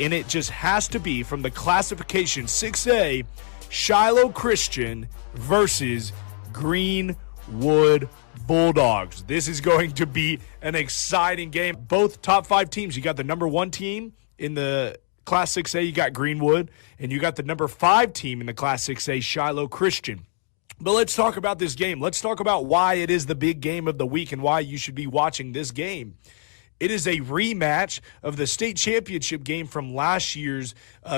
and it just has to be from the classification 6A, Shiloh Christian versus Greenwood Bulldogs. This is going to be an exciting game. Both top 5 teams. You got the number 1 team in the Class 6A, you got Greenwood, and you got the number 5 team in the Class 6A, Shiloh Christian. But let's talk about this game. Let's talk about why it is the big game of the week and why you should be watching this game. It is a rematch of the state championship game from last year's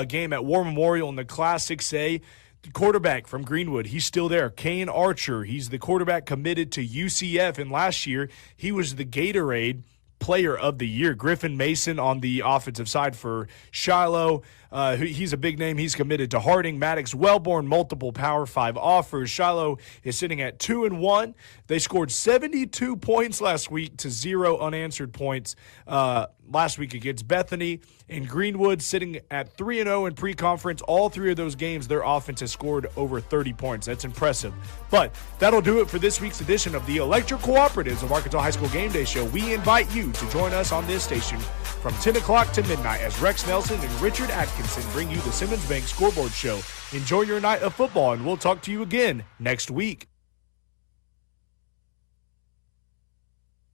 game at War Memorial in the Class 6A. The quarterback from Greenwood, he's still there. Kane Archer, he's the quarterback committed to UCF, and last year he was the Gatorade Player of the Year. Griffin Mason on the offensive side for Shiloh. He's a big name. He's committed to Harding. Maddox Wellborn, multiple Power 5 offers. Shiloh is sitting at 2-1. They scored 72 points last week to 0 unanswered points last week against Bethany. And Greenwood sitting at 3-0 in pre-conference. All 3 of those games, their offense has scored over 30 points. That's impressive. But that'll do it for this week's edition of the Electric Cooperatives of Arkansas High School Game Day Show. We invite you to join us on this station from 10 o'clock to midnight as Rex Nelson and Richard Atkinson bring you the Simmons Bank Scoreboard Show. Enjoy your night of football, and we'll talk to you again next week.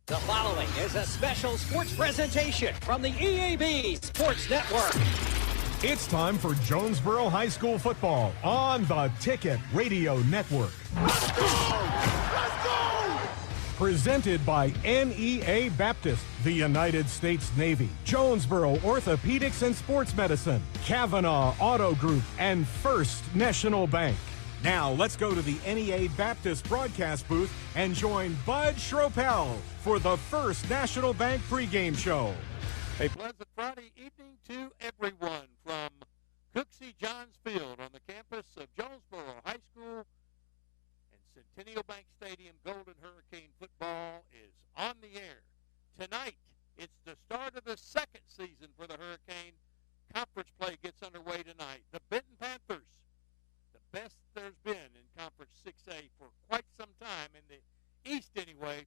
The following is a special sports presentation from the EAB Sports Network. It's time for Jonesboro High School football on the Ticket Radio Network. Let's go! Let's go! Presented by NEA Baptist, the United States Navy, Jonesboro Orthopedics and Sports Medicine, Kavanaugh Auto Group, and First National Bank. Now, let's go to the NEA Baptist broadcast booth and join Bud Schropel for the First National Bank pregame show. A pleasant Friday evening to everyone from Cooksey Johns Field on the campus of Jonesboro High School and Centennial Bank Stadium. Golden Hurricane football is on the air. Tonight, it's the start of the second season for the Hurricane. Conference play gets underway tonight. The Benton Panthers, the best there's been in Conference 6A for quite some time, in the East anyway,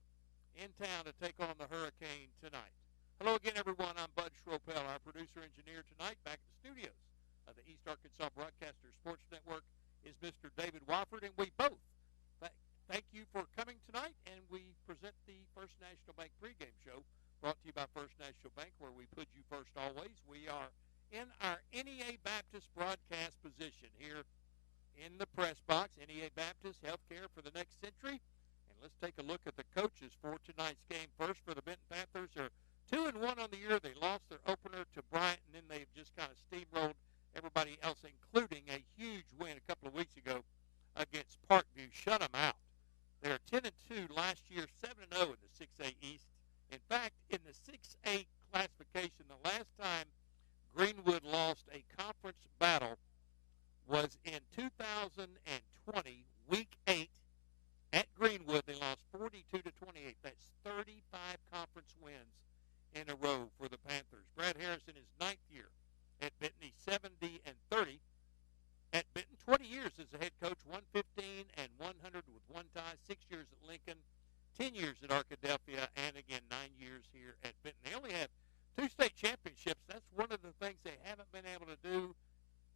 in town to take on the Hurricane tonight. Hello again, everyone. I'm Bud Schropel, our producer-engineer tonight. Back at the studios of the East Arkansas Broadcaster Sports Network is Mr. David Wofford, and we both thank you for coming tonight, and we present the First National Bank pregame show brought to you by First National Bank, where we put you first always. We are in our NEA Baptist broadcast position here in the press box. NEA Baptist, healthcare for the next century. And let's take a look at the coaches for tonight's game. First, for the Benton Panthers, they're 2-1 on the year. They lost their opener to Bryant, and then they've just kind of steamrolled everybody else, including a huge win a couple of weeks ago against Parkview. Shut them out. They were 10-2 last year, 7-0 in the 6A East. In fact, in the 6A classification, the last time Greenwood lost a conference battle was in 2020, Week 8 at Greenwood. They lost 42-28. That's 35 conference wins in a row for the Panthers. Brad Harrison is 9th year at Benton. He's 70-30. At Benton, 20 years as a head coach, 115 and 100 with one tie, 6 years at Lincoln, 10 years at Arkadelphia, and again 9 years here at Benton. They only have 2 state championships. That's one of the things they haven't been able to do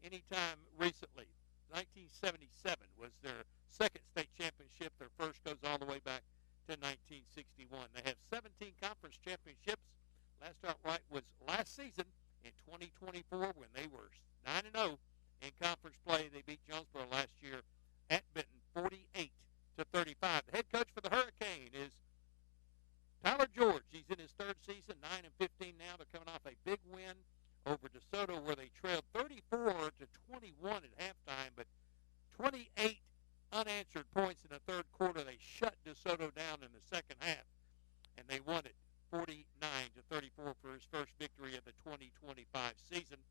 anytime recently. 1977 was their second state championship. Their first goes all the way back to 1961. They have 17 conference championships. Last outright was last season in 2024 when they were 9-0 in conference play. They beat Jonesboro last year at Benton 48-35. The head coach for the Hurricane is Tyler George. He's in his 3rd season, 9-15 now. They're coming off a big win over DeSoto where they trailed 34-21 at halftime, but 28 unanswered points in the 3rd quarter. They shut DeSoto down in the second half, and they won it 49-34 for his first victory of the 2025 season.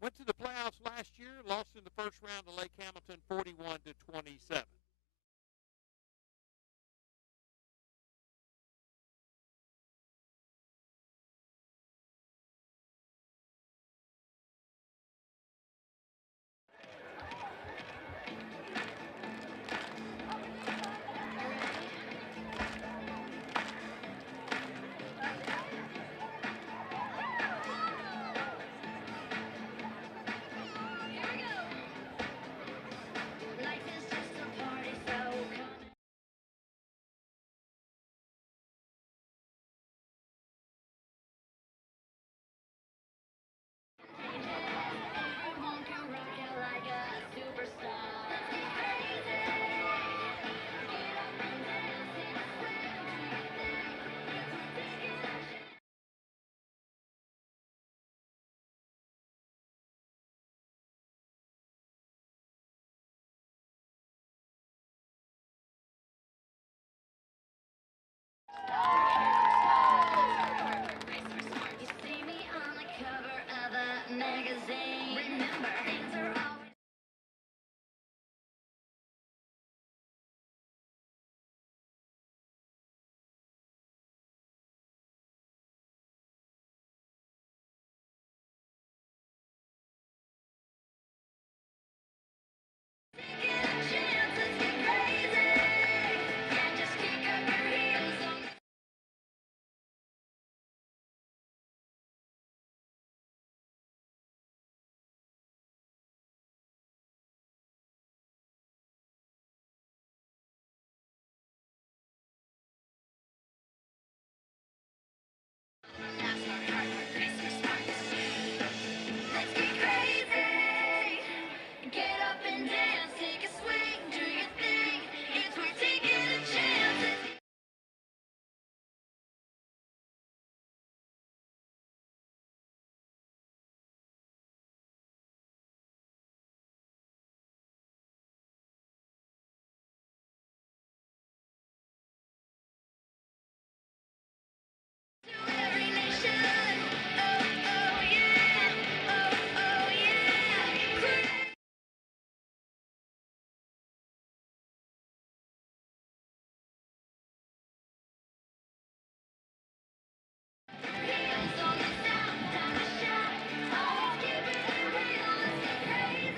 Went to the playoffs last year, lost in the first round to Lake Hamilton 41-27. magazine. Remember, things are always. Get up and dance, take a swing, do your thing. It's worth taking a chance. To every nation. Oh, oh, yeah. Oh, oh, yeah. Heels on the sound, time to shine. Always keep it real, let's get crazy.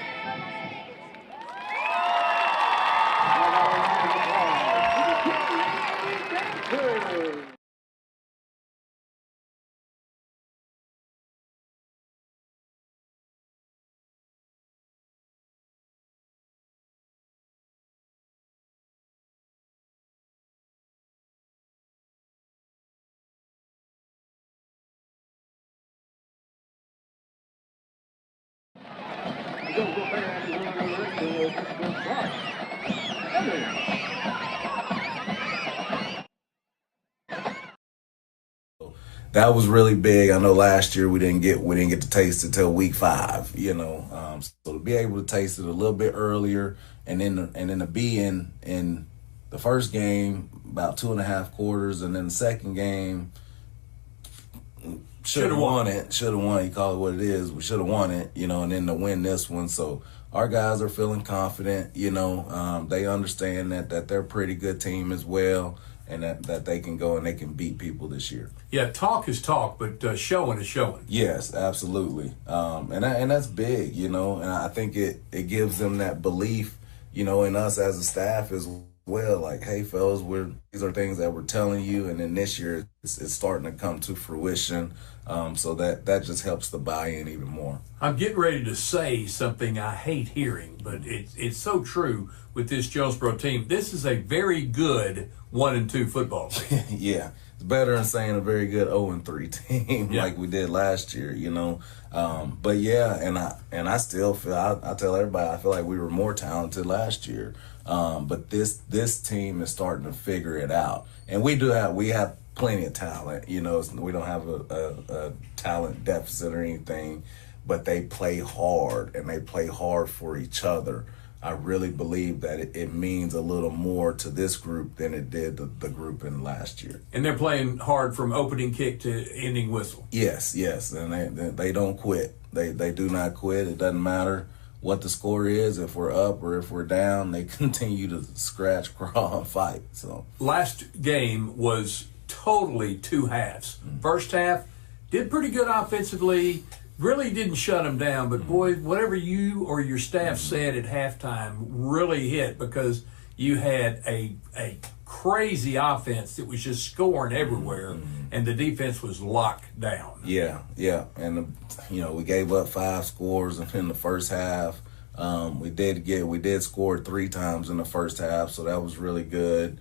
That was really big. I know last year we didn't get to taste it till week 5. So to be able to taste it a little bit earlier, and then to be in the first game about 2.5 quarters, and then the second game should have won it. Should have won. You call it what it is. We should have won it. And then to win this one. So our guys are feeling confident. They understand that they're a pretty good team as well, and that they can go and they can beat people this year. Yeah, talk is talk, but showing is showing. Yes, absolutely. And that's big, and I think it gives them that belief, in us as a staff as well. Like, hey, fellas, these are things that we're telling you, and then this year it's starting to come to fruition. So that just helps the buy-in even more. I'm getting ready to say something I hate hearing, but it's so true with this Jonesboro team. This is a very good 1-2 football team. Yeah, it's better than saying a very good 0-3 team like we did last year. But yeah, and I still feel I tell everybody I feel like we were more talented last year. But this team is starting to figure it out, and we have plenty of talent. We don't have a talent deficit or anything, but they play hard, and they play hard for each other. I really believe that it means a little more to this group than it did the group in last year. And they're playing hard from opening kick to ending whistle. Yes, and they don't quit. They do not quit. It doesn't matter what the score is, if we're up or if we're down, they continue to scratch, crawl, and fight. So last game was totally 2 halves. First half did pretty good offensively, really didn't shut them down, but boy, whatever you or your staff said at halftime really hit, because you had a crazy offense that was just scoring everywhere, and the defense was locked down. Yeah, and we gave up 5 scores in the first half. We did score 3 times in the first half, so that was really good.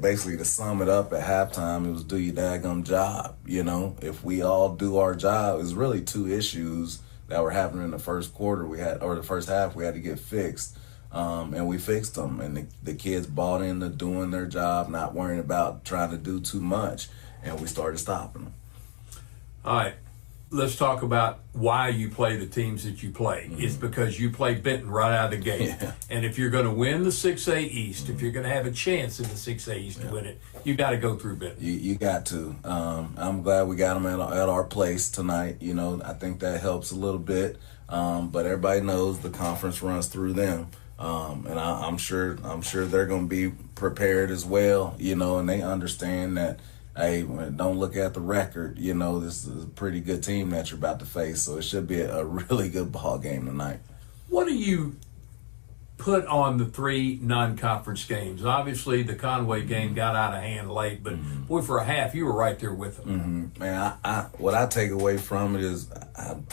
Basically to sum it up at halftime, it was do your daggum job. If we all do our job, it's really 2 issues that were happening in the first quarter the first half we had to get fixed. And we fixed them, and the kids bought into doing their job, not worrying about trying to do too much, and we started stopping them. All right. let's talk about why you play the teams that you play. It's because you play Benton right out of the gate. Yeah. And if you're going to win the 6A East, if you're going to have a chance in the 6A East to win it, you got to go through Benton. You got to. I'm glad we got them at our place tonight. You know, I think that helps a little bit. But everybody knows the conference runs through them. And I'm sure they're going to be prepared as well, you know, and they understand that, hey, don't look at the record, you know, this is a pretty good team that you're about to face, so it should be a really good ball game tonight. What do you put on the 3 non-conference games? Obviously, the Conway game got out of hand late, but boy, for a half, you were right there with them. Man, what I take away from it is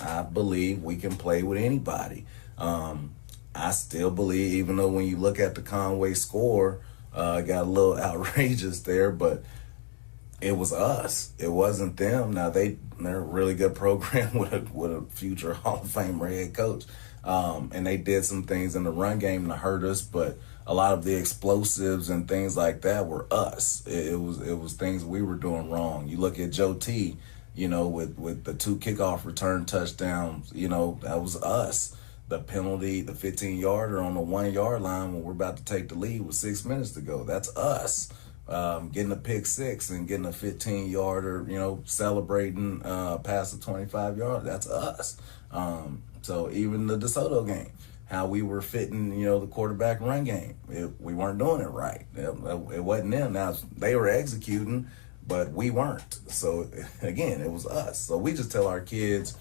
I believe we can play with anybody. I still believe, even though when you look at the Conway score, it got a little outrageous there, but it was us. It wasn't them. Now they're a really good program with a future Hall of Famer head coach, and they did some things in the run game to hurt us. But a lot of the explosives and things like that were us. It was things we were doing wrong. You look at Joe T, you know, with the 2 kickoff return touchdowns. You know, that was us. The penalty, the 15-yarder on the 1-yard line when we're about to take the lead with 6 minutes to go. That's us. Getting a pick 6 and getting a 15-yarder, you know, celebrating past the 25-yard. That's us. So even the DeSoto game, how we were fitting, you know, the quarterback run game, we weren't doing it right. It wasn't them. Now they were executing, but we weren't. So again, it was us. So we just tell our kids,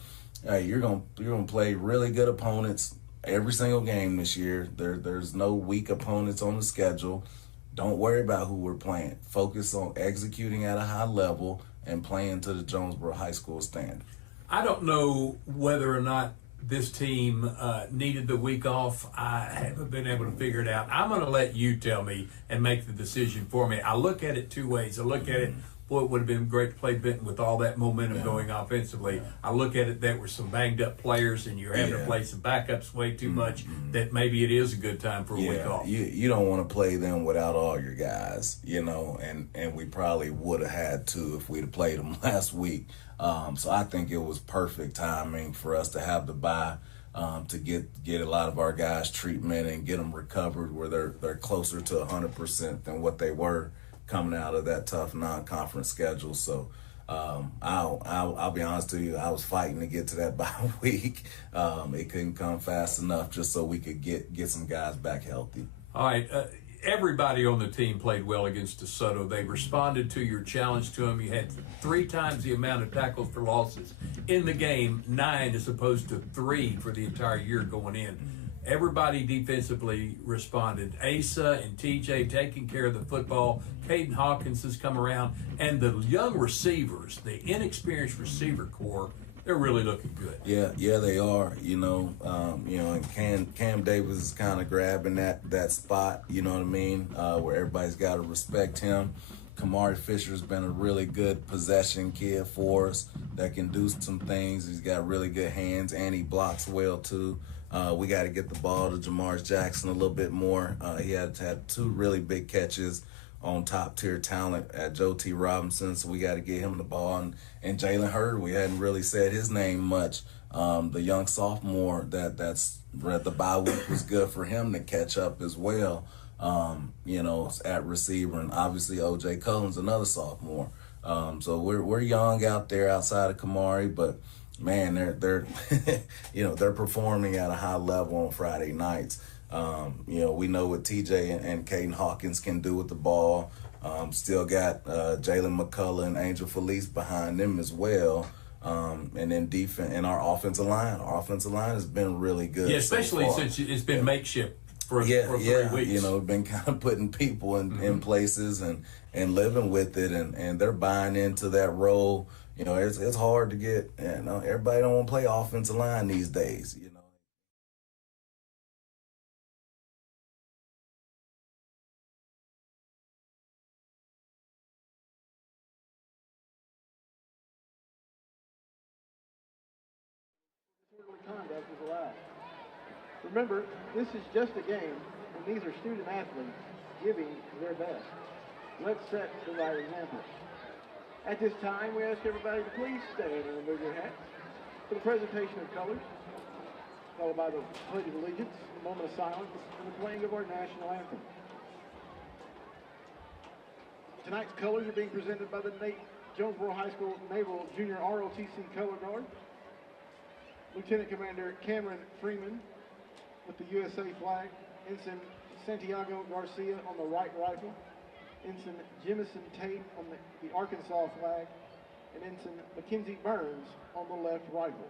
hey, you're gonna play really good opponents every single game this year. There's no weak opponents on the schedule. Don't worry about who we're playing. Focus on executing at a high level and playing to the Jonesboro High School standard. I don't know whether or not this team needed the week off. I haven't been able to figure it out. I'm going to let you tell me and make the decision for me. I look at it 2 ways. I look at it, boy, it would have been great to play Benton with all that momentum going offensively. I look at it, there were some banged up players and you're having to play some backups way too much, that maybe it is a good time for a week off. You don't want to play them without all your guys, you know, and we probably would have had to if we'd have played them last week. So I think it was perfect timing for us to have the bye, to get a lot of our guys treatment and get them recovered where they're closer to 100% than what they were coming out of that tough non-conference schedule. So I'll be honest with you, I was fighting to get to that bye week. It couldn't come fast enough just so we could get some guys back healthy. All right. Everybody on the team played well against DeSoto. They responded to your challenge to them. You had 3 times the amount of tackles for losses in the game, 9 as opposed to 3 for the entire year going in. Everybody defensively responded. Asa and TJ taking care of the football. Caden Hawkins has come around. And the young receivers, the inexperienced receiver core, they're really looking good. Yeah, they are. And Cam Davis is kind of grabbing that spot. You know what I mean? Where everybody's got to respect him. Kamari Fisher's been a really good possession kid for us that can do some things. He's got really good hands and he blocks well too. We got to get the ball to Jamar Jackson a little bit more. He had 2 really big catches on top-tier talent at Joe T. Robinson, so we got to get him the ball. And Jalen Hurd, we hadn't really said his name much. The young sophomore that's at the bye week was good for him to catch up as well, at receiver. And obviously O.J. Cullen's another sophomore. So we're young out there outside of Kamari, but man, they're they're performing at a high level on Friday nights. We know what TJ and Caden Hawkins can do with the ball. Still got Jalen McCullough and Angel Felice behind them as well. And then defense and our offensive line. Our offensive line has been really good. Yeah, especially since it's been makeshift for 3 weeks. We've been kind of putting people in places and living with it, and they're buying into that role. It's hard to get. Everybody don't want to play offensive line these days. Conduct is allowed. Remember, this is just a game, and these are student athletes giving their best. Let's set the right example. At this time, we ask everybody to please stand and remove your hats. For the presentation of colors, followed by the Pledge of Allegiance, a moment of silence, and the playing of our national anthem. Tonight's colors are being presented by the Jonesboro High School Naval Junior ROTC Color Guard. Lieutenant Commander Cameron Freeman with the USA flag. Ensign Santiago Garcia on the right rifle. Ensign Jemison Tate on the Arkansas flag. And Ensign Mackenzie Burns on the left rifle.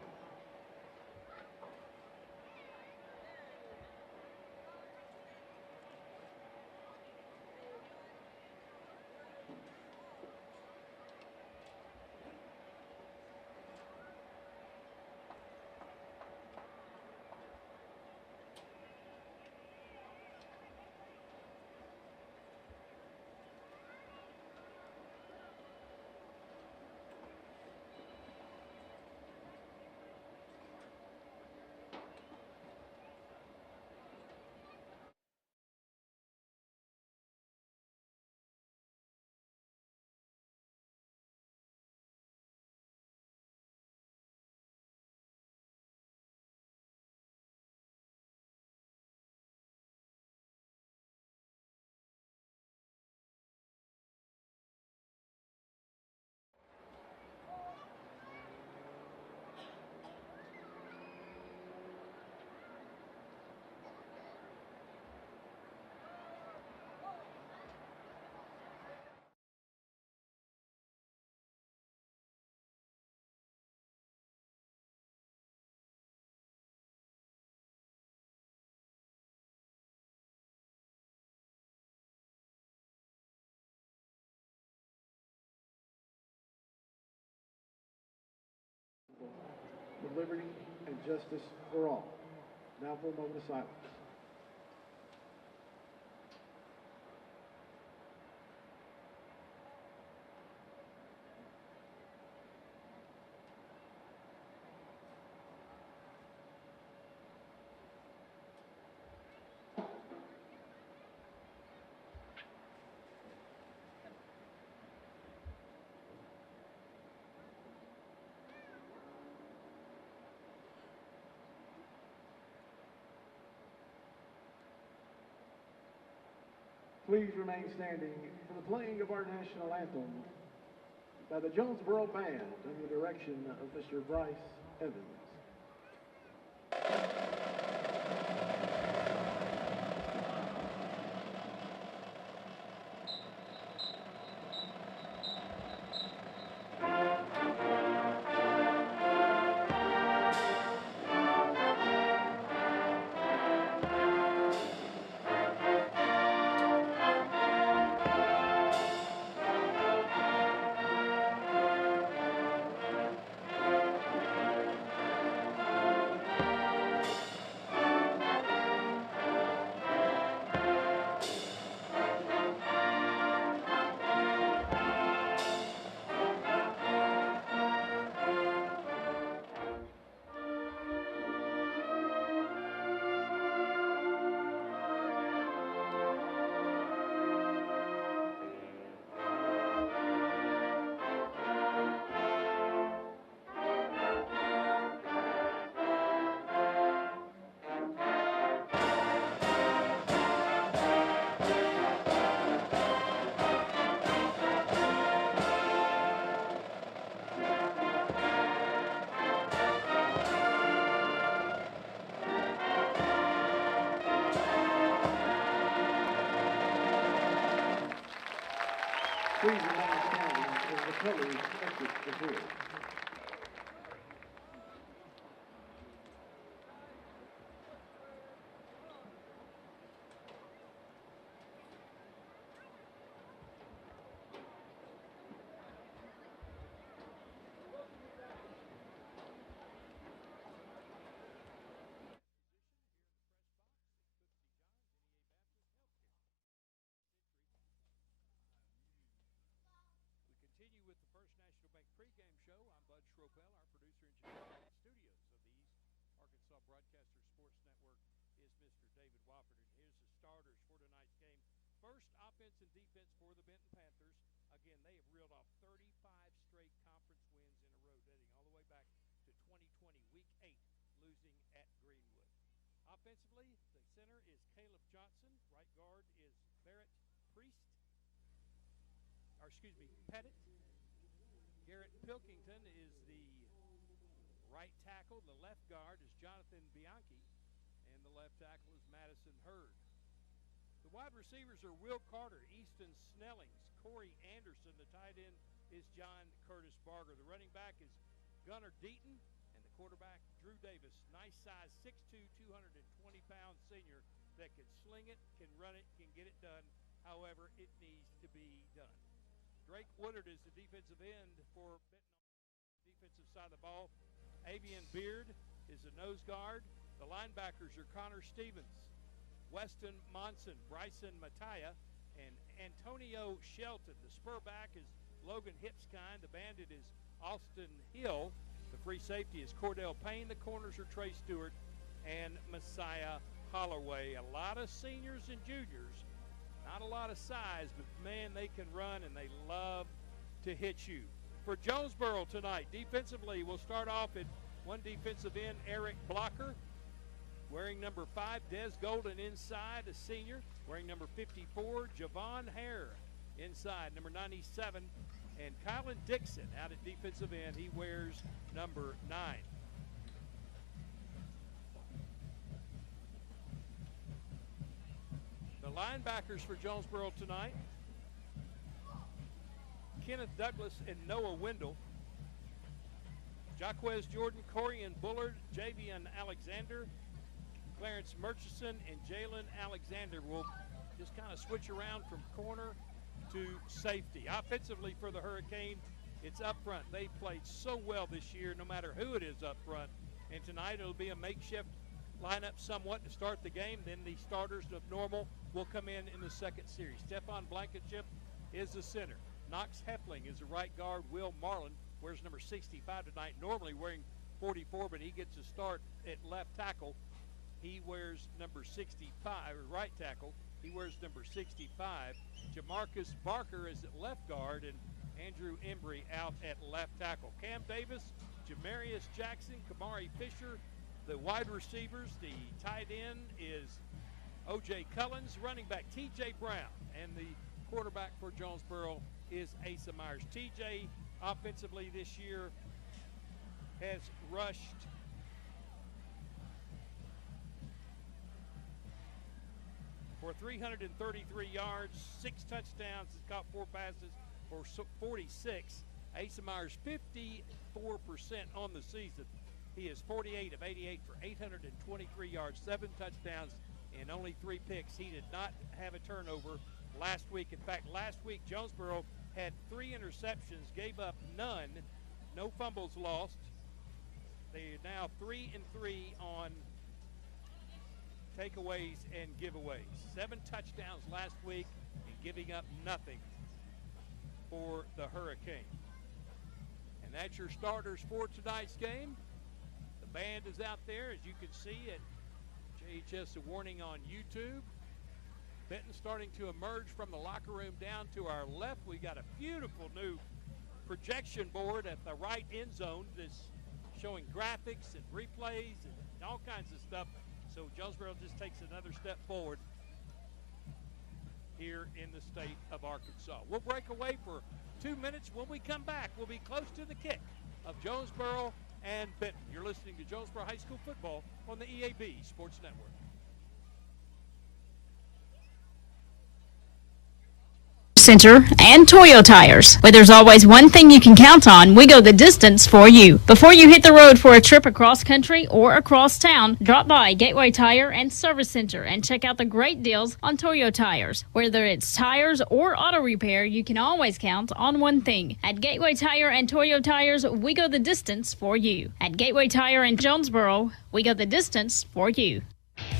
With liberty and justice for all. Now for a moment of silence. Please remain standing for the playing of our national anthem by the Jonesboro Band under the direction of Mr. Bryce Evans. Please remain standing as the colors exit the field. Continue with the First National Bank pregame show. Offensively, the center is Caleb Johnson. Right guard is Barrett Priest. Pettit. Garrett Pilkington is the right tackle. The left guard is Jonathan Bianchi. And the left tackle is Madison Hurd. The wide receivers are Will Carter, Easton Snellings, Corey Anderson. The tight end is John Curtis Barger. The running back is Gunnar Deaton, and the quarterback, Drew Davis. Nice size, 6'2", 220-pound senior that can sling it, can run it, can get it done. However, it needs to be done. Drake Woodard is the defensive end for Benton on the defensive side of the ball. Avian Beard is the nose guard. The linebackers are Connor Stevens, Weston Monson, Bryson Mattia, and Antonio Shelton. The spur back is Logan Hipskind. The bandit is Austin Hill. The free safety is Cordell Payne. The corners are Trey Stewart and Messiah Holloway. A lot of seniors and juniors. Not a lot of size, but man, they can run and they love to hit you. For Jonesboro tonight, defensively, we'll start off at one defensive end, Eric Blocker. Wearing number 5, Des Golden inside, a senior. Wearing number 54, Javon Hare inside, number 97. And Kylan Dixon out at defensive end. He wears number 9. The linebackers for Jonesboro tonight, Kenneth Douglas and Noah Wendell. Jaquez Jordan, Corian Bullard, Javian Alexander, Clarence Murchison, and Jalen Alexander will just kind of switch around from corner to safety. Offensively for the Hurricane, it's up front. They played so well this year, no matter who it is up front. And tonight it'll be a makeshift lineup somewhat to start the game. Then the starters of normal will come in the second series. Stephon Blankenship is the center. Knox Heffling is the right guard. Will Marlin wears number 65 tonight, normally wearing 44, but he gets a start at left tackle. He wears number 65, right tackle. He wears number 65. Jamarcus Barker is at left guard, and Andrew Embry out at left tackle. Cam Davis, Jamarius Jackson, Kamari Fisher, the wide receivers. The tight end is O.J. Cullens, running back T.J. Brown, and the quarterback for Jonesboro is Asa Myers. T.J. offensively this year has rushed for 333 yards, 6 touchdowns, has caught 4 passes for 46. Asa Myers 54% on the season. He is 48 of 88 for 823 yards, 7 touchdowns, and only 3 picks. He did not have a turnover last week. In fact, last week Jonesboro had 3 interceptions, gave up none, no fumbles lost. They are now 3-3 on takeaways and giveaways. 7 touchdowns last week and giving up nothing for the Hurricane. And that's your starters for tonight's game. The band is out there, as you can see at JHS The Warning on YouTube. Benton starting to emerge from the locker room down to our left. We got a beautiful new projection board at the right end zone that's showing graphics and replays and all kinds of stuff. So Jonesboro just takes another step forward here in the state of Arkansas. We'll break away for 2 minutes. When we come back, we'll be close to the kick of Jonesboro and Benton. You're listening to Jonesboro High School football on the EAB Sports Network. Center and Toyo Tires. Where there's always one thing you can count on, we go the distance for you. Before you hit the road for a trip across country or across town, drop by Gateway Tire and Service Center and check out the great deals on Toyo Tires. Whether it's tires or auto repair, you can always count on one thing. At Gateway Tire and Toyo Tires, we go the distance for you. At Gateway Tire in Jonesboro, we go the distance for you.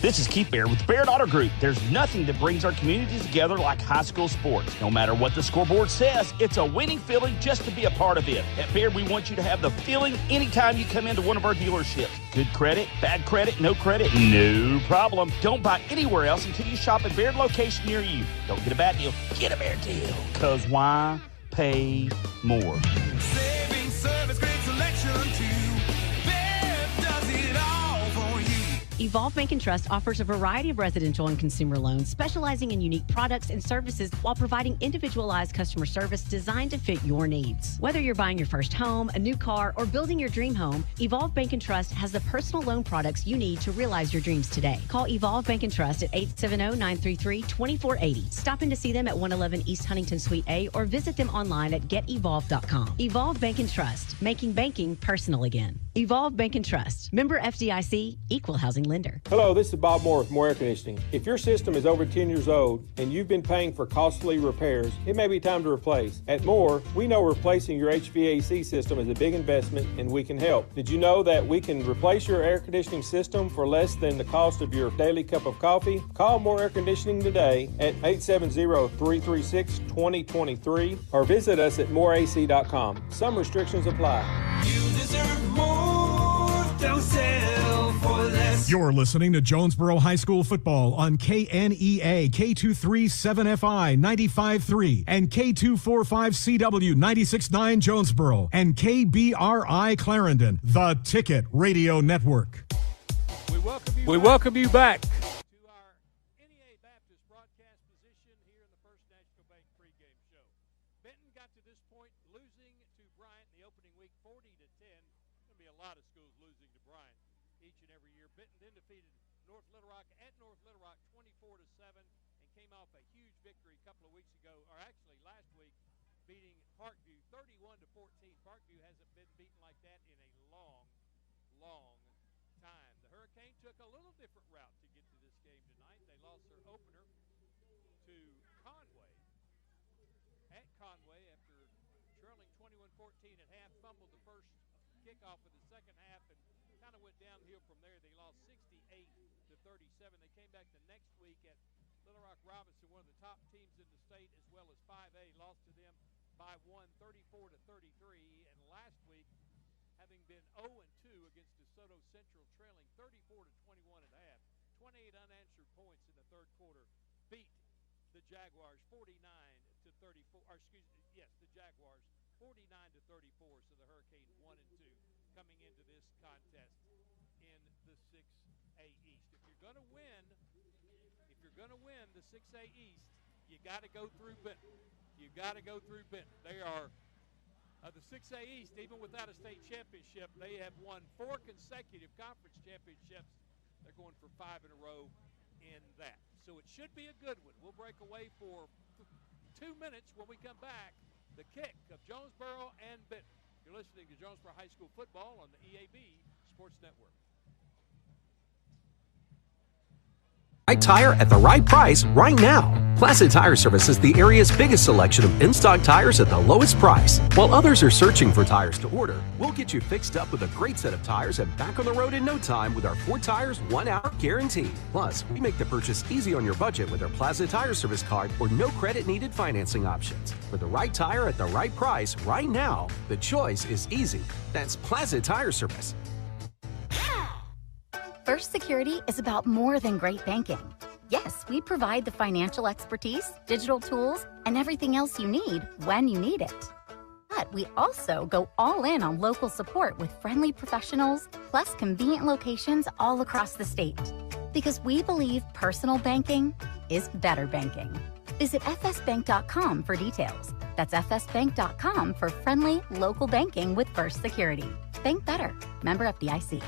This is Keith Baird with Baird Auto Group. There's nothing that brings our communities together like high school sports. No matter what the scoreboard says, it's a winning feeling just to be a part of it. At Baird, we want you to have the feeling anytime you come into one of our dealerships. Good credit, bad credit, no problem. Don't buy anywhere else until you shop at Baird location near you. Don't get a bad deal, get a Baird deal. Because why pay more? Saving service, great selection too. Baird does it all for you. Evolve Bank and Trust offers a variety of residential and consumer loans, specializing in unique products and services while providing individualized customer service designed to fit your needs. Whether you're buying your first home, a new car, or building your dream home, Evolve Bank and Trust has the personal loan products you need to realize your dreams today. Call Evolve Bank and Trust at 870-933-2480. Stop in to see them at 111 East Huntington Suite A or visit them online at getevolve.com. Evolve Bank and Trust, making banking personal again. Evolve Bank and Trust. Member FDIC, Equal Housing Lender. Hello, this is Bob Moore with Moore Air Conditioning. If your system is over 10 years old and you've been paying for costly repairs, it may be time to replace. At Moore, we know replacing your HVAC system is a big investment and we can help. Did you know that we can replace your air conditioning system for less than the cost of your daily cup of coffee? Call Moore Air Conditioning today at 870-336-2023 or visit us at moreac.com. Some restrictions apply. You deserve more. Don't settle for less. You're listening to Jonesboro High School football on KNEA, K237FI 95.3 and K245CW 96.9 Jonesboro and KBRI Clarendon, the Ticket Radio Network. We welcome you back to our NEA Baptist broadcast position here in the First National Bank pregame show. Benton got to this point losing to Bryant in the opening week 40-10. There's going to be a lot of schools losing to Bryant each and every year. Benton then defeated North Little Rock at North Little Rock 24-7 and came off a huge victory a couple of weeks ago, or actually last week, beating Parkview 31-14. Parkview hasn't been beaten like that in a long time. The Hurricane took a little different route to get to this game tonight. They lost their opener to Conway at Conway after trailing 21-14 at half, fumbled the first kickoff of the second half and kind of went downhill from there. They lost 68-37. They came back the next week at Little Rock Robinson, one of the top teams in the state, as well as 5A, lost to them by 34-33. And last week, having been 0-2 against DeSoto Central, trailing 34-21 at half, 28 unanswered points in the third quarter, beat the Jaguars 49-34. Or the Jaguars 49-34. So the Hurricane 1-2 coming into this contest in the 6A East. If you're going to win the 6A East, you got to go through Benton. They are the 6A East, even without a state championship, they have won 4 consecutive conference championships. They're going for 5 in a row in that. So it should be a good one. We'll break away for 2 minutes. When we come back, the kick of Jonesboro and Benton. You're listening to Jonesboro High School football on the EAB Sports Network. Right tire at the right price right now. Placid Tire Service is the area's biggest selection of in-stock tires at the lowest price. While others are searching for tires to order, we'll get you fixed up with a great set of tires and back on the road in no time with our 4 tires, 1 hour guarantee. Plus, we make the purchase easy on your budget with our Placid Tire Service card or no credit needed financing options. For the right tire at the right price right now, the choice is easy. That's Placid Tire Service. First Security is about more than great banking. Yes, we provide the financial expertise, digital tools, and everything else you need when you need it. But we also go all in on local support with friendly professionals, plus convenient locations all across the state. Because we believe personal banking is better banking. Visit fsbank.com for details. That's fsbank.com for friendly, local banking with First Security. Bank better. Member FDIC.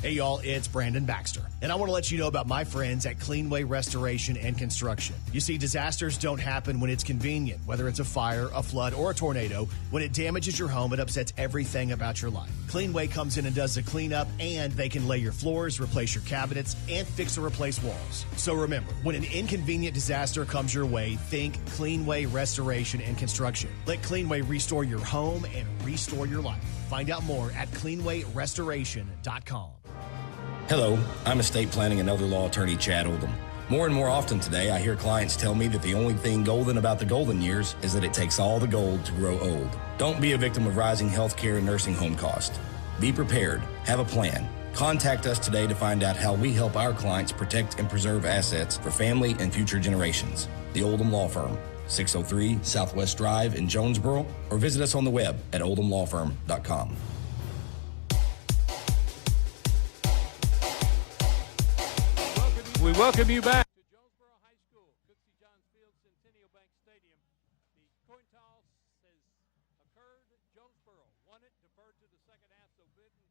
Hey y'all, it's Brandon Baxter, and I want to let you know about my friends at Cleanway Restoration and Construction. You see, disasters don't happen when it's convenient, whether it's a fire, a flood, or a tornado. When it damages your home, it upsets everything about your life. Cleanway comes in and does the cleanup, and they can lay your floors, replace your cabinets, and fix or replace walls. So remember, when an inconvenient disaster comes your way, think Cleanway Restoration and Construction. Let Cleanway restore your home and restore your life. Find out more at cleanwayrestoration.com. Hello, I'm estate planning and elder law attorney Chad Oldham. More and more often today, I hear clients tell me that the only thing golden about the golden years is that it takes all the gold to grow old. Don't be a victim of rising healthcare and nursing home costs. Be prepared. Have a plan. Contact us today to find out how we help our clients protect and preserve assets for family and future generations. The Oldham Law Firm, 603 Southwest Drive in Jonesboro, or visit us on the web at oldhamlawfirm.com. We welcome you back to Jonesboro High School, Cooksey Johns Field, Centennial Bank Stadium. The coin toss has occurred. Jonesboro won it, deferred to the second half, so Benton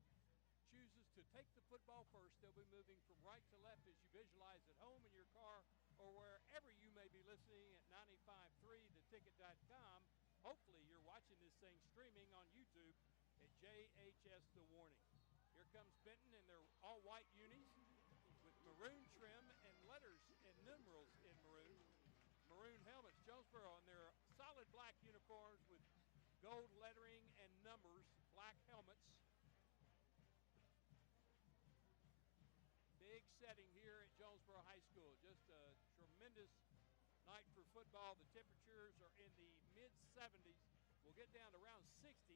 chooses to take the football first. They'll be moving from right to left as you visualize at home in your car or wherever you may be listening at 95.3theticket.com. Hopefully you're watching this thing streaming on YouTube at JHS The Warning. Here comes Benton in their all-white unis with maroon trim and letters and numerals in maroon helmets. Jonesboro in their solid black uniforms with gold lettering and numbers, black helmets. Big setting here at Jonesboro High School. Just a tremendous night for football. The temperatures are in the mid-70s. We'll get down to around 60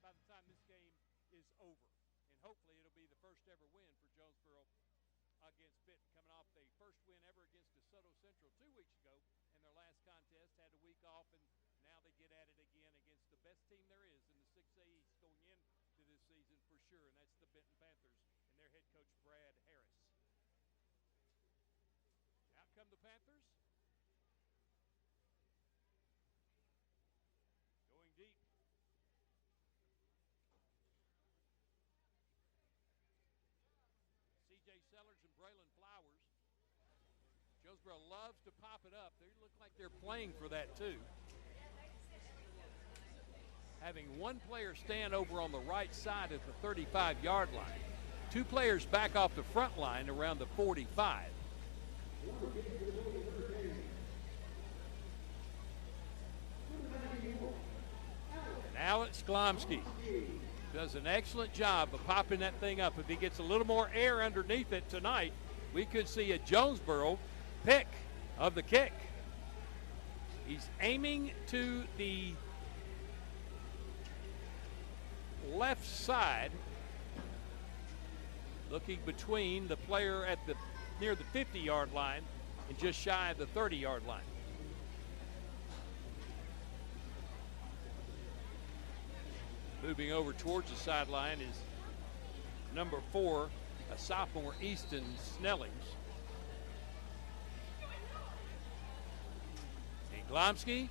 by the time this game is over. And hopefully it'll be the first ever win for Jonesboro against Benton, coming off the first win ever against DeSoto Central 2 weeks ago in their last contest. Had a week off, and now they get at it again against the best team there is in the 6A East going into this season for sure, and that's the Benton Panthers and their head coach Brad Harris. Out come the Panthers. Going deep. C.J. Sellers and Braylon Flowers. Jonesboro loves to pop it up. They look like they're playing for that too. Having one player stand over on the right side at the 35-yard line. Two players back off the front line around the 45. And Alex Glomsky does an excellent job of popping that thing up. If he gets a little more air underneath it tonight, we could see a Jonesboro pick of the kick. He's aiming to the left side, looking between the player at the near the 50-yard line and just shy of the 30-yard line. Moving over towards the sideline is number 4, a sophomore, Easton Snellings. And Glomsky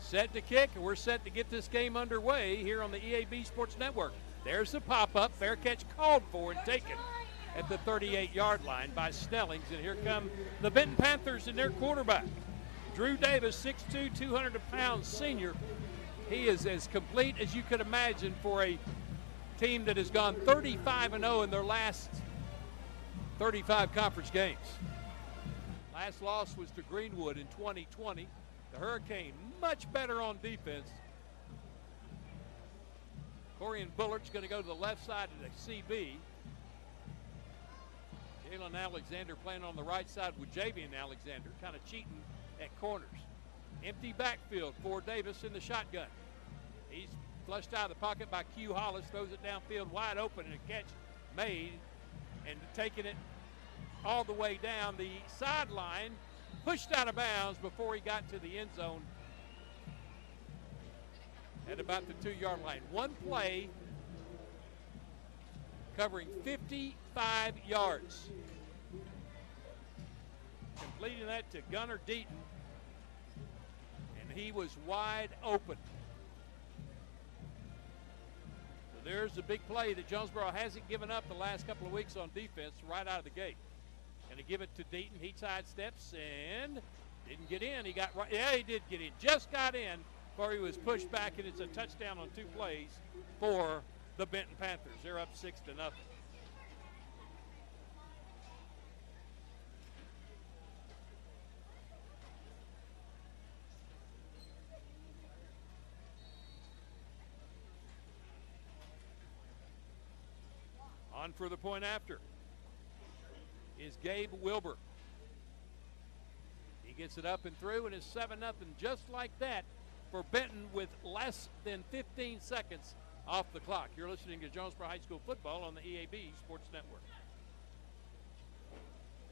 set to kick, and we're set to get this game underway here on the EAB Sports Network. There's the pop-up, fair catch called for and taken at the 38-yard line by Snellings. And here come the Benton Panthers and their quarterback, Drew Davis, 6'2", 200-pound senior. He is as complete as you could imagine for a team that has gone 35-0 in their last 35 conference games. Last loss was to Greenwood in 2020. The Hurricane much better on defense. Corian Bullard's going to go to the left side of the CB. Jalen Alexander playing on the right side with Javian Alexander, kind of cheating at corners. Empty backfield for Davis in the shotgun. He's flushed out of the pocket by Q Hollis, throws it downfield wide open, and a catch made, and taking it all the way down the sideline, pushed out of bounds before he got to the end zone at about the 2-yard line. One play covering 55 yards. Completing that to Gunnar Deaton, and he was wide open. So there's the big play that Jonesboro hasn't given up the last couple of weeks on defense right out of the gate. And to give it to Deaton, he sidesteps and didn't get in. He got right. Yeah, he did get in. Just got in before he was pushed back, and it's a touchdown on 2 plays for the Benton Panthers. They're up 6-0. On for the point after is Gabe Wilbur. He gets it up and through, and it's 7-0 just like that for Benton with less than 15 seconds off the clock. You're listening to Jonesboro High School football on the EAB Sports Network.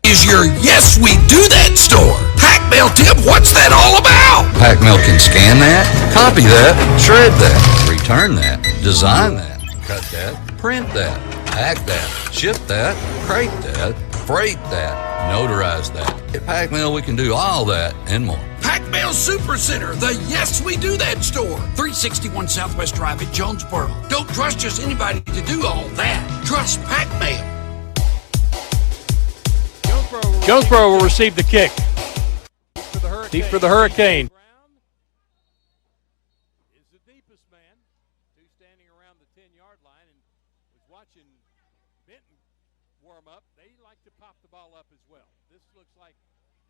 Is your Yes We Do That store. Pac-Mail tip, what's that all about? Pac-Mail can scan that, copy that, shred that, return that, design that, cut that, print that, pack that, ship that, crate that, freight that, notarize that. At Pac Mail, we can do all that and more. Pac Mail Super Center, the Yes We Do That store. 361 Southwest Drive at Jonesboro. Don't trust just anybody to do all that. Trust Pac Mail. Jonesboro will receive the kick. Deep for the Hurricane. Is the deepest man. Two standing around the 10-yard line, and was watching Benton warm up. They like to pop the ball up as well. This looks like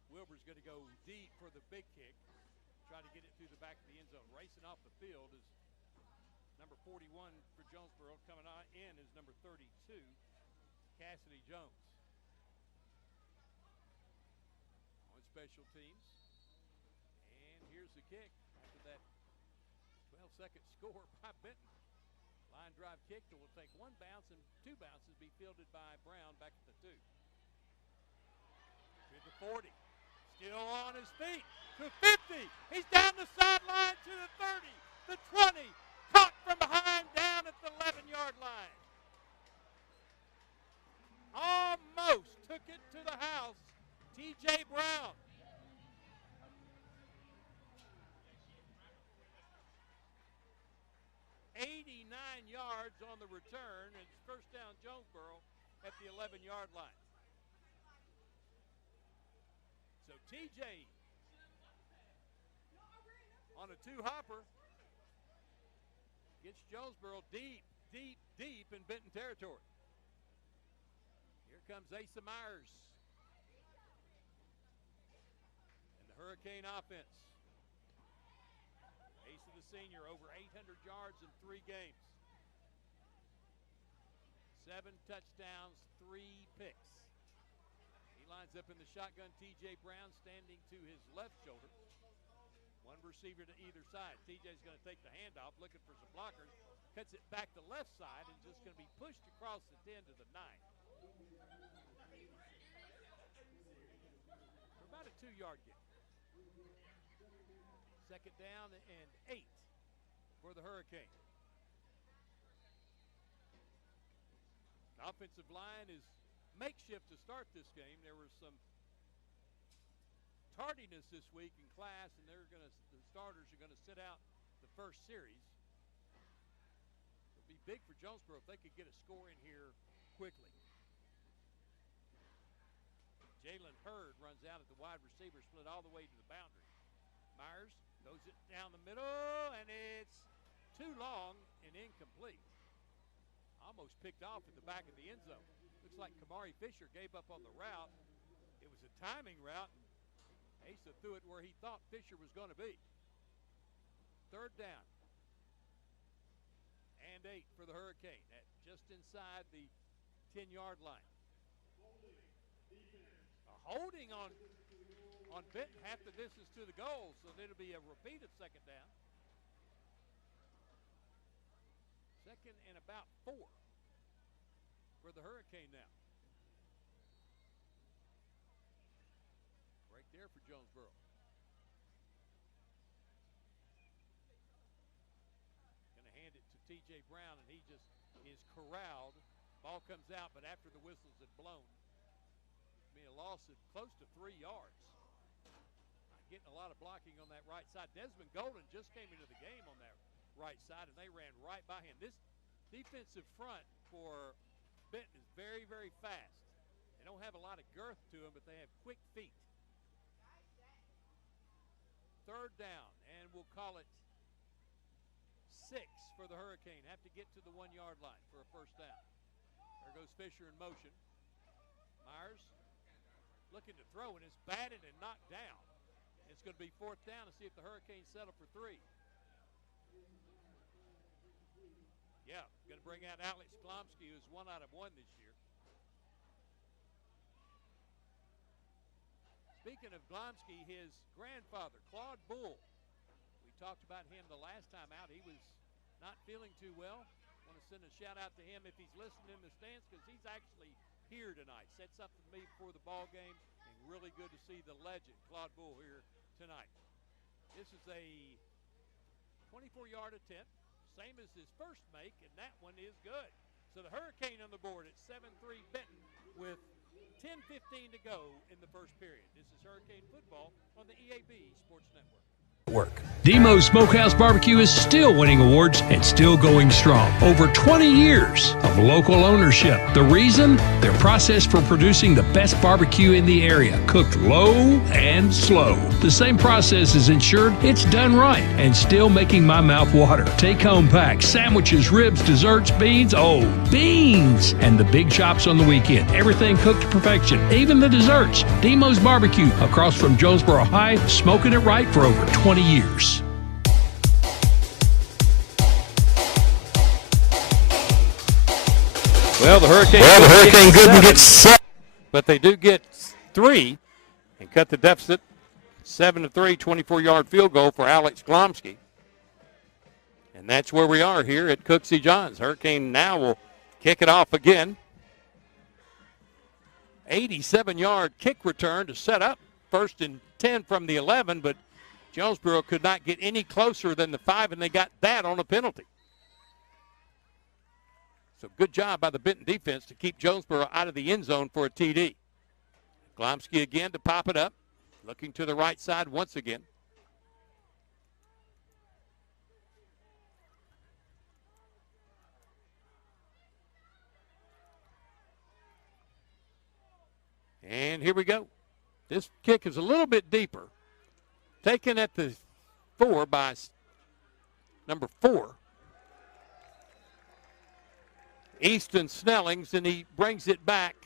Wilbur's going to go deep for the big kick. Try to get it through the back of the end zone. Racing off the field is number 41 for Jonesboro. Coming in is number 32, Cassidy Jones. On special teams. And here's the kick after that 12-second score by Benton. Line drive kick that will take one bounce and two bounces, be fielded by Brown back at the 2. To the 40. Still on his feet. To 50. He's down the sideline to the 30. The 20. Caught from behind down at the 11-yard line. Almost took it to the house. T.J. Brown. 89 yards on the return. It's first down Jonesboro at the 11-yard line. So TJ on a two-hopper gets Jonesboro deep in Benton territory. Here comes Asa Myers and the Hurricane offense. Asa the senior, over 800 yards in 3 games. 7 touchdowns, 3 picks. He lines up in the shotgun. T.J. Brown standing to his left shoulder. One receiver to either side. T.J.'s going to take the handoff, looking for some blockers. Cuts it back to left side and just going to be pushed across the 10 to the 9. For about a 2-yard gain. Second down and 8 for the Hurricane. The offensive line is makeshift to start this game. There was some tardiness this week in class, and the starters are going to sit out the first series. It would be big for Jonesboro if they could get a score in here quickly. Jalen Hurd runs out at the wide receiver split all the way to the boundary. Myers throws it down the middle, and it's too long and incomplete. Almost picked off at the back of the end zone. Looks like Kamari Fisher gave up on the route. It was a timing route, and Asa threw it where he thought Fisher was going to be. Third down and 8 for the Hurricane at just inside the 10-yard line. Holding on Benton half the distance to the goal, so it'll be a repeat of second down. Second and about 4 for the Hurricane now. Right there for Jonesboro. Going to hand it to T.J. Brown, and he just is corralled. Ball comes out, but after the whistles had blown, a loss of close to 3 yards. Getting a lot of blocking on that right side. Desmond Golden just came into the game on that right side, and they ran right by him. This defensive front for Benton is very, very fast. They don't have a lot of girth to them, but they have quick feet. Third down, and we'll call it 6 for the Hurricane. Have to get to the 1-yard line for a first down. There goes Fisher in motion. Myers looking to throw, and it's batted and knocked down. It's going to be fourth down to see if the Hurricanes settle for 3. Yeah, going to bring out Alex Glomsky, who's 1 out of 1 this year. Speaking of Glomsky, his grandfather, Claude Bull, we talked about him the last time out. He was not feeling too well. I want to send a shout out to him if he's listening in the stands, because he's actually here tonight. Said something to me before the ball game, and really good to see the legend, Claude Bull, here tonight. This is a 24-yard attempt, same as his first make, and that one is good. So the Hurricane on the board at 7-3 Benton with 10:15 to go in the first period. This is Hurricane Football on the EAB Sports Network. Demo's Smokehouse Barbecue is still winning awards and still going strong. Over 20 years of local ownership. The reason? Their process for producing the best barbecue in the area, cooked low and slow. The same process is ensured it's done right and still making my mouth water. Take-home packs, sandwiches, ribs, desserts, beans. Oh, beans! And the big chops on the weekend. Everything cooked to perfection, even the desserts. Demo's Barbecue, across from Jonesboro High, smoking it right for over 20 years. Well, the Hurricane couldn't get 7, but they do get 3 and cut the deficit 7-3, 24-yard field goal for Alex Glomsky. And that's where we are here at Cooksey Johns. Hurricane now will kick it off again. 87-yard kick return to set up 1st and 10 from the 11, but Jonesboro could not get any closer than the 5, and they got that on a penalty. So good job by the Benton defense to keep Jonesboro out of the end zone for a TD. Glomsky again to pop it up, looking to the right side once again. And here we go. This kick is a little bit deeper. Taken at the 4 by number 4. Easton Snellings, and he brings it back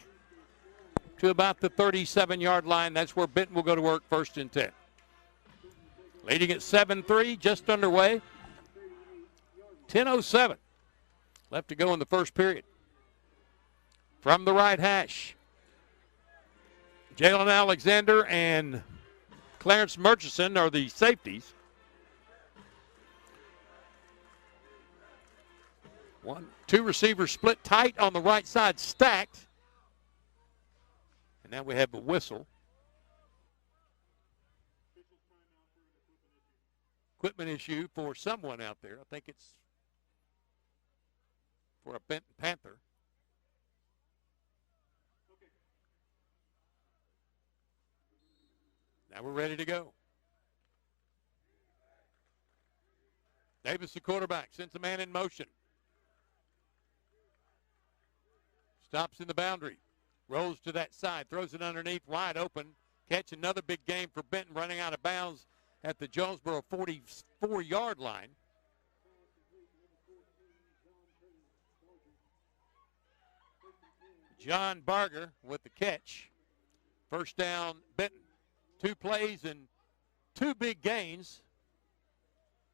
to about the 37-yard line. That's where Benton will go to work 1st and 10. Leading at 7-3, just underway. 10:07 left to go in the first period. From the right hash, Jalen Alexander and Clarence Murchison are the safeties. 1-2 receivers split tight on the right side, stacked. And now we have a whistle. Equipment issue for someone out there. I think it's for a Benton Panther. Now we're ready to go. Davis, the quarterback, sends a man in motion. Stops in the boundary. Rolls to that side. Throws it underneath, wide open. Catch, another big game for Benton, running out of bounds at the Jonesboro 44-yard line. John Barger with the catch. First down, Benton. 2 plays and 2 big gains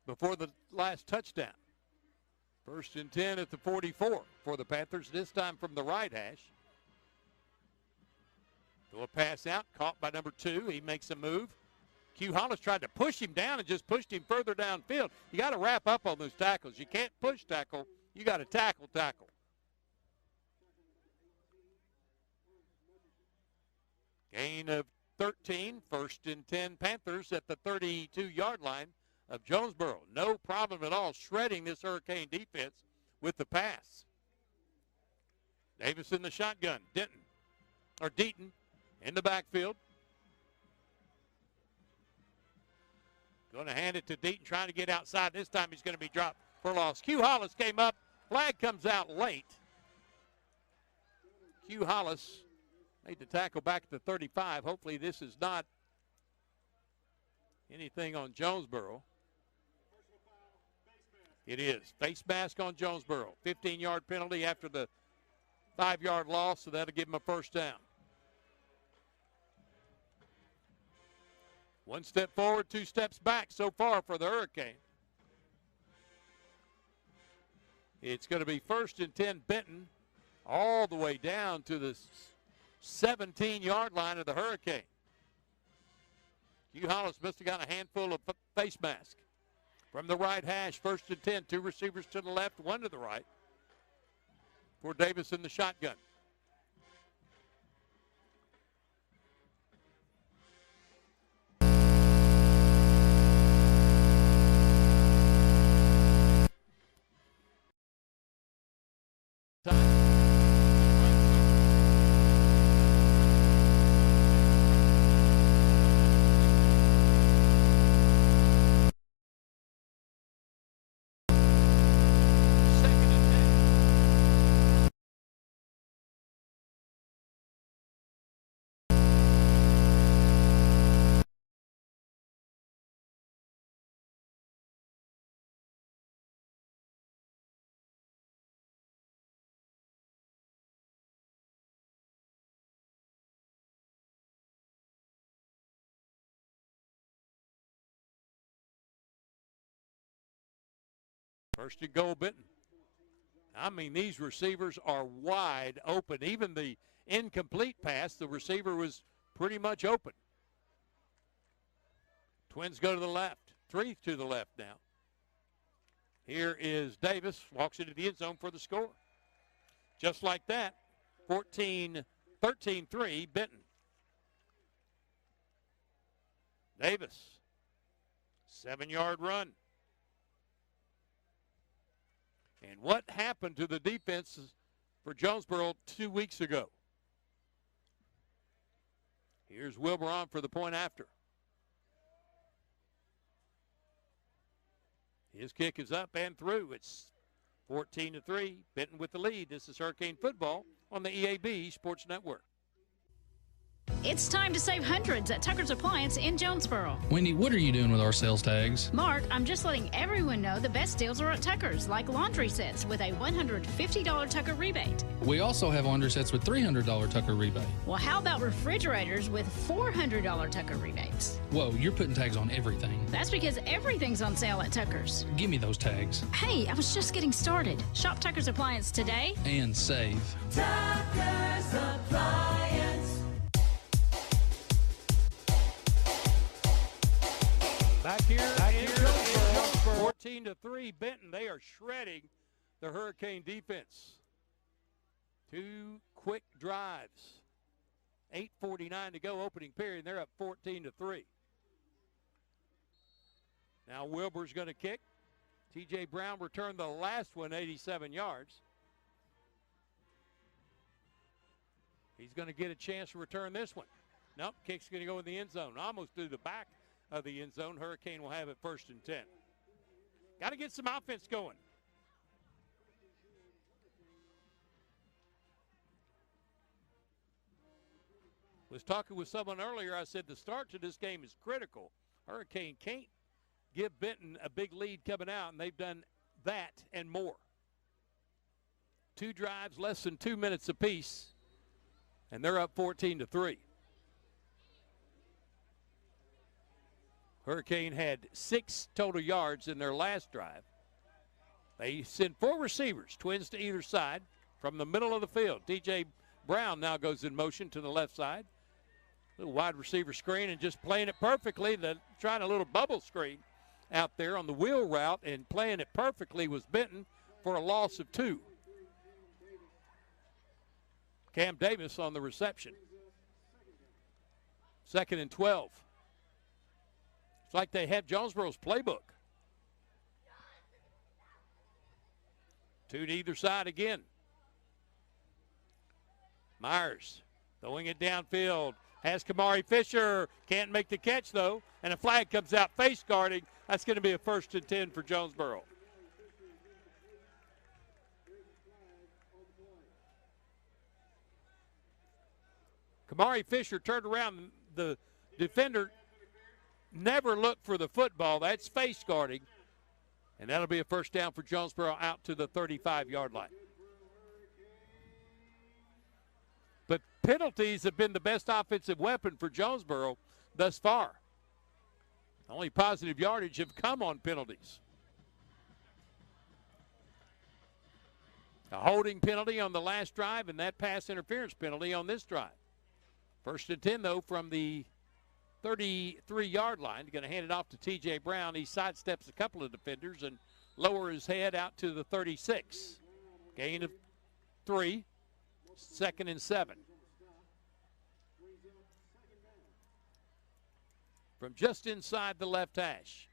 before the last touchdown. 1st and 10 at the 44 for the Panthers, this time from the right hash. Throw a pass out, caught by number 2. He makes a move. Q Hollis tried to push him down and just pushed him further downfield. You got to wrap up on those tackles. You can't push tackle. You got to tackle. Gain of 13, 1st and 10 Panthers at the 32-yard line of Jonesboro. No problem at all shredding this Hurricane defense with the pass. Davis in the shotgun. Deaton in the backfield. Going to hand it to Deaton, trying to get outside. This time he's going to be dropped for loss. Q Hollis came up. Flag comes out late. Q Hollis made the tackle back at the 35. Hopefully this is not anything on Jonesboro. It is. Face mask on Jonesboro. 15-yard penalty after the 5-yard loss, so that'll give him a first down. 1 step forward, 2 steps back so far for the Hurricane. It's going to be 1st and 10 Benton all the way down to the 17-yard line of the Hurricane. Hugh Hollis must have got a handful of face mask. From the right hash, 1st and 10, 2 receivers to the left, 1 to the right. For Davis in the shotgun. First and goal, Benton. I mean, these receivers are wide open. Even the incomplete pass, the receiver was pretty much open. Twins go to the left. 3 to the left now. Here is Davis, walks into the end zone for the score. Just like that, 13-3, Benton. Davis, 7-yard run. And what happened to the defense for Jonesboro 2 weeks ago? Here's Wilbur on for the point after. His kick is up and through. It's 14-3. Benton with the lead. This is Hurricane Football on the EAB Sports Network. It's time to save hundreds at Tucker's Appliance in Jonesboro. Wendy, what are you doing with our sales tags? Mark, I'm just letting everyone know the best deals are at Tucker's, like laundry sets with a $150 Tucker rebate. We also have laundry sets with $300 Tucker rebate. Well, how about refrigerators with $400 Tucker rebates? Whoa, you're putting tags on everything. That's because everything's on sale at Tucker's. Give me those tags. Hey, I was just getting started. Shop Tucker's Appliance today. And save. Tucker's Appliance. Back here in Jonesboro, 14-3, Benton. They are shredding the Hurricane defense. 2 quick drives. 8:49 to go, opening period. They're up 14-3. Now Wilbur's going to kick. T.J. Brown returned the last one, 87 yards. He's going to get a chance to return this one. Nope, kick's going to go in the end zone. Almost through the back of the end zone. Hurricane will have it 1st and 10. Got to get some offense going. Was talking with someone earlier. I said the start to this game is critical. Hurricane can't give Benton a big lead coming out, and they've done that and more. 2 drives, less than 2 minutes apiece, and they're up 14-3. Hurricane had 6 total yards in their last drive. They send 4 receivers, twins to either side, from the middle of the field. T.J. Brown now goes in motion to the left side. Little wide receiver screen and just playing it perfectly. Trying a little bubble screen out there on the wheel route and playing it perfectly was Benton for a loss of 2. Cam Davis on the reception. 2nd and 12. It's like they have Jonesboro's playbook. 2 to either side again. Myers throwing it downfield. Has Kamari Fisher. Can't make the catch, though. And a flag comes out face guarding. That's going to be a 1st and 10 for Jonesboro. Kamari Fisher turned around. The defender never looked for the football. That's face guarding. And that'll be a 1st down for Jonesboro out to the 35-yard line. But penalties have been the best offensive weapon for Jonesboro thus far. Only positive yardage have come on penalties. A holding penalty on the last drive and that pass interference penalty on this drive. 1st and 10, though, from the 33-yard line. Going to hand it off to T.J. Brown. He sidesteps a couple of defenders and lowers his head out to the 36. Gain of 3. 2nd and 7. From just inside the left hash.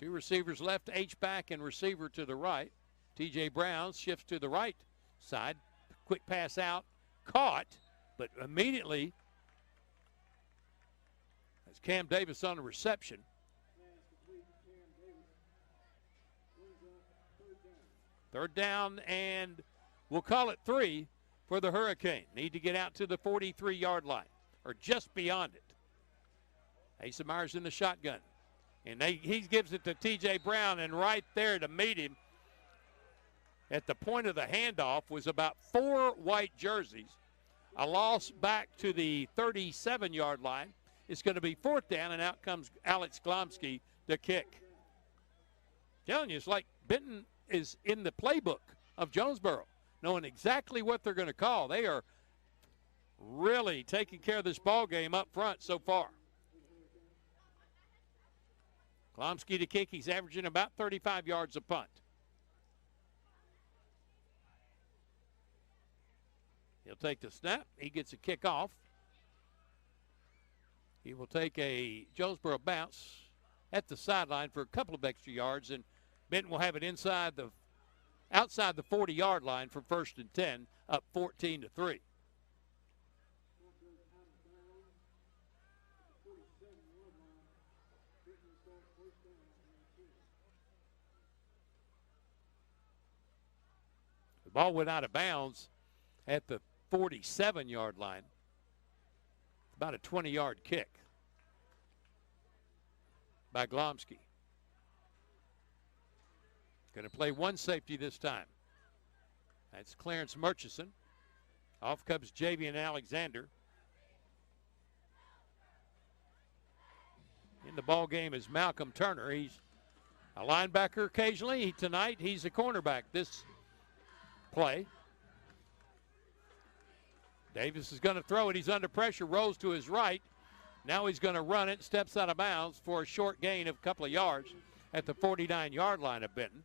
2 receivers left, H-back and receiver to the right. T.J. Brown shifts to the right side. Quick pass out. Caught, but immediately as Cam Davis on the reception. Third down, and we'll call it 3 for the Hurricane. Need to get out to the 43-yard line, or just beyond it. Asa Myers in the shotgun. And he gives it to T.J. Brown, and right there to meet him at the point of the handoff was about 4 white jerseys. A loss back to the 37-yard line. It's going to be 4th down, and out comes Alex Glomsky to kick. Telling you, it's like Benton is in the playbook of Jonesboro, knowing exactly what they're going to call. They are really taking care of this ball game up front so far. Klomsky to kick. He's averaging about 35 yards a punt. He'll take the snap. He gets a kickoff. He will take a Jonesboro bounce at the sideline for a couple of extra yards, and Benton will have it outside the 40-yard line for 1st and 10, up 14-3. The ball went out of bounds at the 47-yard line. About a 20-yard kick by Glomsky. Going to play one safety this time. That's Clarence Murchison. Off comes Javian Alexander. In the ball game is Malcolm Turner. He's a linebacker occasionally. Tonight he's a cornerback this play. Davis is going to throw it. He's under pressure, rolls to his right. Now he's going to run it, steps out of bounds for a short gain of a couple of yards at the 49-yard line of Benton.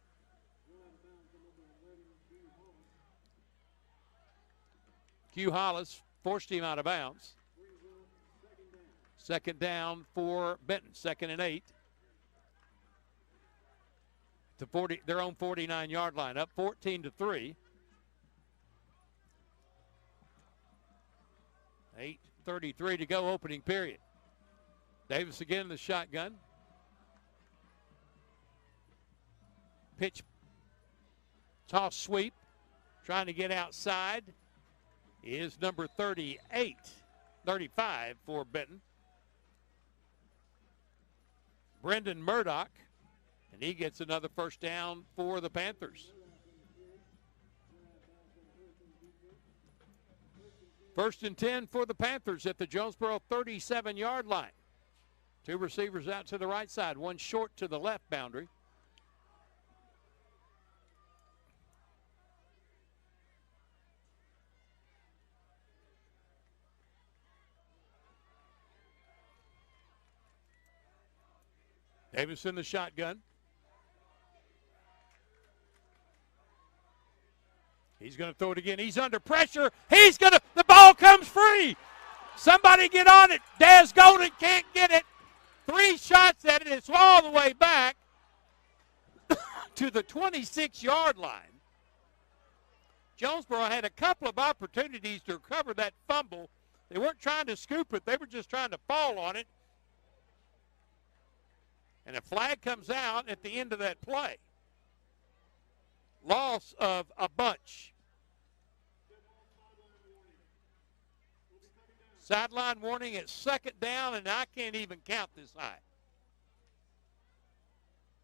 Q Hollis forced him out of bounds. Second down for Benton, 2nd and 8. Their own 49-yard line, up 14-3. 8:33 to go, opening period. Davis again in the shotgun. Pitch, toss sweep, trying to get outside is number 35 for Benton. Brendan Murdoch, and he gets another first down for the Panthers. 1st and 10 for the Panthers at the Jonesboro 37-yard line. Two receivers out to the right side, one short to the left boundary. Davis in the shotgun. He's going to throw it again. He's under pressure. The ball comes free. Somebody get on it. Daz Golden can't get it. 3 shots at it. It's all the way back to the 26-yard line. Jonesboro had a couple of opportunities to recover that fumble. They weren't trying to scoop it. They were just trying to fall on it. And a flag comes out at the end of that play. Loss of a bunch. Sideline warning at 2nd down, and I can't even count this high.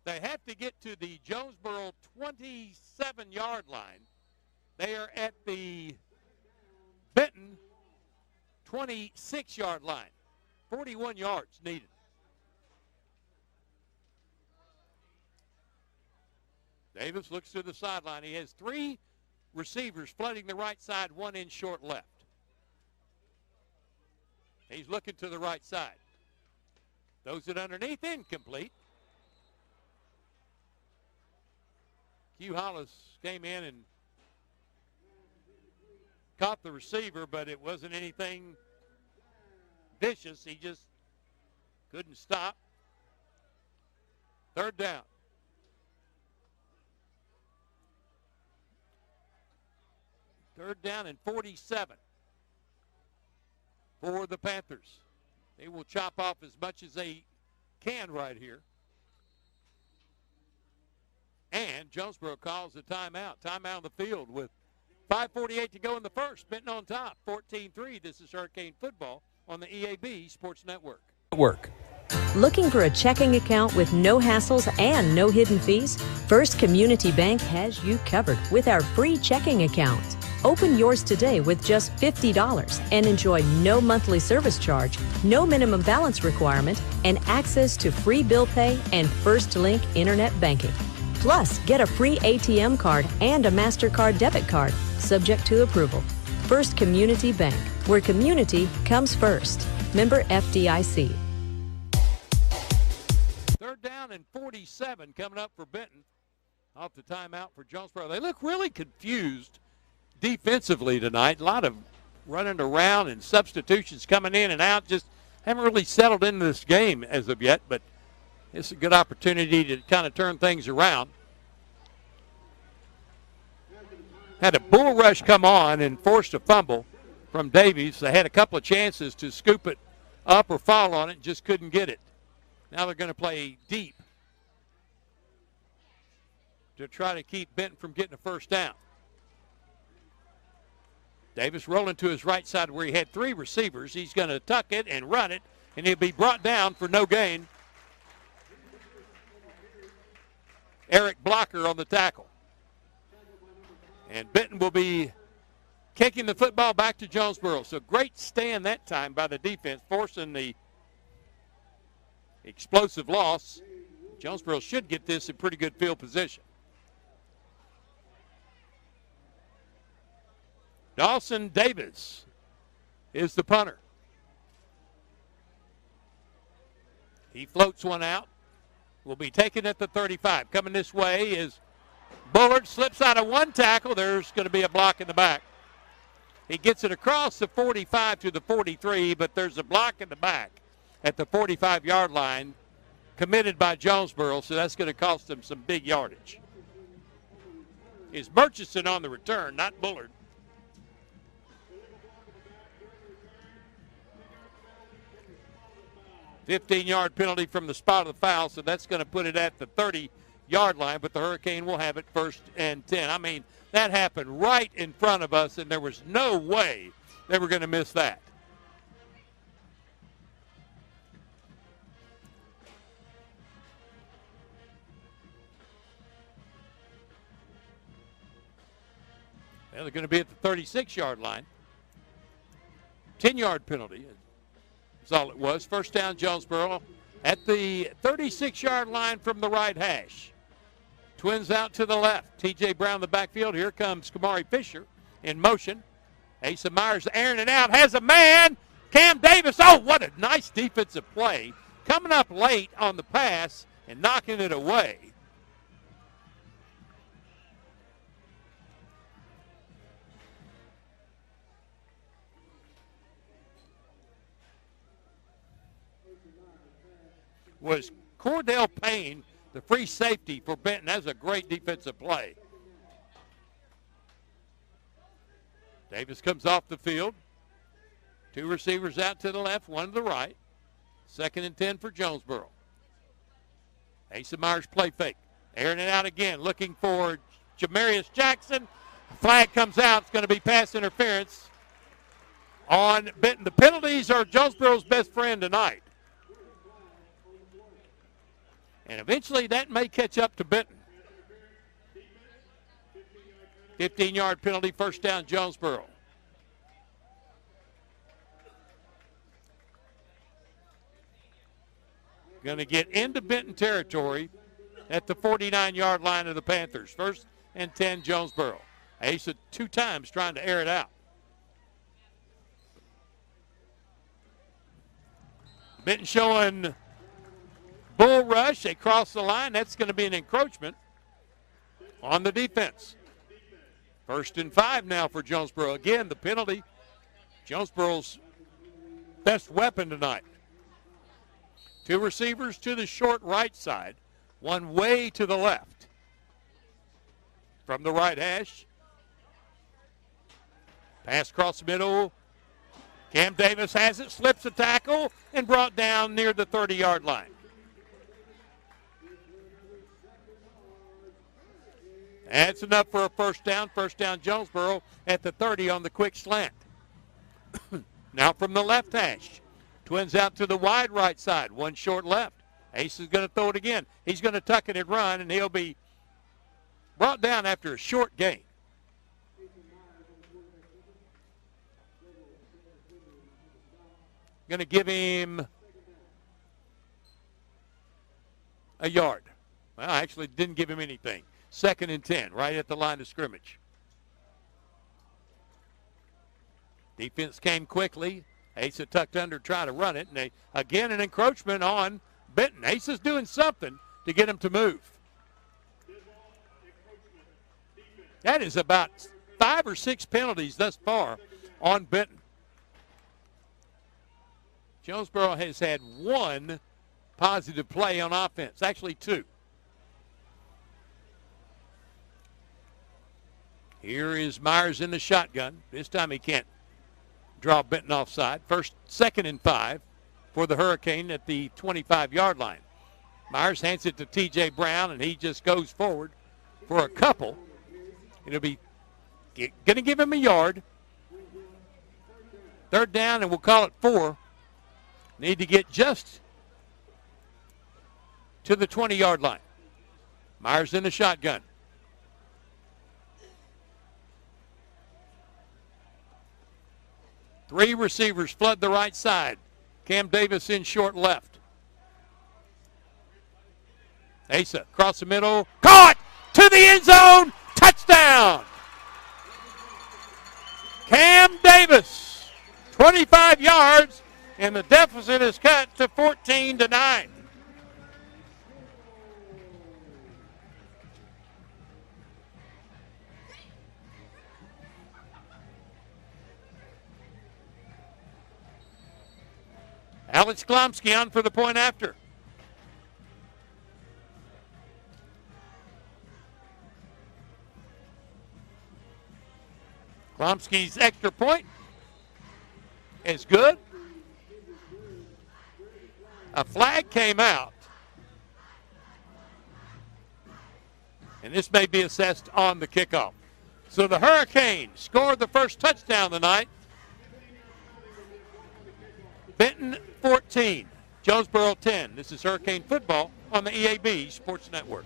They have to get to the Jonesboro 27-yard line. They are at the Benton 26-yard line. 41 yards needed. Davis looks to the sideline. He has 3 receivers flooding the right side, 1 in short left. He's looking to the right side. Throws it underneath, incomplete. Q Hollis came in and caught the receiver, but it wasn't anything vicious. He just couldn't stop. 3rd down. Third down and 47 for the Panthers. They will chop off as much as they can right here. And Jonesboro calls a timeout. Timeout on the field with 5:48 to go in the first. Benton on top, 14-3. This is Hurricane Football on the EAB Sports Network. Looking for a checking account with no hassles and no hidden fees? First Community Bank has you covered with our free checking account. Open yours today with just $50 and enjoy no monthly service charge, no minimum balance requirement, and access to free bill pay and First Link internet banking. Plus, get a free ATM card and a MasterCard debit card, subject to approval. First Community Bank, where community comes first. Member FDIC. Third down and 47 coming up for Benton. Off the timeout for Jonesboro. They look really confused defensively tonight. A lot of running around and substitutions coming in and out. Just haven't really settled into this game as of yet, but it's a good opportunity to kind of turn things around. Had a bull rush come on and forced a fumble from Davies. They had a couple of chances to scoop it up or fall on it, just couldn't get it. Now they're going to play deep to try to keep Benton from getting a first down. Davis rolling to his right side where he had three receivers. He's going to tuck it and run it, and he'll be brought down for no gain. Eric Blocker on the tackle. And Benton will be kicking the football back to Jonesboro. So great stand that time by the defense, forcing the explosive loss. Jonesboro should get this in pretty good field position. Dawson Davis is the punter. He floats one out. Will be taken at the 35. Coming this way is Bullard. Slips out of one tackle. There's going to be a block in the back. He gets it across the 45 to the 43, but there's a block in the back at the 45-yard line committed by Jonesboro, so that's going to cost them some big yardage. Is Murchison on the return, not Bullard. $15-yard penalty from the spot of the foul, so that's going to put it at the 30-yard line, but the Hurricane will have it 1st and 10. I mean, that happened right in front of us, and there was no way they were going to miss that. Well, they're going to be at the 36-yard line. 10-yard penalty. That's all it was. First down, Jonesboro at the 36-yard line from the right hash. Twins out to the left. T.J. Brown the backfield. Here comes Kamari Fisher in motion. Asa Myers airing it out. Has a man. Cam Davis. Oh, what a nice defensive play. Coming up late on the pass and knocking it away. Was Cordell Payne, the free safety for Benton. That was a great defensive play. Davis comes off the field. Two receivers out to the left, one to the right. 2nd and 10 for Jonesboro. Asa Myers play fake. Airing it out again, looking for Jamarius Jackson. Flag comes out. It's going to be pass interference on Benton. The penalties are Jonesboro's best friend tonight. And eventually that may catch up to Benton. 15-yard penalty, first down, Jonesboro. Going to get into Benton territory at the 49-yard line of the Panthers. 1st and 10, Jonesboro. Asa 2 times trying to air it out. Benton showing bull rush. They cross the line. That's going to be an encroachment on the defense. 1st and 5 now for Jonesboro. Again, the penalty, Jonesboro's best weapon tonight. 2 receivers to the short right side, one way to the left. From the right hash. Pass across the middle. Cam Davis has it, slips a tackle, and brought down near the 30-yard line. That's enough for a first down. First down, Jonesboro at the 30 on the quick slant. Now from the left hash. Twins out to the wide right side. One short left. Ace is going to throw it again. He's going to tuck it and run, and he'll be brought down after a short gain. Going to give him a yard. Well, actually didn't give him anything. 2nd and 10, right at the line of scrimmage. Defense came quickly. Asa tucked under, try to run it. And again, an encroachment on Benton. Asa's doing something to get him to move. That is about 5 or 6 penalties thus far on Benton. Jonesboro has had 1 positive play on offense, actually 2. Here is Myers in the shotgun. This time he can't draw Benton offside. 2nd and 5 for the Hurricane at the 25-yard line. Myers hands it to T.J. Brown, and he just goes forward for a couple. It'll be going to give him a yard. 3rd down, and we'll call it 4. Need to get just to the 20-yard line. Myers in the shotgun. Three receivers flood the right side. Cam Davis in short left. Asa across the middle. Caught to the end zone. Touchdown. Cam Davis, 25 yards, and the deficit is cut to 14-9. Alex Glomsky on for the point after. Glomsky's extra point is good. A flag came out. And this may be assessed on the kickoff. So the Hurricanes scored the first touchdown tonight. Benton 14, Jonesboro 10. This is Hurricane football on the EAB Sports Network.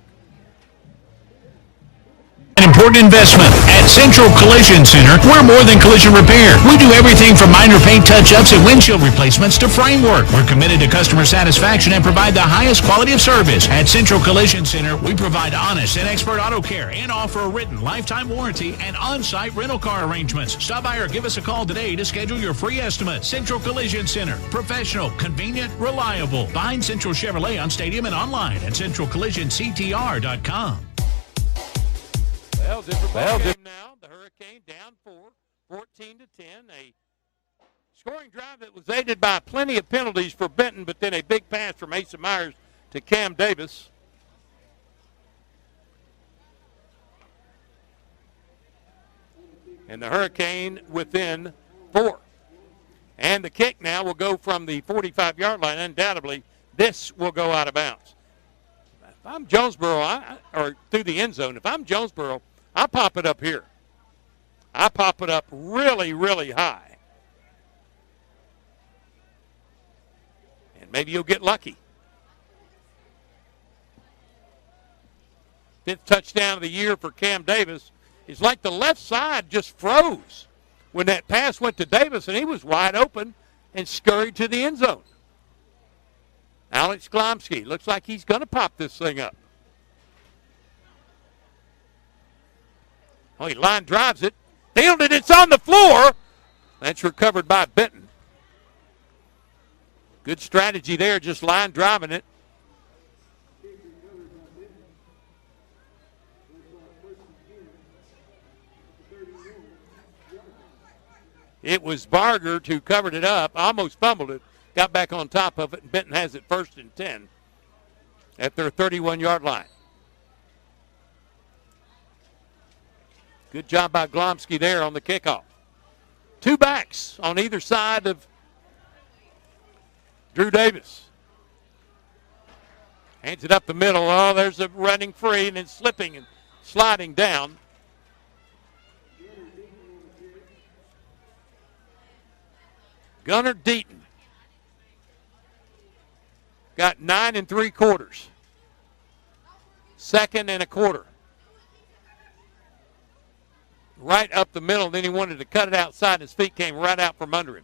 An important investment. At Central Collision Center, we're more than collision repair. We do everything from minor paint touch-ups and windshield replacements to framework. We're committed to customer satisfaction and provide the highest quality of service. At Central Collision Center, we provide honest and expert auto care and offer a written lifetime warranty and on-site rental car arrangements. Stop by or give us a call today to schedule your free estimate. Central Collision Center. Professional, convenient, reliable. Find Central Chevrolet on Stadium and online at centralcollisionctr.com. Well, different ball game now. The Hurricane down 14-10. A scoring drive that was aided by plenty of penalties for Benton, but then a big pass from Asa Myers to Cam Davis. And the Hurricane within 4. And the kick now will go from the 45-yard line. Undoubtedly, this will go out of bounds. If I'm Jonesboro, or through the end zone, if I'm Jonesboro, I pop it up here. I pop it up really, really high. And maybe you'll get lucky. 5th touchdown of the year for Cam Davis. It's like the left side just froze when that pass went to Davis, and he was wide open and scurried to the end zone. Alex Glomsky looks like he's going to pop this thing up. Oh, he line drives it. Fielded, it's on the floor. That's recovered by Benton. Good strategy there, just line driving it. It was Bargert who covered it up, almost fumbled it, got back on top of it, and Benton has it 1st and 10 at their 31-yard line. Good job by Glomsky there on the kickoff. 2 backs on either side of Drew Davis. Hands it up the middle. Oh, there's a running free and then slipping and sliding down. Gunnar Deaton got 9 3/4. 2nd and a quarter. Right up the middle, then he wanted to cut it outside. His feet came right out from under him.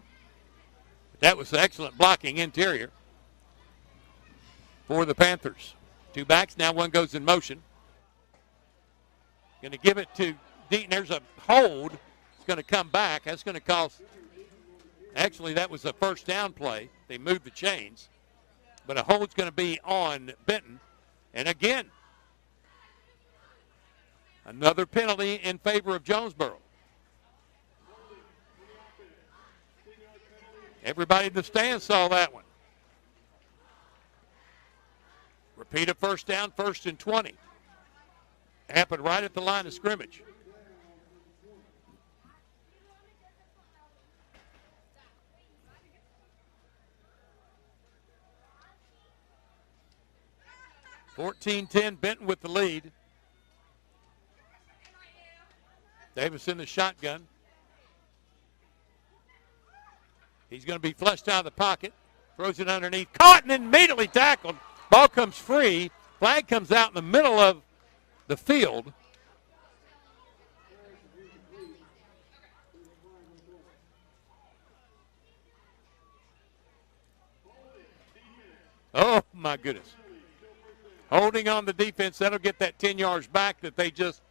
That was excellent blocking interior for the Panthers. Two backs. Now one goes in motion. Going to give it to Deaton. There's a hold. It's going to come back. That's going to cost. Actually, that was a first down play. They moved the chains. But a hold's going to be on Benton. And again, another penalty in favor of Jonesboro. Everybody in the stands saw that one. Repeat of first down, 1st and 20. Happened right at the line of scrimmage. (14-10) Benton with the lead. Davis in the shotgun. He's going to be flushed out of the pocket. Throws it underneath. Caught and immediately tackled. Ball comes free. Flag comes out in the middle of the field. Oh, my goodness. Holding on the defense. That'll get that 10 yards back that they just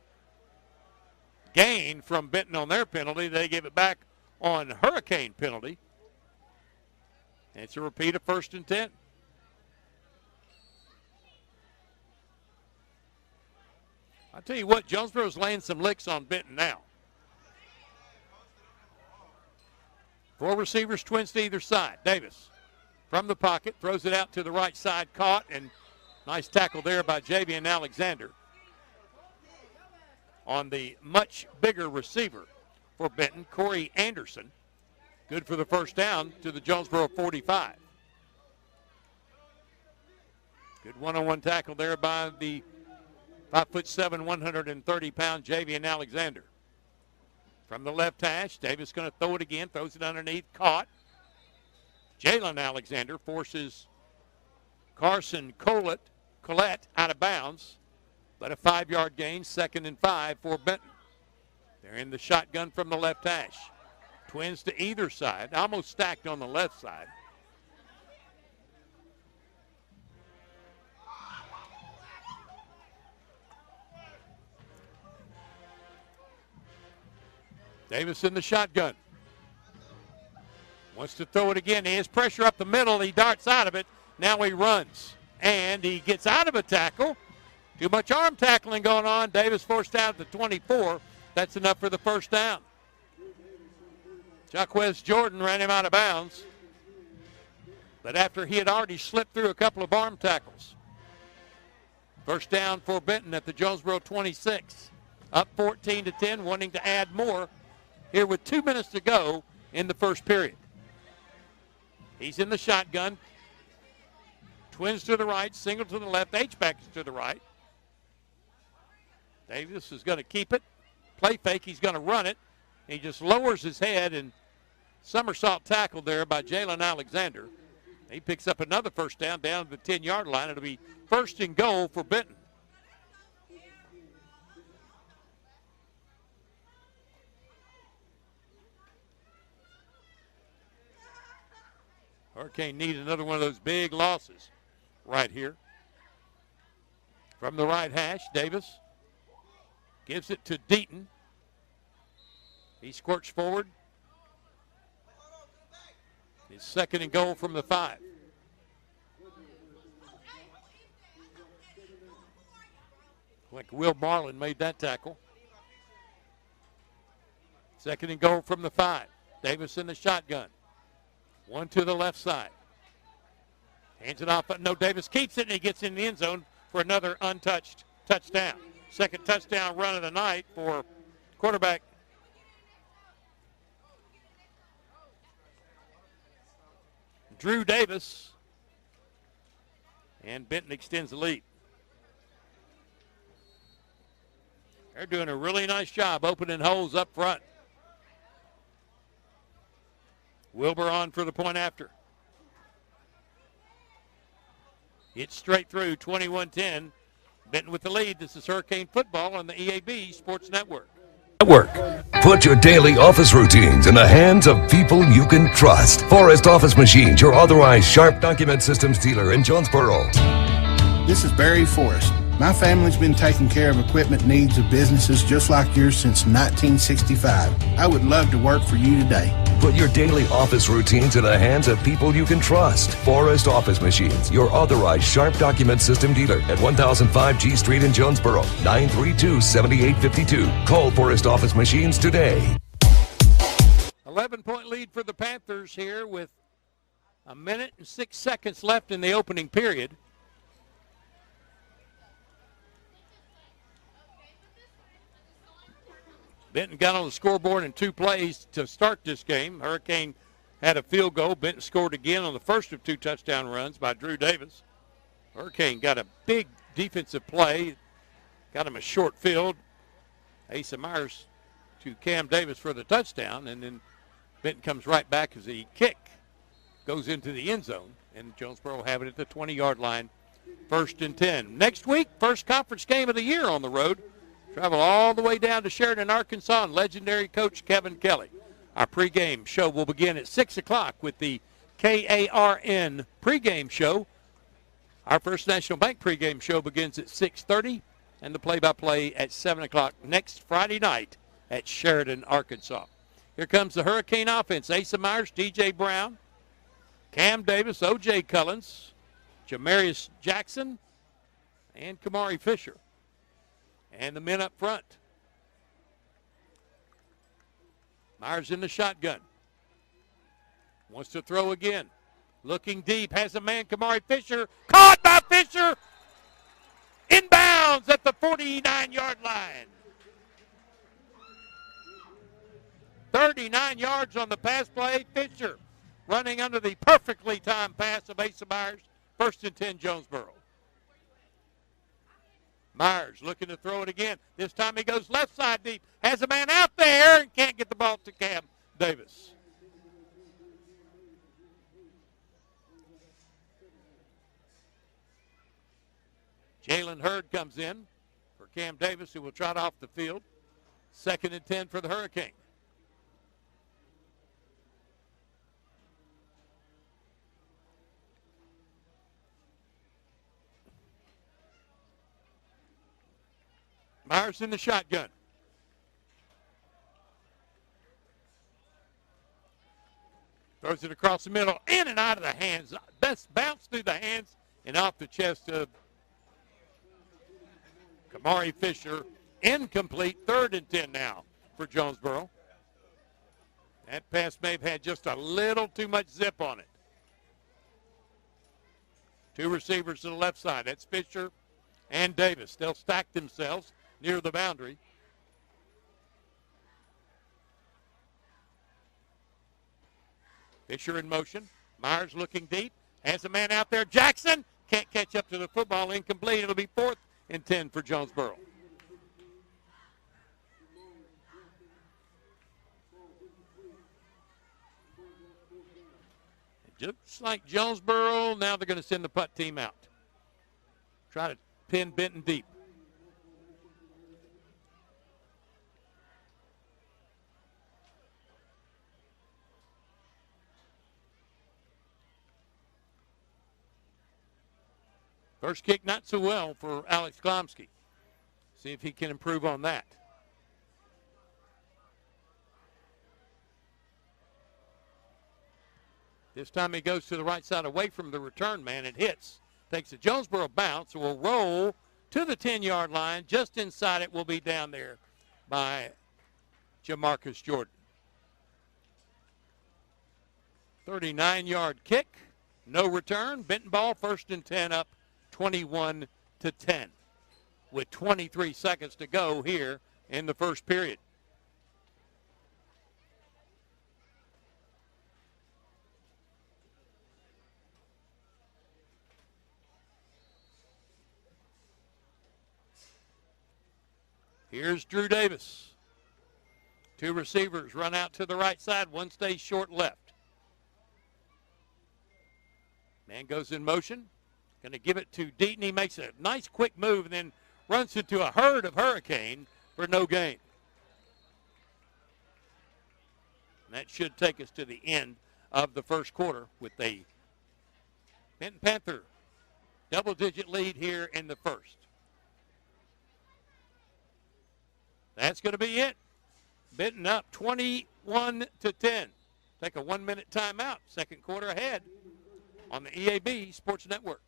gained from Benton on their penalty. They gave it back on Hurricane penalty. And it's a repeat of 1st and 10. I'll tell you what, Jonesboro's laying some licks on Benton now. 4 receivers, twins to either side. Davis from the pocket, throws it out to the right side, caught, and nice tackle there by Javian Alexander on the much bigger receiver for Benton, Corey Anderson. Good for the first down to the Jonesboro 45. Good one-on-one tackle there by the 5'7", 130-pound Javian Alexander. From the left hash, Davis going to throw it again, throws it underneath, caught. Jalen Alexander forces Carson Collette out of bounds, but a 5-yard gain, 2nd and 5 for Benton. They're in the shotgun from the left hash. Twins to either side, almost stacked on the left side. Davis in the shotgun. Wants to throw it again. He has pressure up the middle. He darts out of it. Now he runs. And he gets out of a tackle. Too much arm tackling going on. Davis forced out at the 24. That's enough for the first down. Jaquez Jordan ran him out of bounds. But after he had already slipped through a couple of arm tackles. First down for Benton at the Jonesboro 26. Up 14-10, wanting to add more here with 2 minutes to go in the first period. He's in the shotgun. Twins to the right, single to the left, H-back is to the right. Davis is going to keep it. Play fake, he's going to run it. He just lowers his head and somersault tackle there by Jalen Alexander. He picks up another first down to the 10-yard line. It'll be 1st and goal for Benton. Hurricane need another one of those big losses right here. From the right hash, Davis gives it to Deaton. He squirts forward. His 2nd and goal from the 5. Like Will Marlin made that tackle. 2nd and goal from the 5. Davis in the shotgun. One to the left side. Hands it off. No, Davis keeps it, and he gets in the end zone for another untouched touchdown. 2nd touchdown run of the night for quarterback Drew Davis. And Benton extends the lead. They're doing a really nice job opening holes up front. Wilbur on for the point after. It's straight through, 21-10. Benton with the lead. This is Hurricane Football on the EAB Sports Network. Put your daily office routines in the hands of people you can trust. Forrest Office Machines, your authorized Sharp document systems dealer in Jonesboro. This is Barry Forrest. My family's been taking care of equipment needs of businesses just like yours since 1965. I would love to work for you today. Put your daily office routines in the hands of people you can trust. Forrest Office Machines, your authorized Sharp document system dealer at 1005 G Street in Jonesboro, 932-7852. Call Forrest Office Machines today. 11-point lead for the Panthers here with a minute and 6 seconds left in the opening period. Benton got on the scoreboard in 2 plays to start this game. Hurricane had a field goal. Benton scored again on the first of 2 touchdown runs by Drew Davis. Hurricane got a big defensive play, got him a short field. Asa Myers to Cam Davis for the touchdown, and then Benton comes right back as the kick goes into the end zone, and Jonesboro will have it at the 20-yard line, 1st and 10. Next week, first conference game of the year on the road. Travel all the way down to Sheridan, Arkansas, and legendary coach Kevin Kelly. Our pregame show will begin at 6 o'clock with the KARN pregame show. Our First National Bank pregame show begins at 6:30, and the play-by-play at 7 o'clock next Friday night at Sheridan, Arkansas. Here comes the Hurricane offense. Asa Myers, DJ Brown, Cam Davis, O.J. Cullens, Jamarius Jackson, and Kamari Fisher. And the men up front. Myers in the shotgun. Wants to throw again. Looking deep. Has a man, Kamari Fisher. Caught by Fisher. Inbounds at the 49-yard line. 39 yards on the pass play. Fisher running under the perfectly timed pass of Asa Myers. 1st and 10, Jonesboro. Myers looking to throw it again. This time he goes left side deep. Has a man out there and can't get the ball to Cam Davis. Jalen Hurd comes in for Cam Davis, who will trot off the field. 2nd and 10 for the Hurricane. Myers in the shotgun. Throws it across the middle, in and out of the hands. Best bounce through the hands and off the chest of Kamari Fisher. Incomplete. 3rd and 10 now for Jonesboro. That pass may have had just a little too much zip on it. 2 receivers to the left side. That's Fisher and Davis. They'll stack themselves near the boundary. Fisher in motion. Myers looking deep. Has a man out there. Jackson can't catch up to the football. Incomplete. It'll be 4th and 10 for Jonesboro. Just like Jonesboro, now they're going to send the punt team out. Try to pin Benton deep. First kick not so well for Alex Klomsky. See if he can improve on that. This time he goes to the right side away from the return man. It hits. Takes a Jonesboro bounce. Will roll to the 10-yard line. Just inside it will be down there by Jamarcus Jordan. 39-yard kick. No return. Benton ball, 1st and 10 up 21-10 with 23 seconds to go here in the first period. Here's Drew Davis. 2 receivers run out to the right side. 1 stays short left. Man goes in motion. Going to give it to Deaton. He makes a nice quick move and then runs into a herd of Hurricane for no gain. And that should take us to the end of the first quarter with a Benton Panther double-digit lead here in the first. That's going to be it. Benton up 21-10. Take a 1-minute timeout. Second quarter ahead on the EAB Sports Network.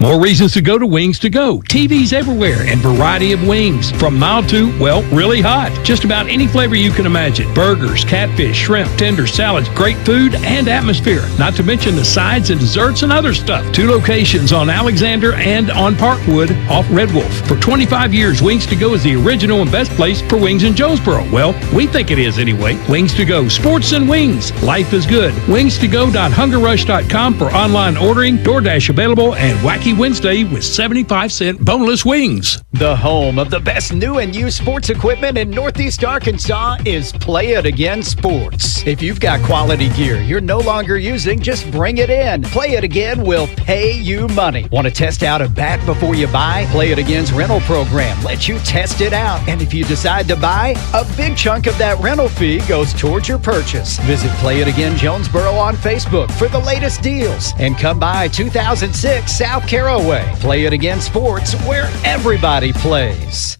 More reasons to go to Wings to Go. TVs everywhere and variety of wings. From mild to, well, really hot. Just about any flavor you can imagine. Burgers, catfish, shrimp, tenders, salads, great food and atmosphere. Not to mention the sides and desserts and other stuff. 2 locations on Alexander and on Parkwood off Red Wolf. For 25 years, Wings to Go is the original and best place for wings in Jonesboro. Well, we think it is anyway. Wings to Go. Sports and wings. Life is good. Wings2go.hungerrush.com for online ordering, DoorDash available, and Wacky Wednesday with 75-cent boneless wings. The home of the best new and used sports equipment in Northeast Arkansas is Play It Again Sports. If you've got quality gear you're no longer using, just bring it in. Play It Again will pay you money. Want to test out a bat before you buy? Play It Again's rental program lets you test it out. And if you decide to buy, a big chunk of that rental fee goes towards your purchase. Visit Play It Again Jonesboro on Facebook for the latest deals. And come by 2006 South Caraway. Play It Again Sports, where everybody plays.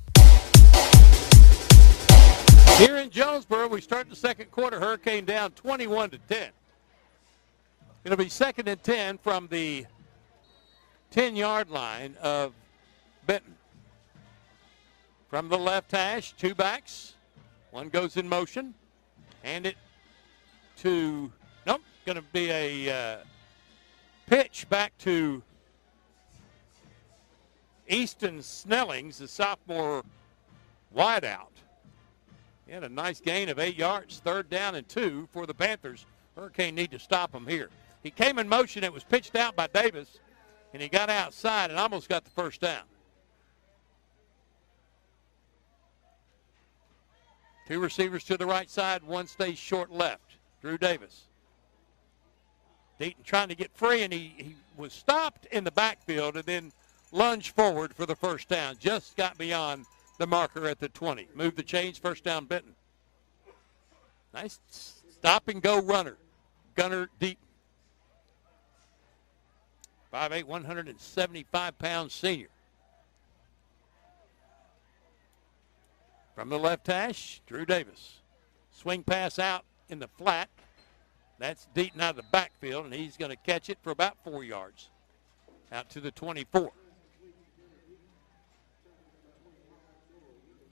Here in Jonesboro, we start the second quarter. Hurricane down 21-10. It'll be 2nd and 10 from the 10-yard line of Benton. From the left hash, 2 backs. One goes in motion. Hand it to, nope, going to be a pitch back to Easton Snellings, the sophomore wideout. He had a nice gain of 8 yards, 3rd down and 2 for the Panthers. Hurricane need to stop him here. He came in motion. It was pitched out by Davis, and he got outside and almost got the first down. 2 receivers to the right side, 1 stays short left. Drew Davis. Deaton trying to get free, and he was stopped in the backfield and then lunged forward for the first down. Just got beyond the marker at the 20. Move the chains, first down Benton. Nice stop and go runner. Gunner Deaton. 5'8", 175-pound senior. From the left hash, Drew Davis. Swing pass out in the flat. That's Deaton out of the backfield, and he's going to catch it for about 4 yards. Out to the 24.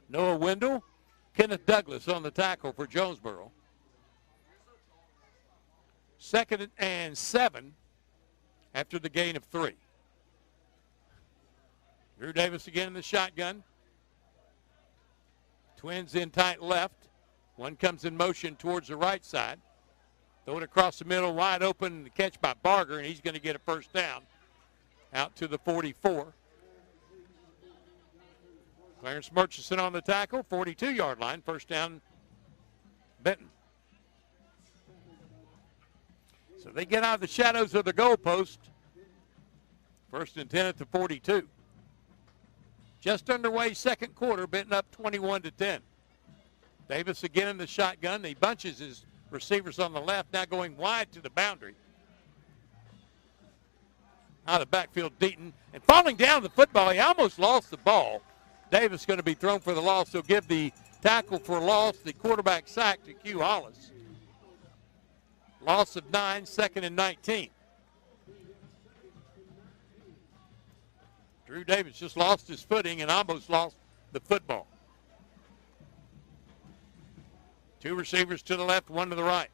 Noah Wendell, Kenneth Douglas on the tackle for Jonesboro. 2nd and 7 after the gain of 3. Drew Davis again in the shotgun. Twins in tight left. One comes in motion towards the right side. Throw it across the middle, wide open, the catch by Barger, and he's going to get a first down out to the 44. Clarence Murchison on the tackle, 42-yard line, first down, Benton. So they get out of the shadows of the goalpost. 1st and 10 at the 42. Just underway, second quarter, Benton up 21-10. Davis again in the shotgun. He bunches his receivers on the left, now going wide to the boundary. Out of the backfield, Deaton. And falling down the football, he almost lost the ball. Davis going to be thrown for the loss. He'll give the tackle for loss, the quarterback sack to Q Hollis. Loss of 9, 2nd and 19. Drew Davis just lost his footing and almost lost the football. 2 receivers to the left, 1 to the right.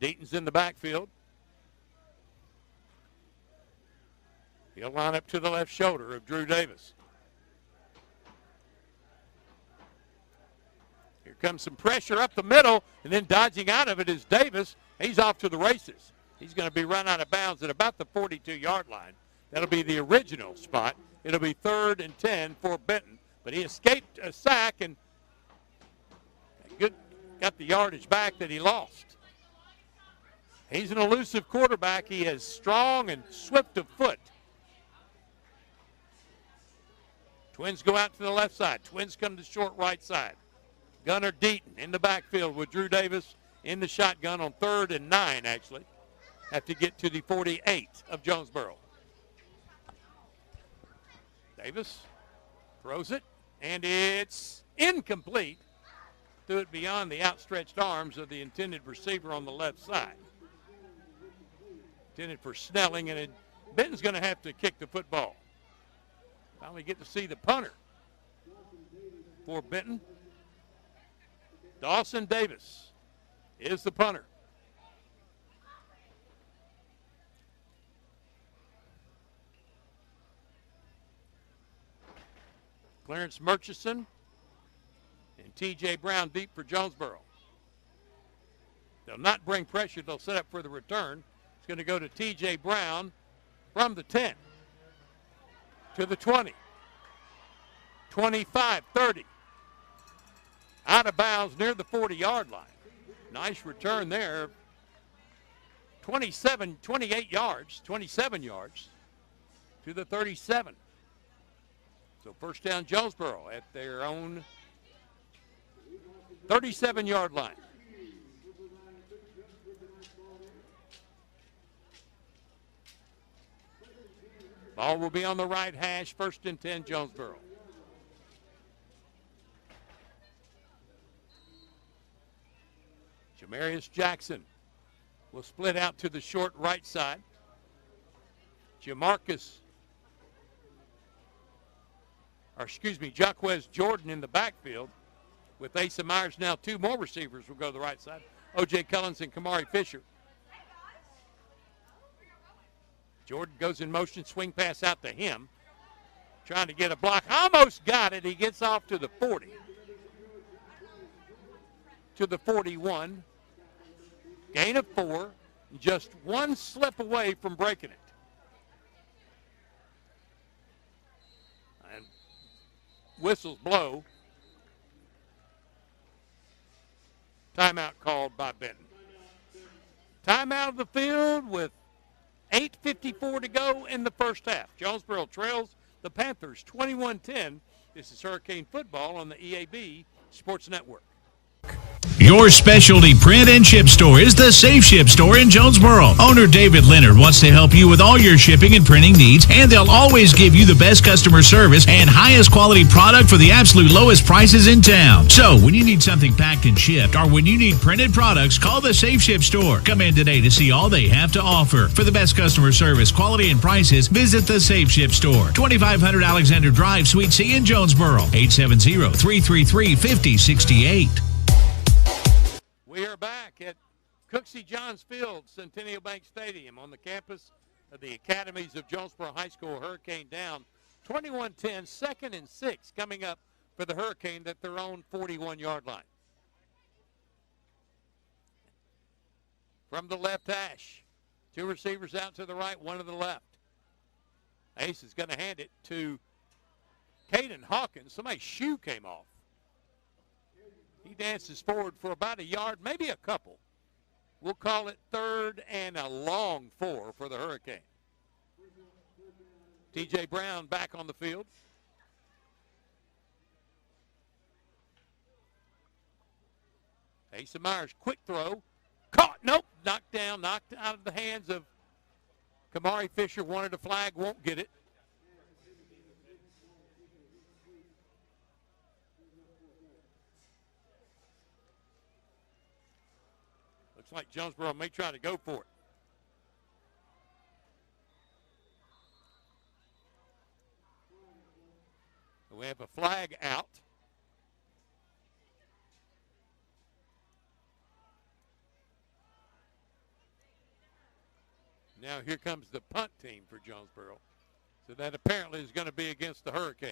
Deaton's in the backfield. He'll line up to the left shoulder of Drew Davis. Here comes some pressure up the middle, and then dodging out of it is Davis. He's off to the races. He's going to be run out of bounds at about the 42-yard line. That'll be the original spot. It'll be 3rd and 10 for Benton. But he escaped a sack and got the yardage back that he lost. He's an elusive quarterback. He is strong and swift of foot. Twins go out to the left side. Twins come to short right side. Gunner Deaton in the backfield with Drew Davis in the shotgun on 3rd and 9, actually. Have to get to the 48 of Jonesboro. Davis throws it, and it's incomplete. Threw it beyond the outstretched arms of the intended receiver on the left side. Intended for Snelling, and Benton's going to have to kick the football. Finally get to see the punter for Benton. Dawson Davis is the punter. Clarence Murchison and T.J. Brown deep for Jonesboro. They'll not bring pressure. They'll set up for the return. It's going to go to T.J. Brown from the 10 to the 20, 25, 30. Out of bounds near the 40-yard line. Nice return there. 28 yards, 27 yards to the 37. So first down Jonesboro at their own 37-yard line. Ball will be on the right hash, 1st and 10 Jonesboro. Jamarius Jackson will split out to the short right side. Jaquez Jordan in the backfield. With Asa Myers now, 2 more receivers will go to the right side. O.J. Cullins and Kamari Fisher. Jordan goes in motion, swing pass out to him. Trying to get a block. Almost got it. He gets off to the 40. To the 41. Gain of 4. Just one slip away from breaking it. And whistles blow. Timeout called by Benton. Timeout of the field with 8:54 to go in the first half. Jonesboro trails the Panthers 21-10. This is Hurricane Football on the EAB Sports Network. Your specialty print and ship store is the Safe Ship Store in Jonesboro. Owner David Leonard wants to help you with all your shipping and printing needs, and they'll always give you the best customer service and highest quality product for the absolute lowest prices in town. So when you need something packed and shipped, or when you need printed products, call the Safe Ship Store. Come in today to see all they have to offer. For the best customer service, quality, and prices, visit the Safe Ship Store, 2500 Alexander Drive, Suite C in Jonesboro, 870-333-5068. We are back at Cooksey Johns Field, Centennial Bank Stadium, on the campus of the Academies of Jonesboro High School. Hurricane down 21-10, 2nd and 6 coming up for the Hurricane at their own 41-yard line. From the left hash, 2 receivers out to the right, 1 to the left. Ace is going to hand it to Caden Hawkins. Somebody's shoe came off. He dances forward for about a yard, maybe a couple. We'll call it 3rd and a long 4 for the Hurricane. T.J. Brown back on the field. Asa Myers, quick throw. Caught, nope, knocked down, knocked out of the hands of Kamari Fisher. Wanted a flag, won't get it. Looks like Jonesboro may try to go for it. We have a flag out. Now here comes the punt team for Jonesboro. So that apparently is going to be against the Hurricane.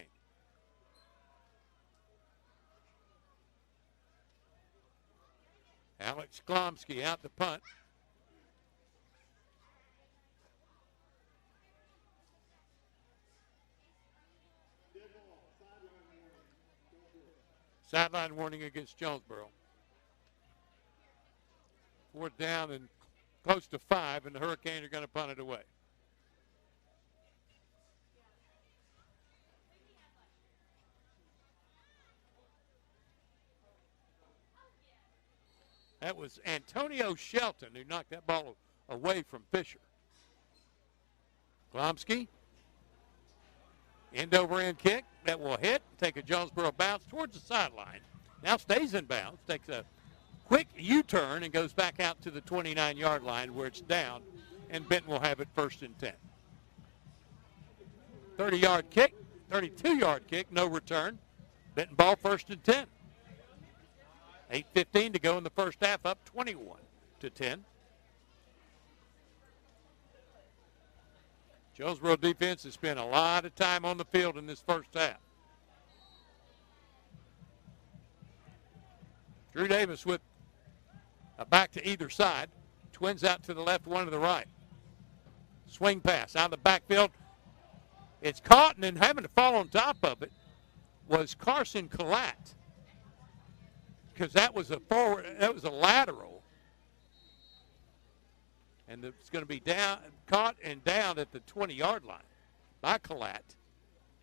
Alex Klomsky out to punt. Sideline warning against Jonesboro. 4th down and close to 5, and the Hurricane are going to punt it away. That was Antonio Shelton who knocked that ball away from Fisher. Glomsky, end-over-end kick that will hit, take a Jonesboro bounce towards the sideline. Now stays in bounds, takes a quick U-turn and goes back out to the 29-yard line where it's down, and Benton will have it 1st and 10. 30-yard kick, 32-yard kick, no return. Benton ball 1st and 10. 8:15 to go in the first half, up 21-10. Jonesboro defense has spent a lot of time on the field in this first half. Drew Davis with a back to either side. Twins out to the left, one to the right. Swing pass out of the backfield. It's caught, and then having to fall on top of it was Carson Collette, because that was a forward, that was a lateral. And it's going to be down, caught and down at the 20-yard line by Collette.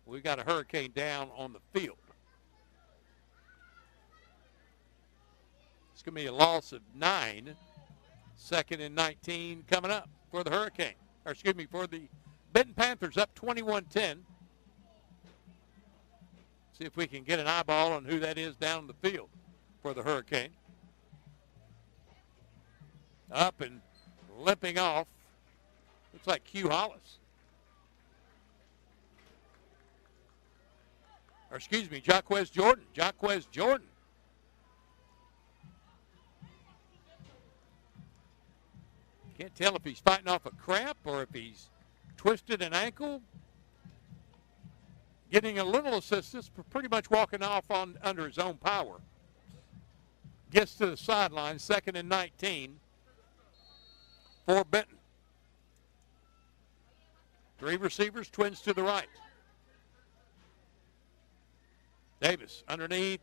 We've got a Hurricane down on the field. It's going to be a loss of 9. 2nd and 19 coming up for the Hurricane. Or excuse me, for the Benton Panthers, up 21-10. See if we can get an eyeball on who that is down the field for the Hurricane. Up and limping off. Looks like Q Hollis. Or excuse me, Jaquez Jordan. Jaquez Jordan. Can't tell if he's fighting off a cramp or if he's twisted an ankle. Getting a little assistance, but pretty much walking off on under his own power. Gets to the sideline, 2nd and 19 for Benton. 3 receivers, Twins to the right. Davis underneath,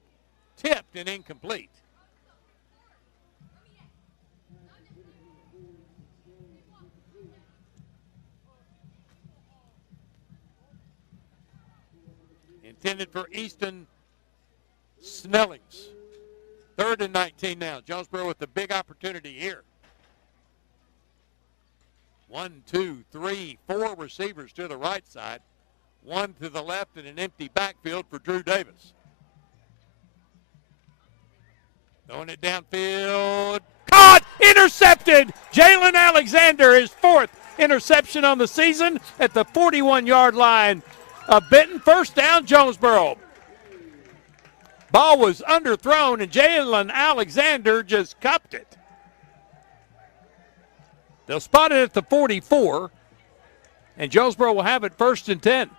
tipped and incomplete. Intended for Easton Snellings. 3rd and 19 now. Jonesboro with the big opportunity here. 1, 2, 3, 4 receivers to the right side. 1 to the left and an empty backfield for Drew Davis. Throwing it downfield. Caught! Intercepted! Jalen Alexander, his 4th interception on the season at the 41-yard line of Benton. 1st down, Jonesboro. Ball was underthrown, and Jalen Alexander just cupped it. They'll spot it at the 44, and Jonesboro will have it 1st and 10.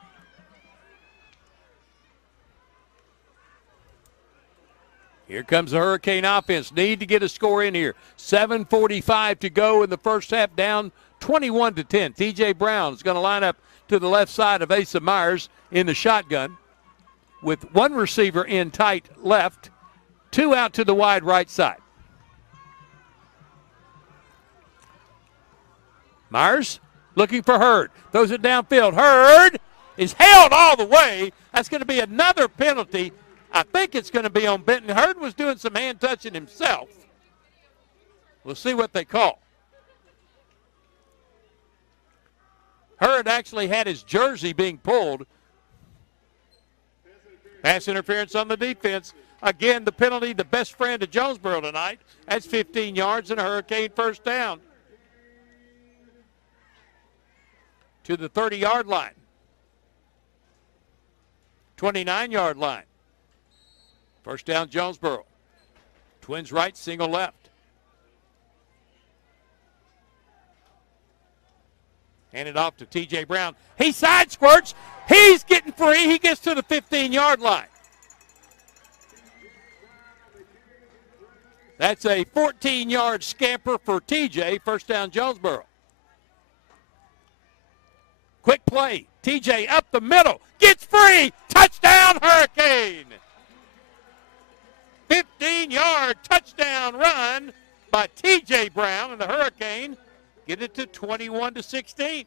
Here comes the Hurricane offense. Need to get a score in here. 7:45 to go in the first half, down 21-10. T.J. Brown is going to line up to the left side of Asa Myers in the shotgun with 1 receiver in tight left, 2 out to the wide right side. Myers looking for Hurd. Throws it downfield. Hurd is held all the way. That's going to be another penalty. I think it's going to be on Benton. Hurd was doing some hand touching himself. We'll see what they call. Hurd actually had his jersey being pulled. Pass interference on the defense. Again, the penalty, the best friend of Jonesboro tonight. That's 15 yards and a Hurricane 1st down. To the 30-yard line. 29-yard line. 1st down, Jonesboro. Twins right, single left. Hand it off to T.J. Brown. He side squirts. He's getting free. He gets to the 15-yard line. That's a 14-yard scamper for T.J. 1st down, Jonesboro. Quick play. T.J. up the middle. Gets free. Touchdown, Hurricane. 15-yard touchdown run by T.J. Brown, and the Hurricane get it to 21-16.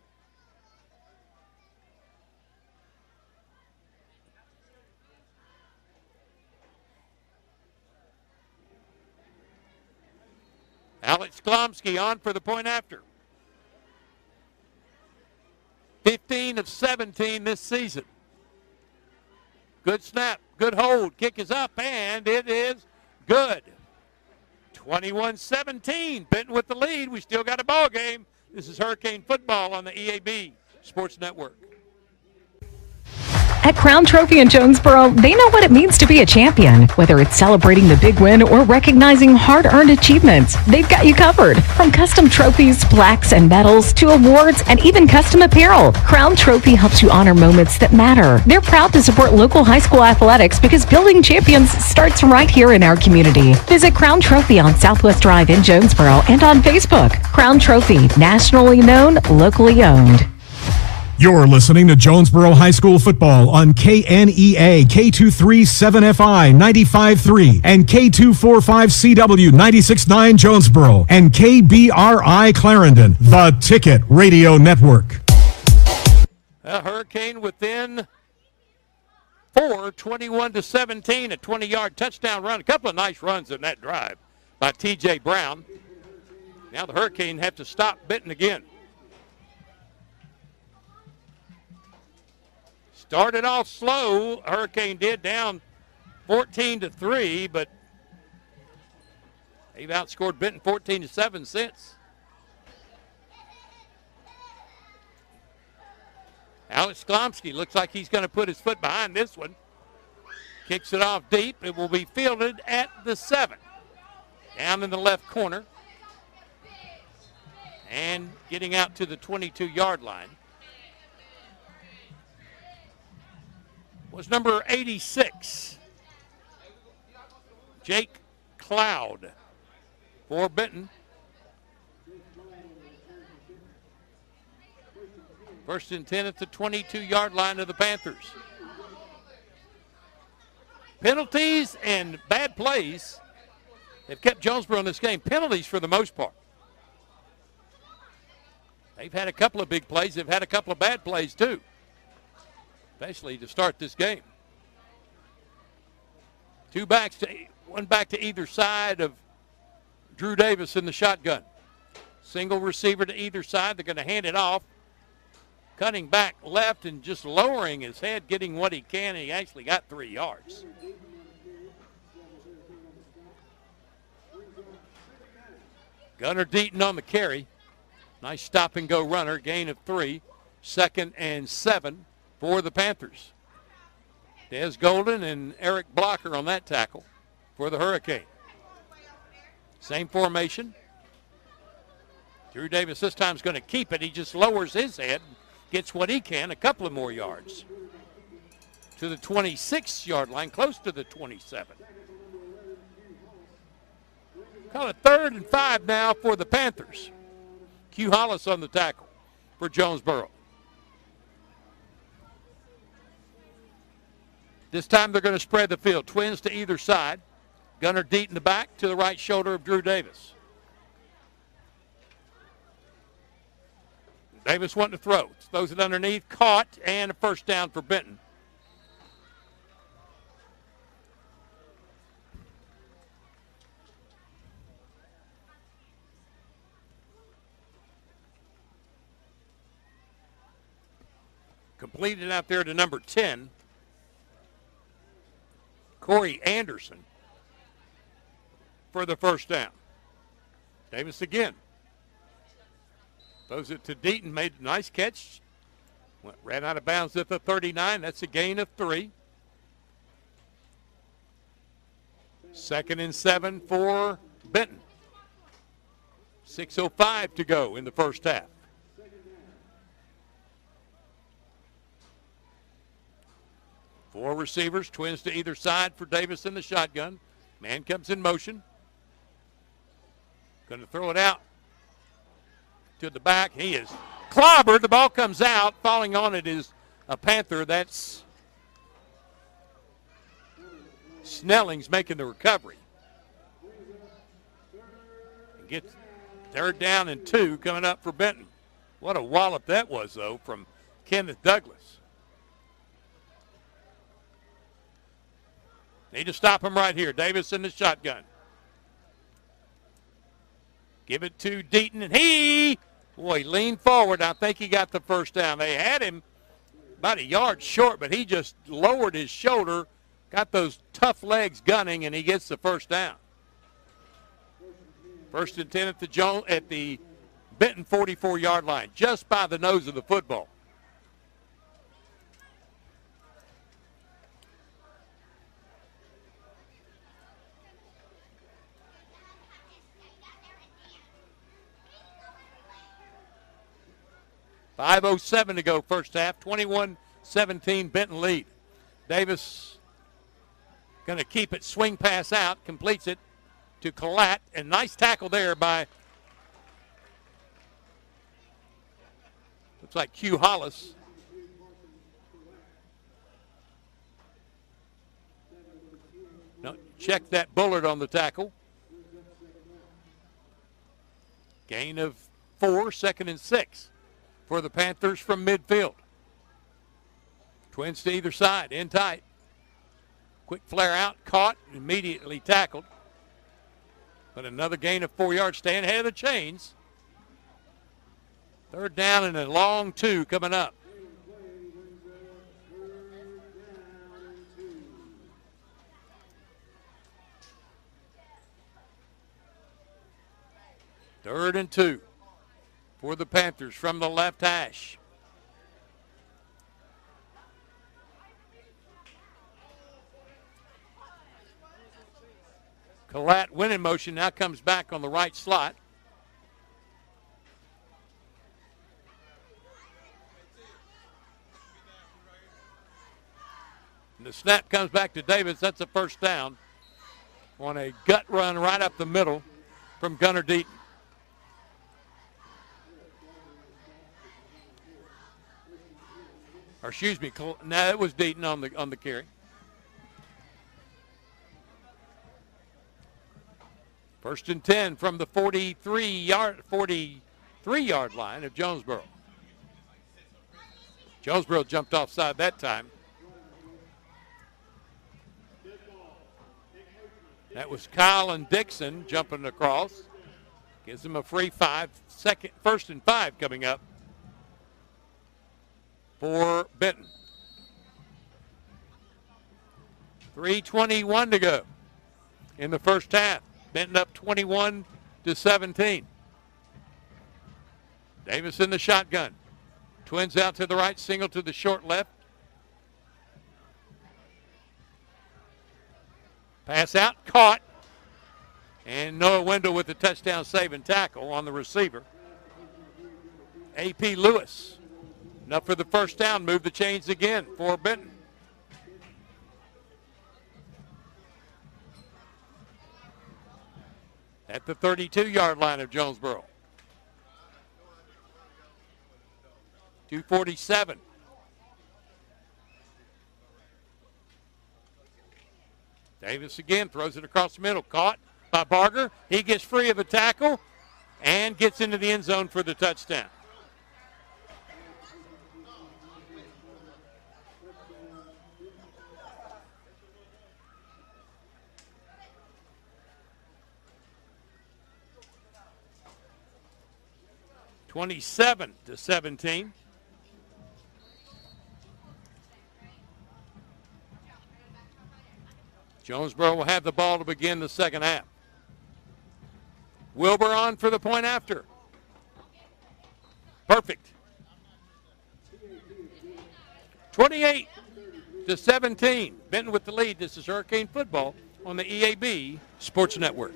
Alex Klomsky on for the point after. 15 of 17 this season. Good snap, good hold. Kick is up, and it is good. 21-17. Benton with the lead. We still got a ball game. This is Hurricane football on the EAB Sports Network. At Crown Trophy in Jonesboro, they know what it means to be a champion. Whether it's celebrating the big win or recognizing hard-earned achievements, they've got you covered. From custom trophies, plaques, and medals to awards and even custom apparel, Crown Trophy helps you honor moments that matter. They're proud to support local high school athletics because building champions starts right here in our community. Visit Crown Trophy on Southwest Drive in Jonesboro and on Facebook. Crown Trophy, nationally known, locally owned. You're listening to Jonesboro High School football on KNEA, K237FI 95.3, and K245CW 96.9 Jonesboro, and KBRI Clarendon, the Ticket Radio Network. A Hurricane within 4, 21-17, a 20-yard touchdown run. A couple of nice runs in that drive by T.J. Brown. Now the Hurricane have to stop Benton again. Started off slow. Hurricane did, down 14-3, but they've outscored Benton 14-7 since. Alex Klomsky looks like he's going to put his foot behind this one. Kicks it off deep. It will be fielded at the 7. Down in the left corner. And getting out to the 22-yard line was number 86, Jake Cloud for Benton. First and 10 at the 22-yard line of the Panthers. Penalties and bad plays have kept Jonesboro in this game. Penalties for the most part. They've had a couple of big plays. They've had a couple of bad plays too, especially to start this game. One back to either side of Drew Davis in the shotgun. Single receiver to either side. They're going to hand it off. Cutting back left and just lowering his head, getting what he can, and he actually got 3 yards. Gunnar Deaton on the carry. Nice stop-and-go runner, gain of 3. 2nd and 7 for the Panthers. Des Golden and Eric Blocker on that tackle for the Hurricane. Same formation. Drew Davis this time is going to keep it. He just lowers his head, gets what he can, a couple of more yards. To the 26-yard line, close to the 27. Call it 3rd and 5 now for the Panthers. Q Hollis on the tackle for Jonesboro. This time they're going to spread the field. Twins to either side. Gunnar Deaton the back to the right shoulder of Drew Davis. Davis wanting to throw. Throws it underneath. Caught, and a first down for Benton. Completed out there to number 10. Corey Anderson for the first down. Davis again. Throws it to Deaton, made a nice catch. Ran out of bounds at the 39. That's a gain of 3. 2nd and 7 for Benton. 6:05 to go in the first half. Four receivers, twins to either side for Davis in the shotgun. Man comes in motion. Going to throw it out to the back. He is clobbered. The ball comes out. Falling on it is a Panther. That's Snelling's making the recovery. Gets 3rd down and 2 coming up for Benton. What a wallop that was, though, from Kenneth Douglas. Need to stop him right here. Davis in the shotgun. Give it to Deaton, and he leaned forward. I think he got the first down. They had him about a yard short, but he just lowered his shoulder, got those tough legs gunning, and he gets the first down. 1st and 10 at the Benton 44-yard line, just by the nose of the football. .5:07 to go first half, 21-17 Benton lead. Davis going to keep it, swing pass out, completes it to Collat, and nice tackle there by, looks like Q Hollis. No, check that Bullard on the tackle. Gain of 4, 2nd and 6 for the Panthers from midfield. Twins to either side, in tight. Quick flare out, caught, immediately tackled. But another gain of 4 yards, staying ahead of the chains. 3rd down and a long 2 coming up. Third and 2 for the Panthers from the left hash. Collat went in motion, now comes back on the right slot. And the snap comes back to Davis. That's a first down on a gut run right up the middle from Gunnar Deaton. Or excuse me, no, it was Deaton on the carry. First and 10 from the 43-yard line of Jonesboro. Jonesboro jumped offside that time. That was Kyle and Dixon jumping across. Gives them a free 5. 1st and 5 coming up for Benton. 3:21 to go in the first half. Benton up 21-17. Davis in the shotgun. Twins out to the right, single to the short left. Pass out, caught. And Noah Wendell with the touchdown save and tackle on the receiver. A.P. Lewis. Enough for the first down. Move the chains again for Benton. At the 32-yard line of Jonesboro. 2:47. Davis again throws it across the middle. Caught by Barger. He gets free of a tackle and gets into the end zone for the touchdown. (27-17). Jonesboro will have the ball to begin the second half. Wilbur on for the point after. Perfect. 28-17. Benton with the lead. This is Hurricane Football on the EAB Sports Network.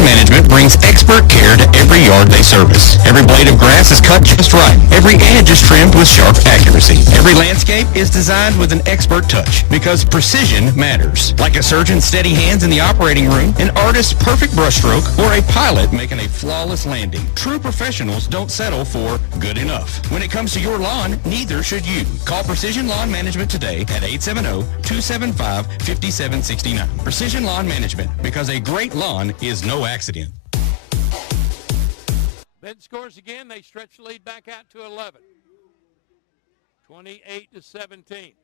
Management brings expert care to every yard they service. Every blade of grass is cut just right. Every edge is trimmed with sharp accuracy. Every landscape is designed with an expert touch because precision matters. Like a surgeon's steady hands in the operating room, an artist's perfect brushstroke, or a pilot making a flawless landing. True professionals don't settle for good enough. When it comes to your lawn, neither should you. Call Precision Lawn Management today at 870-275-5769. Precision Lawn Management, because a great lawn is no accident. Benton scores again. They stretch the lead back out to 11. 28-17.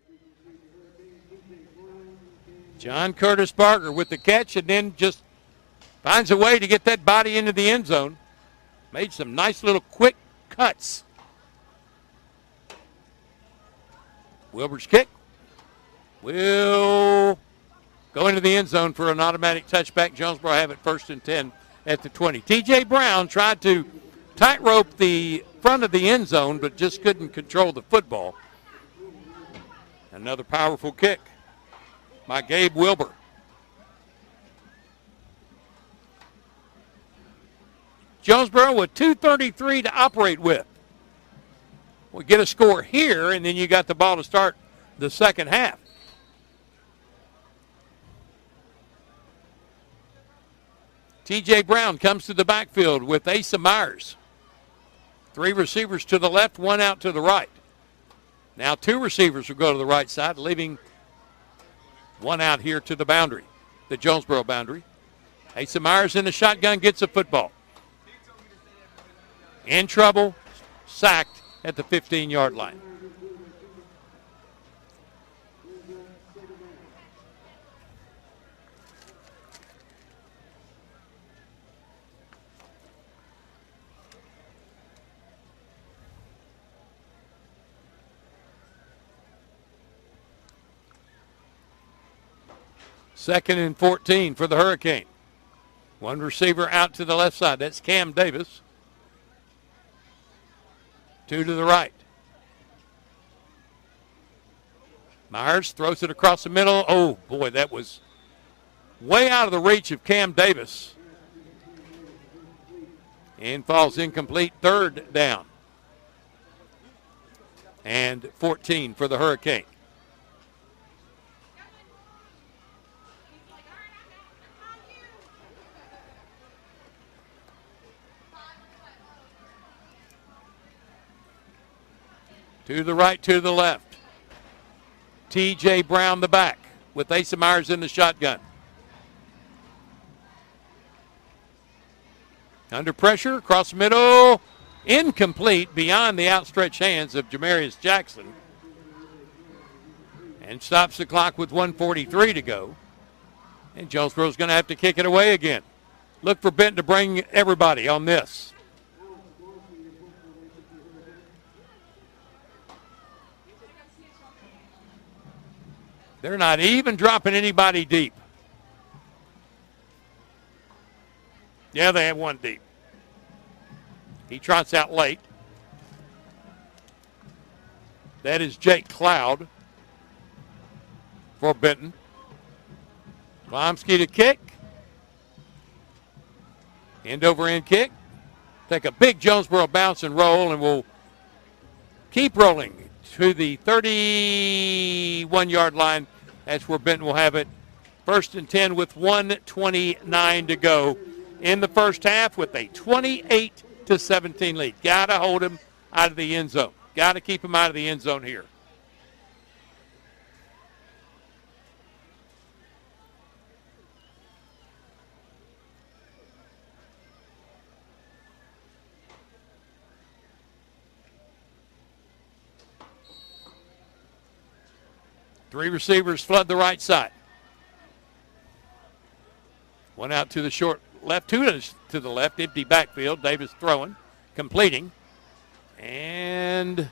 John Curtis Barger with the catch, and then just Finds a way to get that body into the end zone. Made some nice little quick cuts. Wilbur's kick will go into the end zone for an automatic touchback. Jonesboro have it 1st and 10 at the 20. T.J. Brown tried to tightrope the front of the end zone, but just couldn't control the football. Another powerful kick by Gabe Wilbur. Jonesboro with 2:33 to operate with. We get a score here, and then you got the ball to start the second half. T.J. Brown comes to the backfield with Asa Myers. 3 receivers to the left, 1 out to the right. Now 2 receivers will go to the right side, leaving 1 out here to the boundary, the Jonesboro boundary. Asa Myers in the shotgun, gets a football. In trouble, sacked at the 15-yard line. Second and 14 for the Hurricane. 1 receiver out to the left side. That's Cam Davis. 2 to the right. Myers throws it across the middle. Oh, boy, that was way out of the reach of Cam Davis. And falls incomplete. 3rd down. And 14 for the Hurricane. To the right, to the left. T.J. Brown the back with Asa Myers in the shotgun. Under pressure, across the middle, incomplete, beyond the outstretched hands of Jamarius Jackson. And stops the clock with 1:43 to go. And Jonesboro's going to have to kick it away again. Look for Benton to bring everybody on this. They're not even dropping anybody deep. Yeah, they have 1 deep. He trots out late. That is Jake Cloud for Benton. Klomsky to kick. End over end kick. Take a big Jonesboro bounce and roll, and we'll keep rolling to the 31-yard line. That's where Benton will have it. 1st and 10 with 1:29 to go in the first half with a 28-17 lead. Got to hold him out of the end zone. Got to keep him out of the end zone here. Three receivers flood the right side. 1 out to the short left, 2 to the left, empty backfield. Davis throwing, completing, and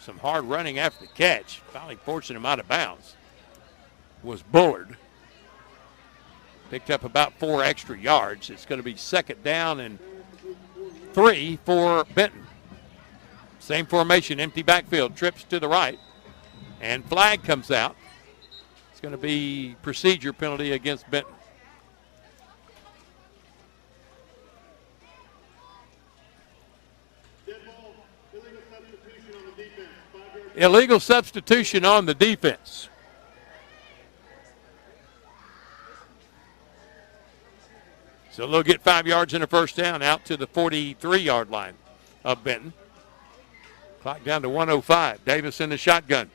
some hard running after the catch. Finally forcing him out of bounds was Bullard. Picked up about 4 extra yards. It's going to be 2nd down and 3 for Benton. Same formation, empty backfield, trips to the right. And flag comes out. It's going to be procedure penalty against Benton. Illegal substitution on the defense. So they'll get 5 yards and a 1st down out to the 43-yard line of Benton. Clock down to 1:05. Davis in the shotgun.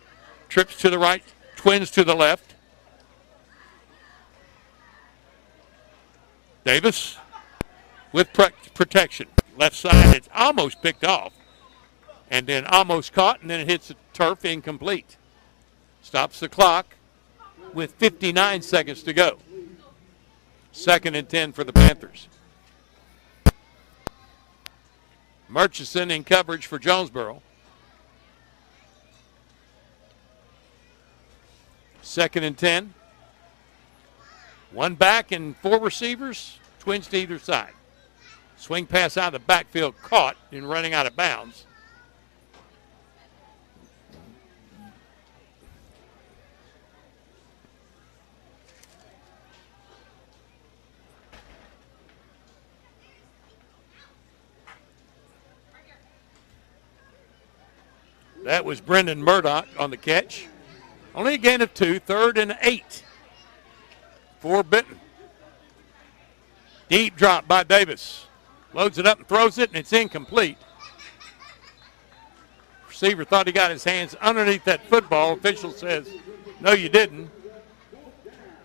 Trips to the right, twins to the left. Davis with protection. Left side, it's almost picked off. And then almost caught, and then it hits the turf, incomplete. Stops the clock with 59 seconds to go. 2nd and 10 for the Panthers. Murchison in coverage for Jonesboro. 2nd and 10. One back and 4 receivers, Twins to either side. Swing pass out of the backfield, caught in running out of bounds. That was Brendan Murdoch on the catch. Only a gain of 2, 3rd and 8 for Benton. Deep drop by Davis. Loads it up and throws it, and it's incomplete. Receiver thought he got his hands underneath that football. Official says, no, you didn't.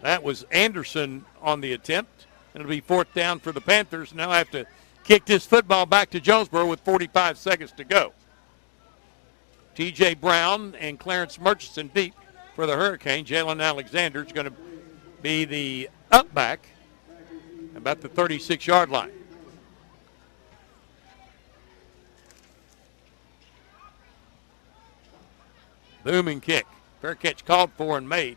That was Anderson on the attempt. It'll be 4th down for the Panthers. Now have to kick this football back to Jonesboro with 45 seconds to go. T.J. Brown and Clarence Murchison deep for the Hurricane. Jalen Alexander is going to be the up back about the 36-yard line. Booming kick. Fair catch called for and made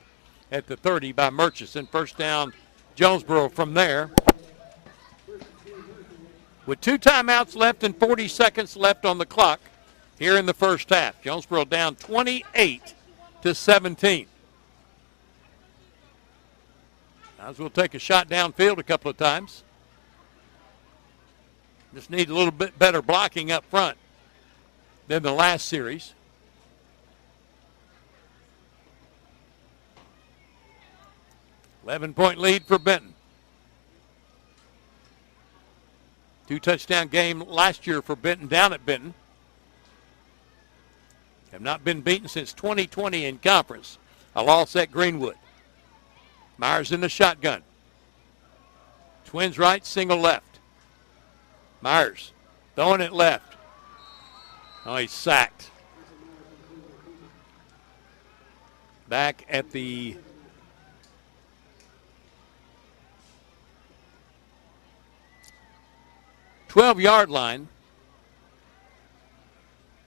at the 30 by Murchison. 1st down, Jonesboro from there. With 2 timeouts left and 40 seconds left on the clock here in the first half. Jonesboro down 28-17. Might as well take a shot downfield a couple of times. Just need a little bit better blocking up front than the last series. $11-point lead for Benton. 2-touchdown game last year for Benton down at Benton. Have not been beaten since 2020 in conference. A loss at Greenwood. Myers in the shotgun. Twins right, single left. Myers throwing it left. Oh, he's sacked. Back at the 12-yard line.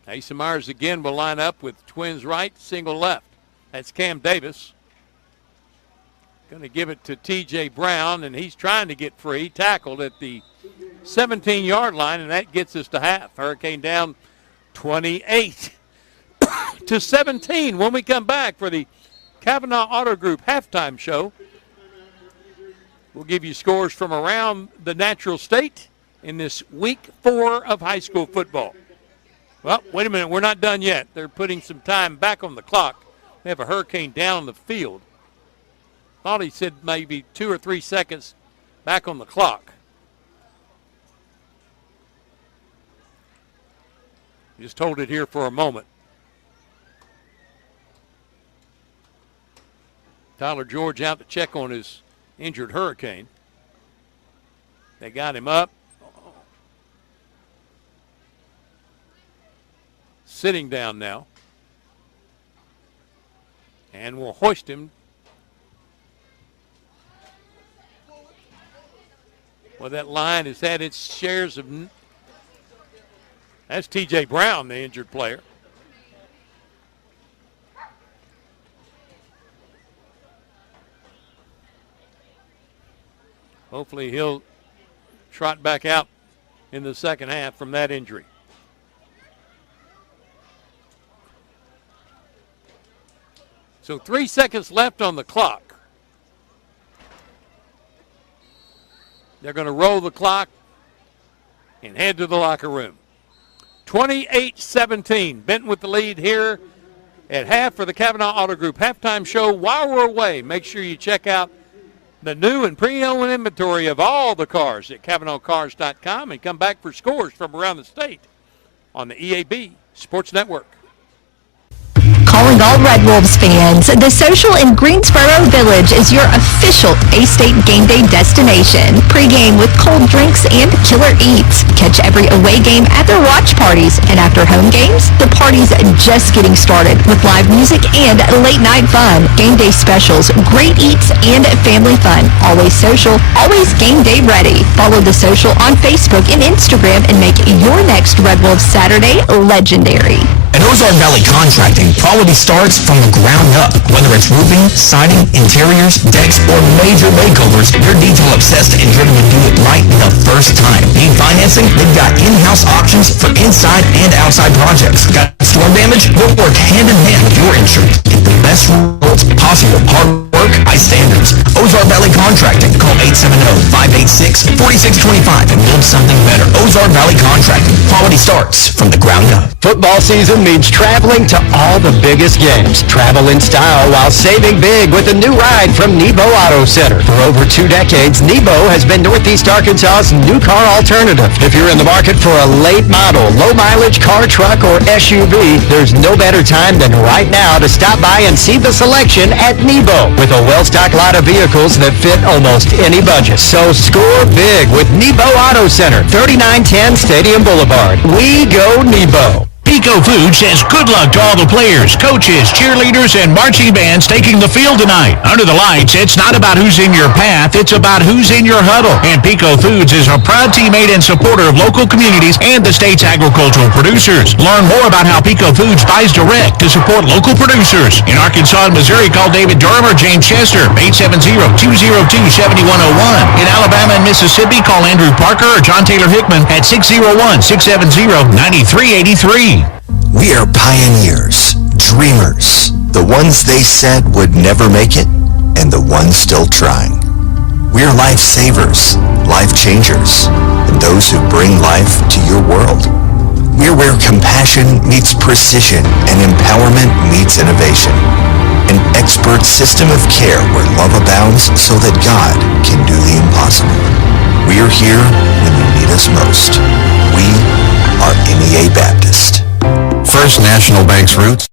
Asa Myers again will line up with Twins right, single left. That's Cam Davis. Going to give it to T.J. Brown, and he's trying to get free. Tackled at the 17-yard line, and that gets us to half. Hurricane down 28-17 when we come back for the Kavanaugh Auto Group halftime show. We'll give you scores from around the natural state in this week 4 of high school football. Well, wait a minute. We're not done yet. They're putting some time back on the clock. They have a Hurricane down the field. Thought he said maybe 2 or 3 seconds back on the clock. Just hold it here for a moment. Tyler George out to check on his injured Hurricane. They got him up. Sitting down now. And we'll hoist him. Well, that line has had its shares of. That's T.J. Brown, the injured player. Hopefully he'll trot back out in the second half from that injury. So 3 seconds left on the clock. They're going to roll the clock and head to the locker room. 28-17. Benton with the lead here at half for the Kavanaugh Auto Group halftime show. While we're away, make sure you check out the new and pre-owned inventory of all the cars at CavanaughCars.com and come back for scores from around the state on the EAB Sports Network. Calling all Red Wolves fans, the Social in Greensboro Village is your official A-State game day destination. Pregame with cold drinks and killer eats. Catch every away game at their watch parties. And after home games, the party's just getting started with live music and late night fun. Game day specials, great eats, and family fun. Always social, always game day ready. Follow the Social on Facebook and Instagram and make your next Red Wolves Saturday legendary. At Ozark Valley Contracting, quality starts from the ground up. Whether it's roofing, siding, interiors, decks, or major makeovers, they're detail-obsessed and driven to do it right the first time. Need financing? They've got in-house options for inside and outside projects. Got storm damage? We'll work hand-in-hand with your insurance. Get the best results possible. Hard work, high standards. Ozark Valley Contracting. Call 870-586-4625 and build something better. Ozark Valley Contracting. Quality starts from the ground up. Football season means traveling to all the biggest games. Travel in style while saving big with a new ride from Nebo Auto Center. For over 2 decades, Nebo has been Northeast Arkansas's new car alternative. If you're in the market for a late model, low mileage car, truck, or SUV, there's no better time than right now to stop by and see the selection at Nebo. With a well-stocked lot of vehicles that fit almost any budget. So score big with Nebo Auto Center, 3910 Stadium Boulevard. We go Nebo. Pico Foods says good luck to all the players, coaches, cheerleaders, and marching bands taking the field tonight. Under the lights, it's not about who's in your path, it's about who's in your huddle. And Pico Foods is a proud teammate and supporter of local communities and the state's agricultural producers. Learn more about how Pico Foods buys direct to support local producers. In Arkansas and Missouri, call David Durham or James Chester, 870-202-7101. In Alabama and Mississippi, call Andrew Parker or John Taylor Hickman at 601-670-9383. We are pioneers, dreamers, the ones they said would never make it, and the ones still trying. We're lifesavers, life changers, and those who bring life to your world. We're where compassion meets precision and empowerment meets innovation. An expert system of care where love abounds so that God can do the impossible. We're here when you need us most. We are NEA Baptist. First National Bank's roots.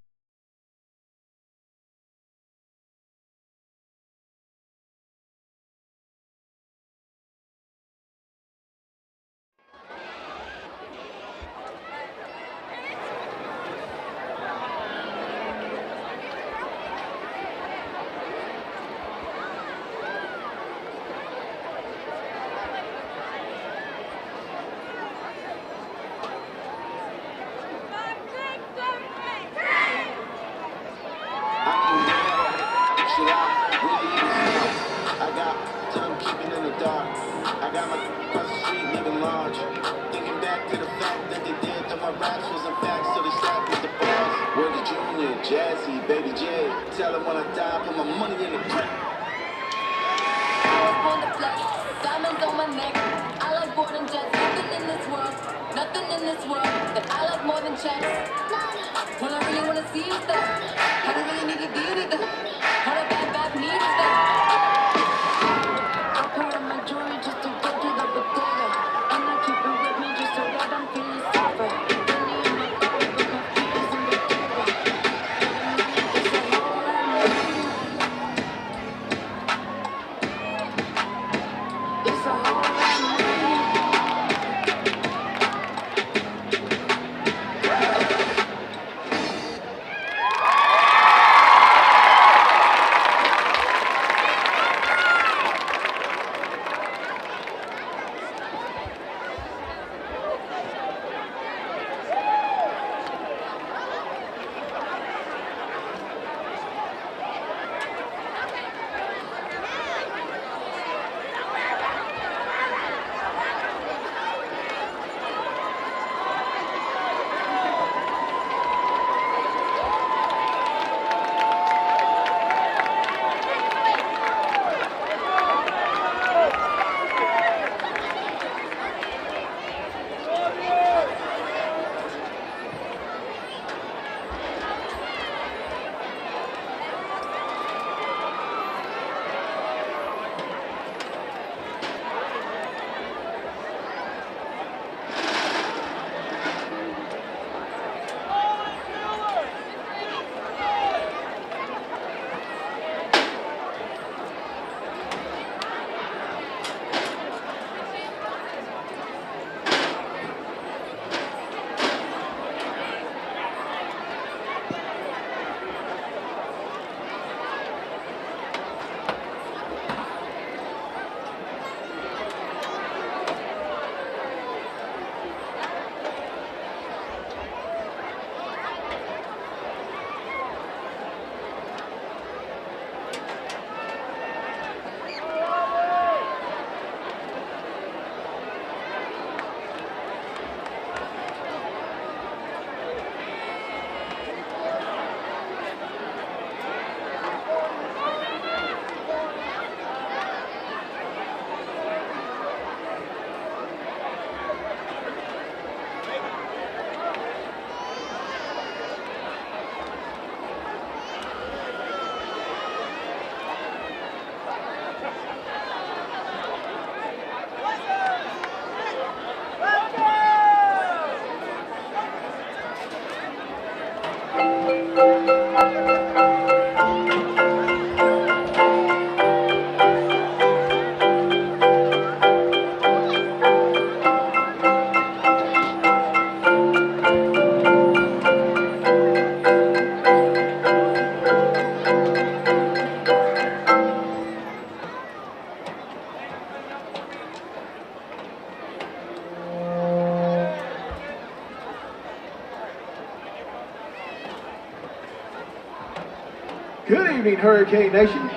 evening, Hurricane Nation.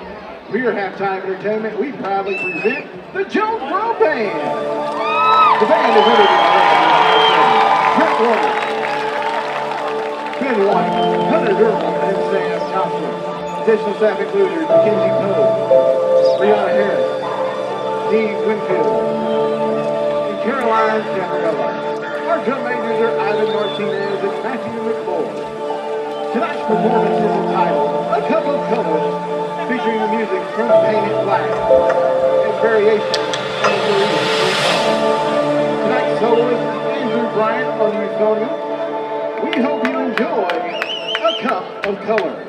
For your halftime entertainment, we proudly present the Jonesboro Band. The band is headed Brett Warner, Ben White, Hunter Durham, and Sam Thompson. Additional staff included Mackenzie Poe, Brianna Harris, Steve Winfield, and Caroline Camarella. Our drum majors are Ivan Martinez and Matthew McFord. Tonight's performance is entitled A Cup of Color, featuring the music from Painted Black and variations on the Korean folk song. Tonight's soloist Andrew Bryant on euphonium. We hope you enjoy A Cup of Color.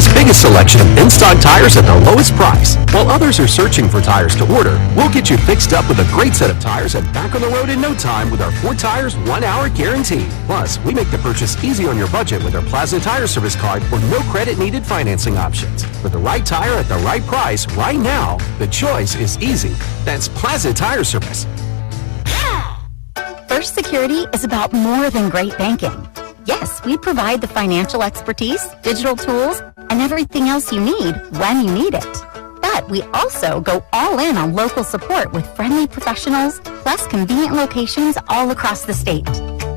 area's biggest selection of in-stock tires at the lowest price. While others are searching for tires to order, we'll get you fixed up with a great set of tires and back on the road in no time with our 4 tires, 1 hour guarantee. Plus, we make the purchase easy on your budget with our Plaza Tire Service card or no credit needed financing options. For the right tire at the right price right now, the choice is easy. That's Plaza Tire Service. First Security is about more than great banking. Yes, we provide the financial expertise, digital tools, and everything else you need when you need it. But we also go all in on local support with friendly professionals, plus convenient locations all across the state.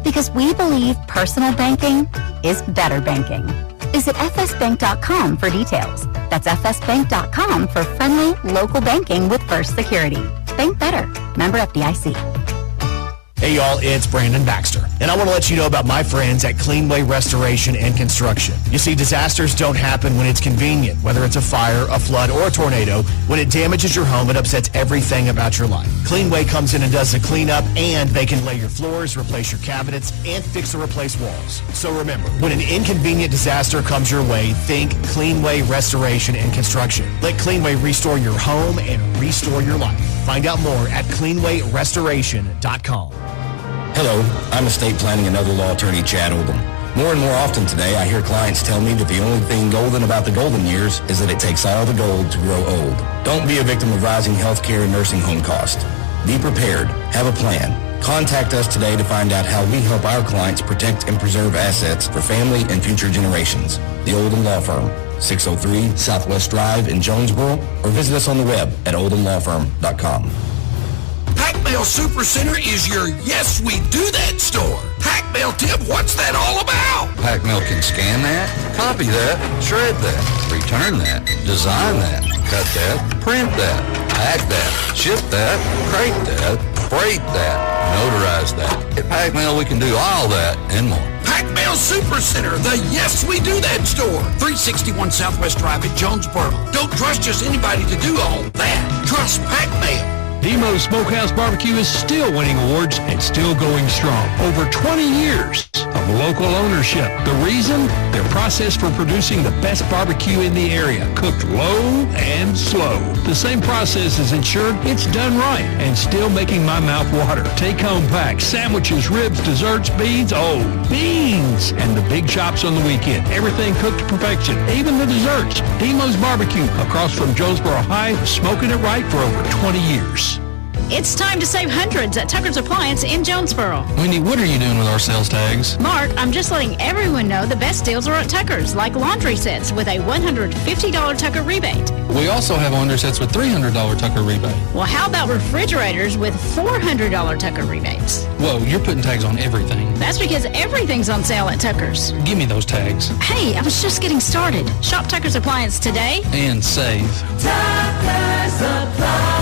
Because we believe personal banking is better banking. Visit fsbank.com for details. That's fsbank.com for friendly, local banking with First Security. Bank better. Member FDIC. Hey y'all, it's Brandon Baxter, and I want to let you know about my friends at Cleanway Restoration and Construction. You see, disasters don't happen when it's convenient, whether it's a fire, a flood, or a tornado. When it damages your home, it upsets everything about your life. Cleanway comes in and does the cleanup, and they can lay your floors, replace your cabinets, and fix or replace walls. So remember, when an inconvenient disaster comes your way, think Cleanway Restoration and Construction. Let Cleanway restore your home and restore your life. Find out more at cleanwayrestoration.com. Hello, I'm estate planning and other law attorney Chad Oldham. More and more often today, I hear clients tell me that the only thing golden about the golden years is that it takes all the gold to grow old. Don't be a victim of rising healthcare and nursing home costs. Be prepared. Have a plan. Contact us today to find out how we help our clients protect and preserve assets for family and future generations. The Oldham Law Firm, 603 Southwest Drive in Jonesboro, or visit us on the web at oldhamlawfirm.com. Pac Mail Super Center is your Yes We Do That store. Pac Mail Tip, what's that all about? Pac Mail can scan that, copy that, shred that, return that, design that, cut that, print that, pack that, ship that, crate that, freight that, notarize that. At Pac Mail we can do all that and more. Pac Mail Super Center, the Yes We Do That store. 361 Southwest Drive at Jonesboro. Don't trust just anybody to do all that. Trust Pac Mail. Demo's Smokehouse Barbecue is still winning awards and still going strong. Over 20 years of local ownership. The reason? Their process for producing the best barbecue in the area, cooked low and slow. The same process is ensured it's done right and still making my mouth water. Take-home packs, sandwiches, ribs, desserts, beans, beans! And the big chops on the weekend. Everything cooked to perfection, even the desserts. Demo's Barbecue, across from Jonesboro High, smoking it right for over 20 years. It's time to save hundreds at Tucker's Appliance in Jonesboro. Wendy, what are you doing with our sales tags? Mark, I'm just letting everyone know the best deals are at Tucker's, like laundry sets with a $150 Tucker rebate. We also have laundry sets with $300 Tucker rebate. Well, how about refrigerators with $400 Tucker rebates? Whoa, you're putting tags on everything. That's because everything's on sale at Tucker's. Give me those tags. Hey, I was just getting started. Shop Tucker's Appliance today. And save. Tucker's Appliance.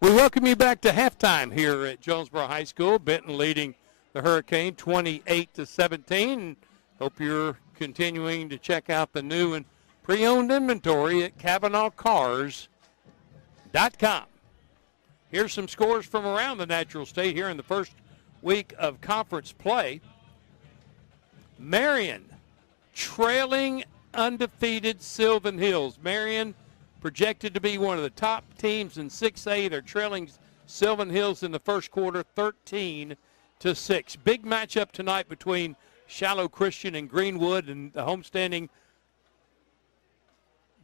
We welcome you back to halftime here at Jonesboro High School. Benton leading the Hurricane 28-17. Hope you're continuing to check out the new and pre-owned inventory at CavanaughCars.com. Here's some scores from around the Natural State here in the first week of conference play. Marion trailing undefeated Sylvan Hills. Marion projected to be one of the top teams in 6A. They're trailing Sylvan Hills in the first quarter 13-6. Big matchup tonight between Shiloh Christian and Greenwood, and the homestanding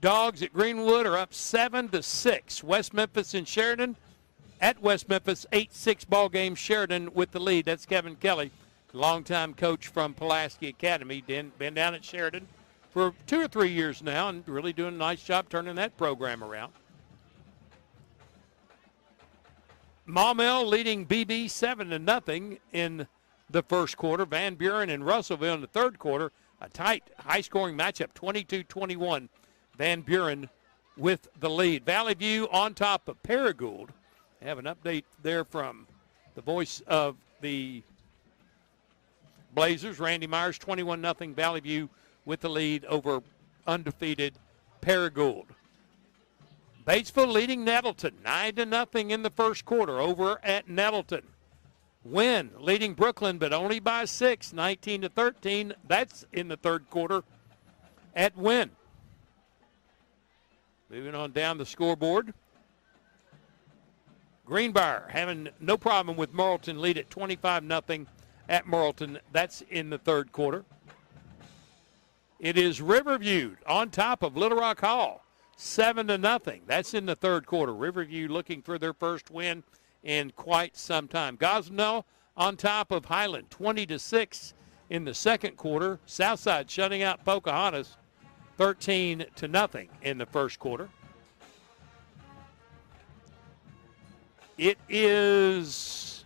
Dogs at Greenwood are up 7-6. West Memphis and Sheridan at West Memphis, 8-6 ball game. Sheridan with the lead. That's Kevin Kelly, longtime coach from Pulaski Academy. Been down at Sheridan for 2 or 3 years now and really doing a nice job turning that program around. Maumelle leading BB 7-0 in the first quarter. Van Buren and Russellville in the third quarter. A tight, high-scoring matchup, 22-21. Van Buren with the lead. Valley View on top of Paragould. I have an update there from the voice of the Blazers, Randy Myers, 21-0 Valley View with the lead over undefeated Paragould. Batesville leading Nettleton 9-0 in the first quarter over at Nettleton. Wynn leading Brooklyn, but only by 6, 19-13. That's in the third quarter at Wynn. Moving on down the scoreboard. Greenbrier having no problem with Morrilton, lead at 25-0 at Morrilton. That's in the third quarter. It is Riverview on top of Little Rock Hall, 7-0. That's in the third quarter. Riverview looking for their first win in quite some time. Gosnell on top of Highland, 20-6 in the second quarter. Southside shutting out Pocahontas, 13-0 in the first quarter. It is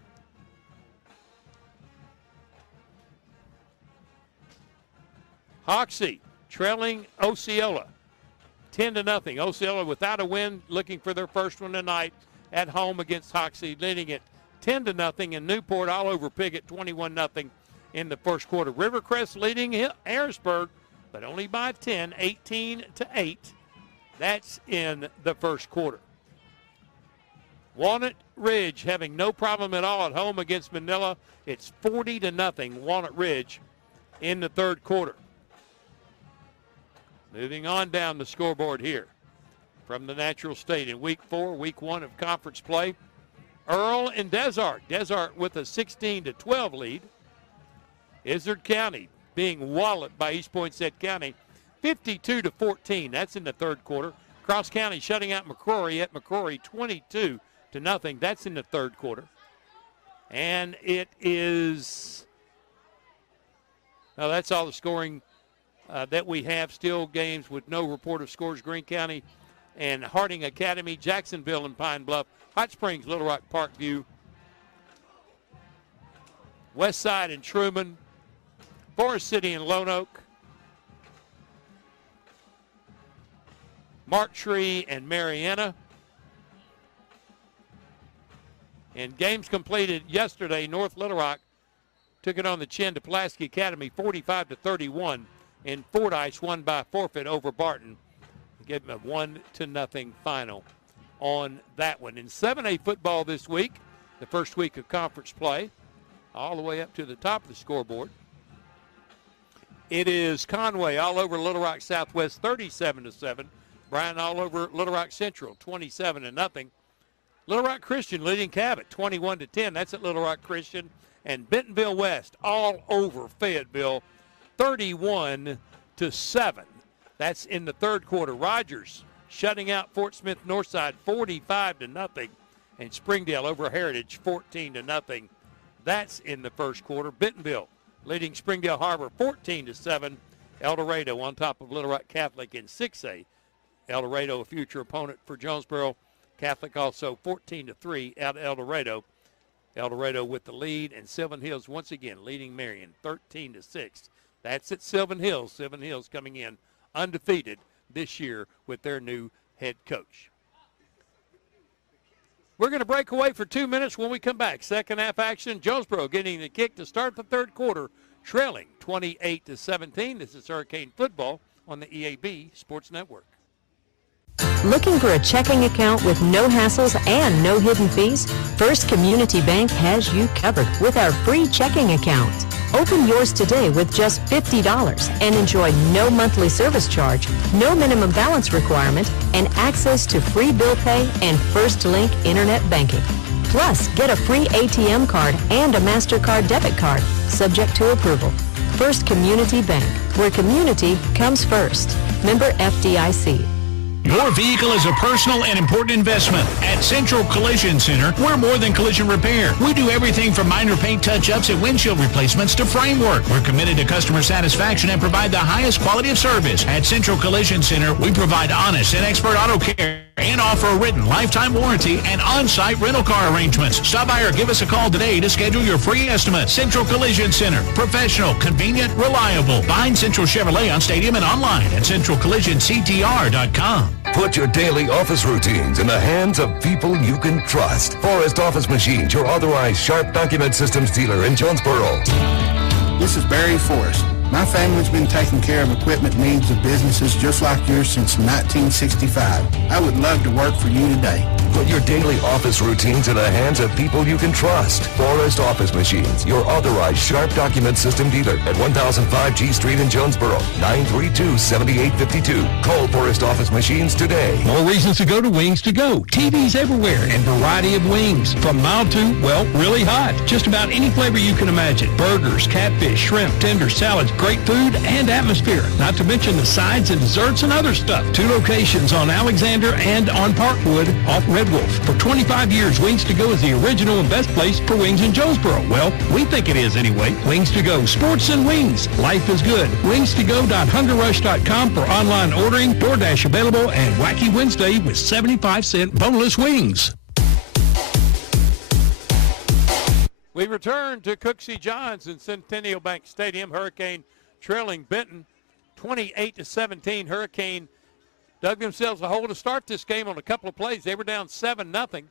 Hoxie trailing Osceola 10-0. Osceola without a win, looking for their first one tonight at home against Hoxie, leading it 10-0. And Newport all over Piggott, 21-0 in the first quarter. Rivercrest leading Harrisburg, but only by 10, 18-8. That's in the first quarter. Walnut Ridge having no problem at all at home against Manila. It's 40-0 Walnut Ridge in the third quarter. Moving on down the scoreboard here from the Natural State in week 4, week 1 of conference play. Earl and Desart. Desart with a 16-12 lead. Izard County being walloped by East Poinsett County, 52-14. That's in the third quarter. Cross County shutting out McCrory at McCrory, 22-0. That's in the third quarter. And it is, that's all the scoring that we have. Still games with no report of scores. Greene County and Harding Academy, Jacksonville and Pine Bluff, Hot Springs, Little Rock, Parkview, Westside and Truman, Forest City and Lone Oak, Marktree and Mariana. And games completed yesterday. North Little Rock took it on the chin to Pulaski Academy, 45-31. And Fordyce won by forfeit over Barton. Gave them a 1-0 final on that one. In 7A football this week, the first week of conference play, all the way up to the top of the scoreboard. It is Conway all over Little Rock Southwest, 37-7. Bryan all over Little Rock Central, 27-0. Little Rock Christian leading Cabot, 21-10. That's at Little Rock Christian. And Bentonville West all over Fayetteville, 31-7. That's in the third quarter. Rogers shutting out Fort Smith Northside, 45-0. And Springdale over Heritage, 14-0. That's in the first quarter. Bentonville leading Springdale Harbor, 14-7. El Dorado on top of Little Rock Catholic in 6A. El Dorado, a future opponent for Jonesboro. Catholic also 14-3 out of El Dorado. El Dorado with the lead, and Sylvan Hills once again leading Marion 13-6. That's at Sylvan Hills. Sylvan Hills coming in undefeated this year with their new head coach. We're going to break away for 2 minutes. When we come back, second half action. Jonesboro getting the kick to start the third quarter, trailing 28-17. This is Hurricane Football on the EAB Sports Network. Looking for a checking account with no hassles and no hidden fees? First Community Bank has you covered with our free checking account. Open yours today with just $50 and enjoy no monthly service charge, no minimum balance requirement, and access to free bill pay and First Link internet banking. Plus, get a free ATM card and a MasterCard debit card, subject to approval. First Community Bank, where community comes first. Member FDIC. Your vehicle is a personal and important investment. At Central Collision Center, we're more than collision repair. We do everything from minor paint touch-ups and windshield replacements to framework. We're committed to customer satisfaction and provide the highest quality of service. At Central Collision Center, we provide honest and expert auto care and offer a written lifetime warranty and on-site rental car arrangements. Stop by or give us a call today to schedule your free estimate. Central Collision Center. Professional, convenient, reliable. Find Central Chevrolet on Stadium and online at centralcollisionctr.com. Put your daily office routines in the hands of people you can trust. Forrest Office Machines, your authorized Sharp Document Systems dealer in Jonesboro. This is Barry Forrest. My family's been taking care of equipment needs of businesses just like yours since 1965. I would love to work for you today. Put your daily office routines in the hands of people you can trust. Forrest Office Machines, your authorized Sharp document system dealer at 1005 G Street in Jonesboro, 932-7852. Call Forrest Office Machines today. More reasons to go to Wings to Go. TVs everywhere and variety of wings. From mild to, well, really hot. Just about any flavor you can imagine. Burgers, catfish, shrimp, tenders, salads, great food and atmosphere. Not to mention the sides and desserts and other stuff. 2 locations on Alexander and on Parkwood off Red Wolf. For 25 years, Wings to Go is the original and best place for wings in Jonesboro. Well, we think it is anyway. Wings to Go. Sports and wings. Life is good. WingsToGo.HungerRush.com for online ordering, DoorDash available, and Wacky Wednesday with 75-cent boneless wings. We return to Cooksey Johns in Centennial Bank Stadium. Hurricane trailing Benton 28-17. Hurricane dug themselves a hole to start this game on a couple of plays. They were down 7-0.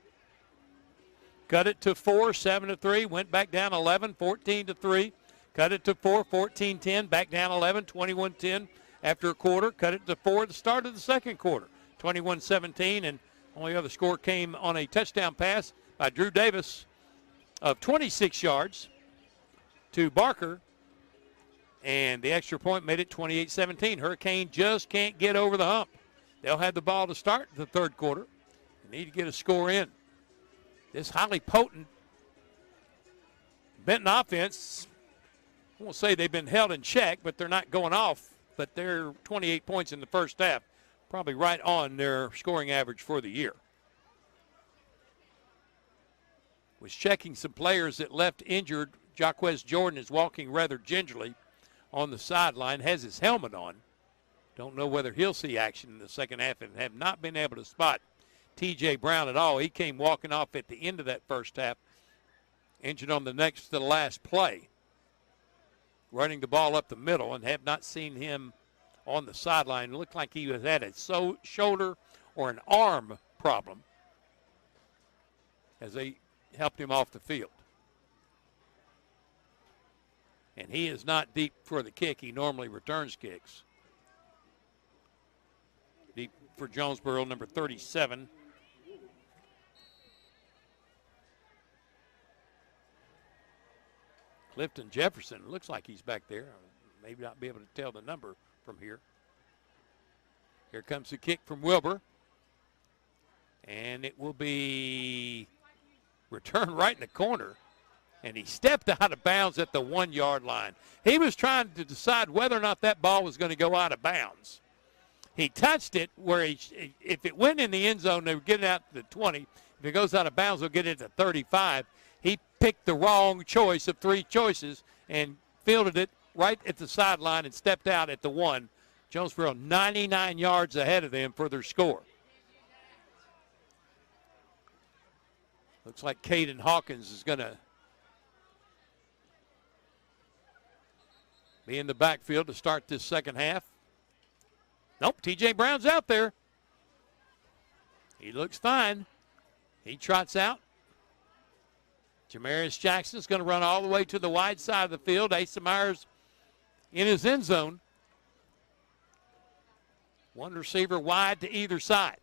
Cut it to 4, 7-3. Went back down 11, 14-3. Cut it to 4, 14-10. Back down 11, 21-10 after a quarter. Cut it to 4 at the start of the second quarter, 21-17. And only other score came on a touchdown pass by Drew Davis of 26 yards to Barker. And the extra point made it 28-17. Hurricane just can't get over the hump. They'll have the ball to start the third quarter. They need to get a score in. This highly potent Benton offense, I won't say they've been held in check, but they're not going off. But they're 28 points in the first half, probably right on their scoring average for the year. Was checking some players that left injured. Jaquez Jordan is walking rather gingerly on the sideline, has his helmet on. Don't know whether he'll see action in the second half and have not been able to spot T.J. Brown at all. He came walking off at the end of that first half, injured on the next to the last play, running the ball up the middle, and have not seen him on the sideline. It looked like he had a shoulder or an arm problem as they helped him off the field. And he is not deep for the kick. He normally returns kicks. Deep for Jonesboro, number 37. Clifton Jefferson, looks like he's back there. Maybe not be able to tell the number from here. Here comes the kick from Wilbur. And it will be returned right in the corner. And he stepped out of bounds at the 1-yard line. He was trying to decide whether or not that ball was going to go out of bounds. He touched it where if it went in the end zone, they would get it out to the 20. If it goes out of bounds, they'll get it to 35. He picked the wrong choice of 3 choices and fielded it right at the sideline and stepped out at the 1. Jonesboro 99 yards ahead of them for their score. Looks like Caden Hawkins is going to be in the backfield to start this second half. Nope, T.J. Brown's out there. He looks fine. He trots out. Jamarius Jackson's going to run all the way to the wide side of the field. Asa Myers in his end zone. One receiver wide to either side.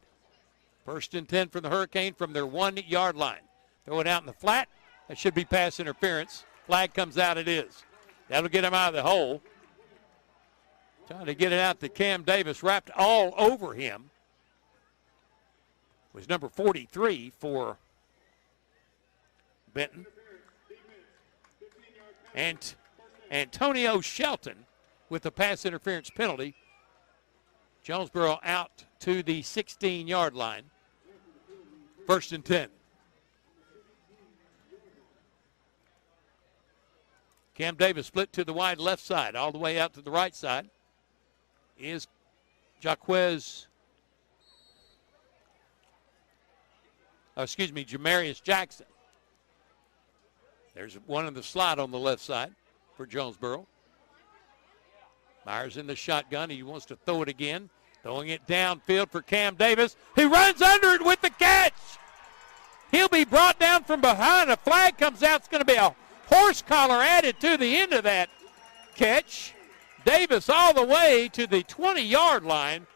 1st and 10 for the Hurricane from their 1-yard line. Throw it out in the flat. That should be pass interference. Flag comes out, it is. That'll get him out of the hole. Trying to get it out to Cam Davis, wrapped all over him. Was number 43 for Benton. And Antonio Shelton with the pass interference penalty. Jonesboro out to the 16-yard line. 1st and 10. Cam Davis split to the wide left side, all the way out to the right side is Jamarius Jackson. There's one in the slot on the left side for Jonesboro. Myers in the shotgun. He wants to throw it again. Throwing it downfield for Cam Davis. He runs under it with the catch. He'll be brought down from behind. A flag comes out. It's going to be a horse collar added to the end of that catch. Davis all the way to the 20-yard line.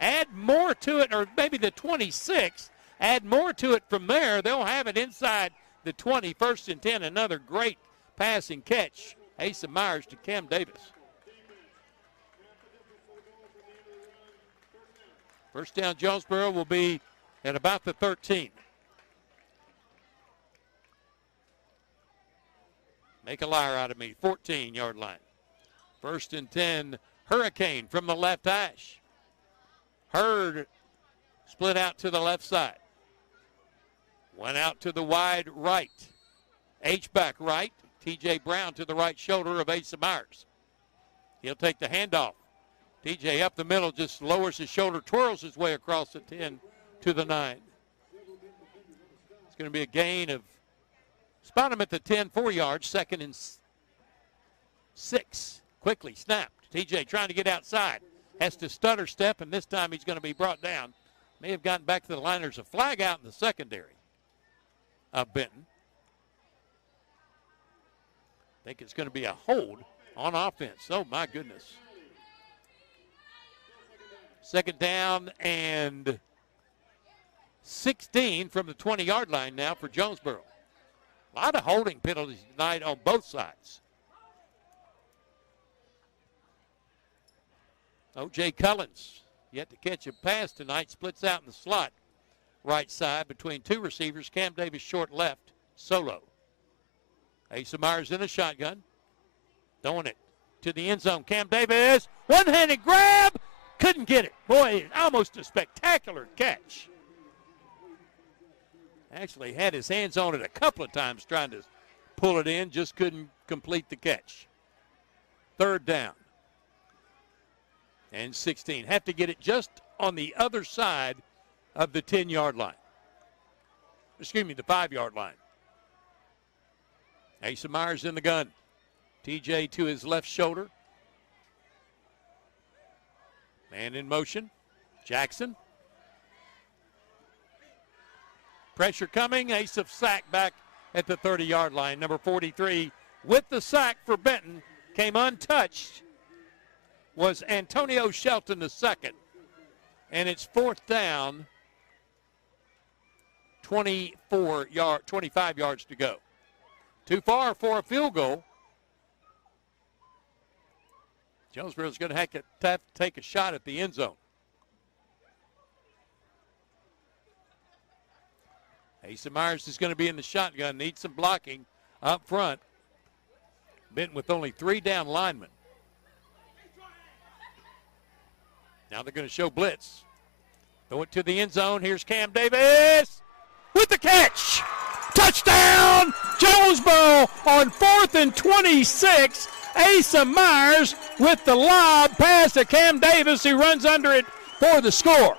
Add more to it, or maybe the 26. add more to it from there. They'll have it inside the 20, 1st and 10. Another great passing catch. Asa Myers to Cam Davis. First down, Jonesboro will be at about the 13. Make a liar out of me, 14-yard line. 1st and 10, Hurricane from the left hash. Hurd split out to the left side. Went out to the wide right. H-back right. T.J. Brown to the right shoulder of Asa Myers. He'll take the handoff. T.J. up the middle, just lowers his shoulder, twirls his way across the 10 to the 9. It's going to be a gain of, spot him at the 10, 4 yards, 2nd and 6. Quickly snapped. T.J. trying to get outside. Has to stutter step, and this time he's going to be brought down. May have gotten back to the line. There's a flag out in the secondary of Benton. I think it's going to be a hold on offense. Oh, my goodness. 2nd down and 16 from the 20-yard line now for Jonesboro. A lot of holding penalties tonight on both sides. O.J. Cullins yet to catch a pass tonight. Splits out in the slot right side between 2 receivers. Cam Davis short left, solo. Asa Myers in a shotgun. Throwing it to the end zone. Cam Davis, one-handed grab. Couldn't get it. Boy, almost a spectacular catch. Actually had his hands on it a couple of times trying to pull it in. Just couldn't complete the catch. 3rd down and 16. Have to get it just on the other side of the 10-yard line. Excuse me, the 5-yard line. Asa Myers in the gun. TJ to his left shoulder. Man in motion. Jackson. Pressure coming. Asa sack back at the 30-yard line. Number 43 with the sack for Benton. Came untouched. Was Antonio Shelton the second. And it's 4th down. 25 yards to go. Too far for a field goal. Jonesboro's going to have to take a shot at the end zone. Asa Myers is going to be in the shotgun. Needs some blocking up front. Benton with only 3 down linemen. Now they're going to show blitz. Throw it to the end zone. Here's Cam Davis with the catch. Touchdown, Jonesboro on 4th and 26. Asa Myers with the lob pass to Cam Davis, who runs under it for the score.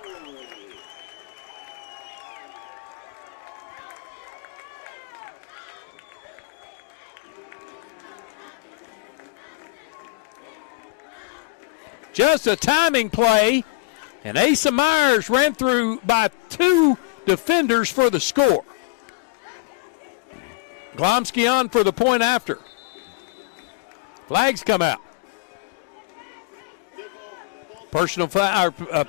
Just a timing play, and Asa Myers ran through by 2 defenders for the score. Glomsky on for the point after. Flags come out. Personal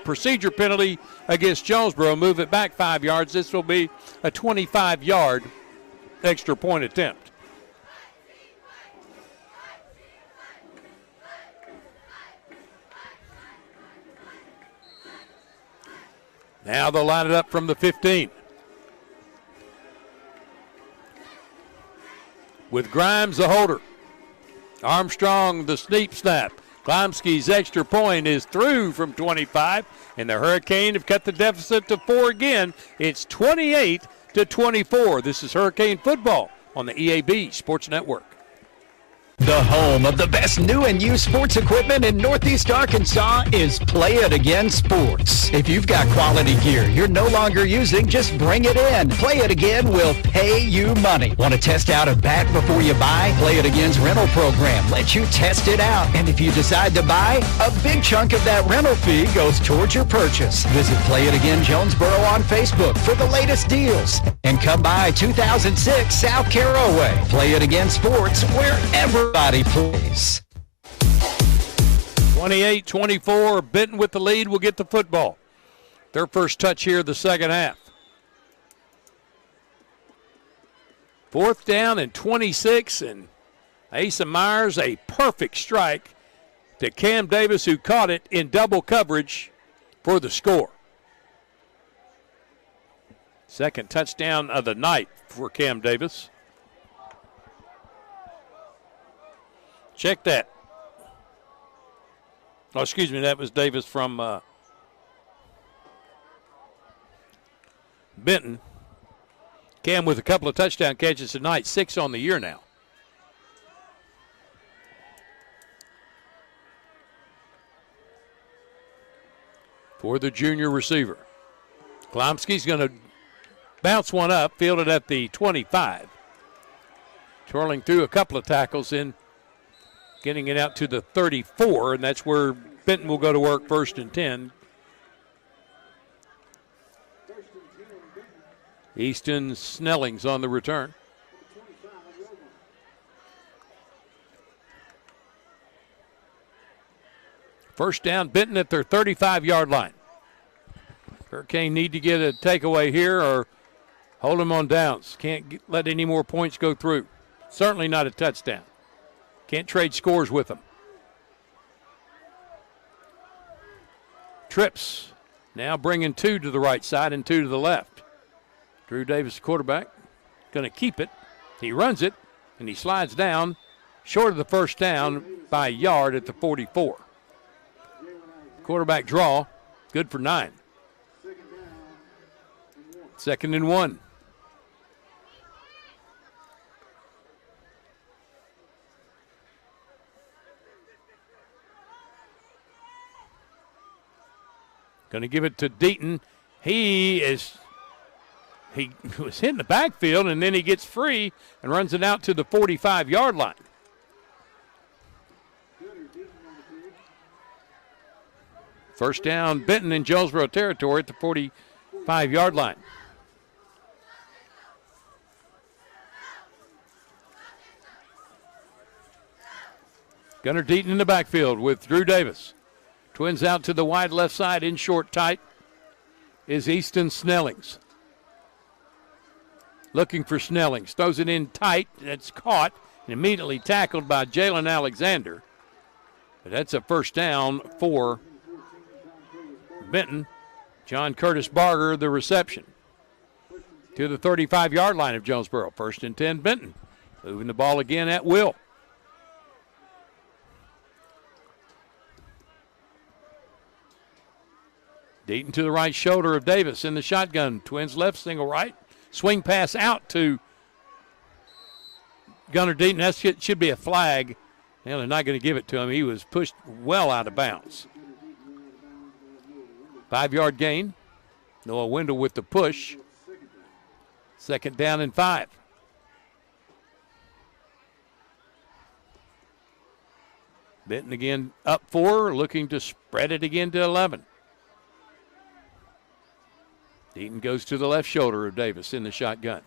procedure penalty against Jonesboro. Move it back 5 yards. This will be a 25-yard extra point attempt. Now they'll line it up from the 15. With Grimes the holder. Armstrong the sneak snap. Glomsky's extra point is through from 25, and the Hurricane have cut the deficit to 4 again. It's 28-24. This is Hurricane football on the EAB Sports Network. The home of the best new and used sports equipment in Northeast Arkansas is Play It Again Sports. If you've got quality gear you're no longer using, just bring it in. Play It Again will pay you money. Want to test out a bat before you buy? Play It Again's rental program lets you test it out. And if you decide to buy, a big chunk of that rental fee goes towards your purchase. Visit Play It Again Jonesboro on Facebook for the latest deals. And come by 2006 South Caraway. Play It Again Sports wherever everybody plays. 28-24. Benton with the lead will get the football. Their first touch here the second half. 4th down and 26, and Asa Myers, a perfect strike to Cam Davis, who caught it in double coverage for the score. Second touchdown of the night for Cam Davis. Check that. Oh, excuse me, that was Davis from Benton. Cam with a couple of touchdown catches tonight, 6 on the year now. For the junior receiver. Klomsky's going to bounce one up, fielded at the 25. Twirling through a couple of tackles in, getting it out to the 34, and that's where Benton will go to work, 1st and 10. Easton Snelling's on the return. First down, Benton at their 35-yard line. Hurricane need to get a takeaway here or hold them on downs. Can't let any more points go through. Certainly not a touchdown. Can't trade scores with them. Trips now bringing 2 to the right side and 2 to the left. Drew Davis, quarterback, going to keep it. He runs it, and he slides down short of the first down by a yard at the 44. Quarterback draw, good for 9. 2nd and 1. Going to give it to Deaton. He was hitting the backfield, and then he gets free and runs it out to the 45-yard line. First down, Benton in Jonesboro territory at the 45-yard line. Gunnar Deaton in the backfield with Drew Davis. Twins out to the wide left side in short tight is Easton Snellings. Looking for Snellings. Throws it in tight. That's caught and immediately tackled by Jalen Alexander. But that's a first down for Benton. John Curtis Barger, the reception. To the 35-yard line of Jonesboro. 1st and 10, Benton. Moving the ball again at will. Deaton to the right shoulder of Davis in the shotgun. Twins left, single right. Swing pass out to Gunnar Deaton. That should be a flag. Well, they're not going to give it to him. He was pushed well out of bounds. 5-yard gain. Noah Wendell with the push. 2nd down and 5. Benton again up 4, looking to spread it again to 11. Deaton goes to the left shoulder of Davis in the shotgun.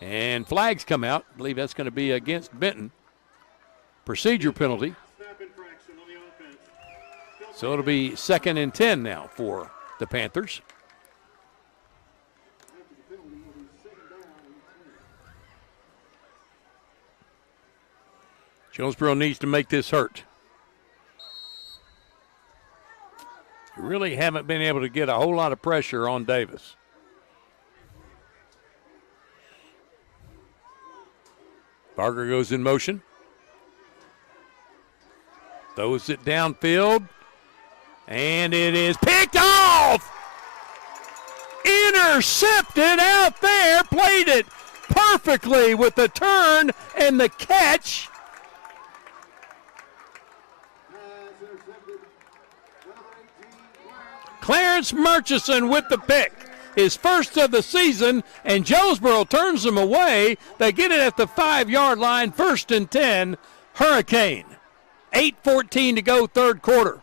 And flags come out. I believe that's going to be against Benton. Procedure penalty. So it'll be 2nd and 10 now for the Panthers. Jonesboro needs to make this hurt. Really haven't been able to get a whole lot of pressure on Davis. Barger goes in motion. Throws it downfield. And it is picked off! Intercepted out there. Played it perfectly with the turn and the catch. Clarence Murchison with the pick. His first of the season, and Jonesboro turns them away. They get it at the 5-yard line, 1st and 10, Hurricane. 8:14 to go, 3rd quarter.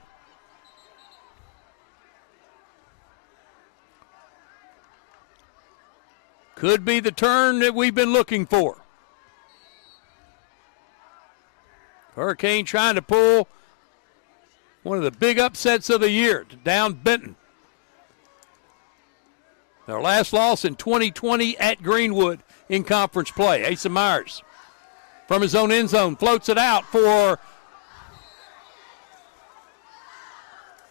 Could be the turn that we've been looking for. Hurricane trying to pull one of the big upsets of the year to down Benton. Their last loss in 2020 at Greenwood. in conference play. Asa Myers from his own end zone floats it out for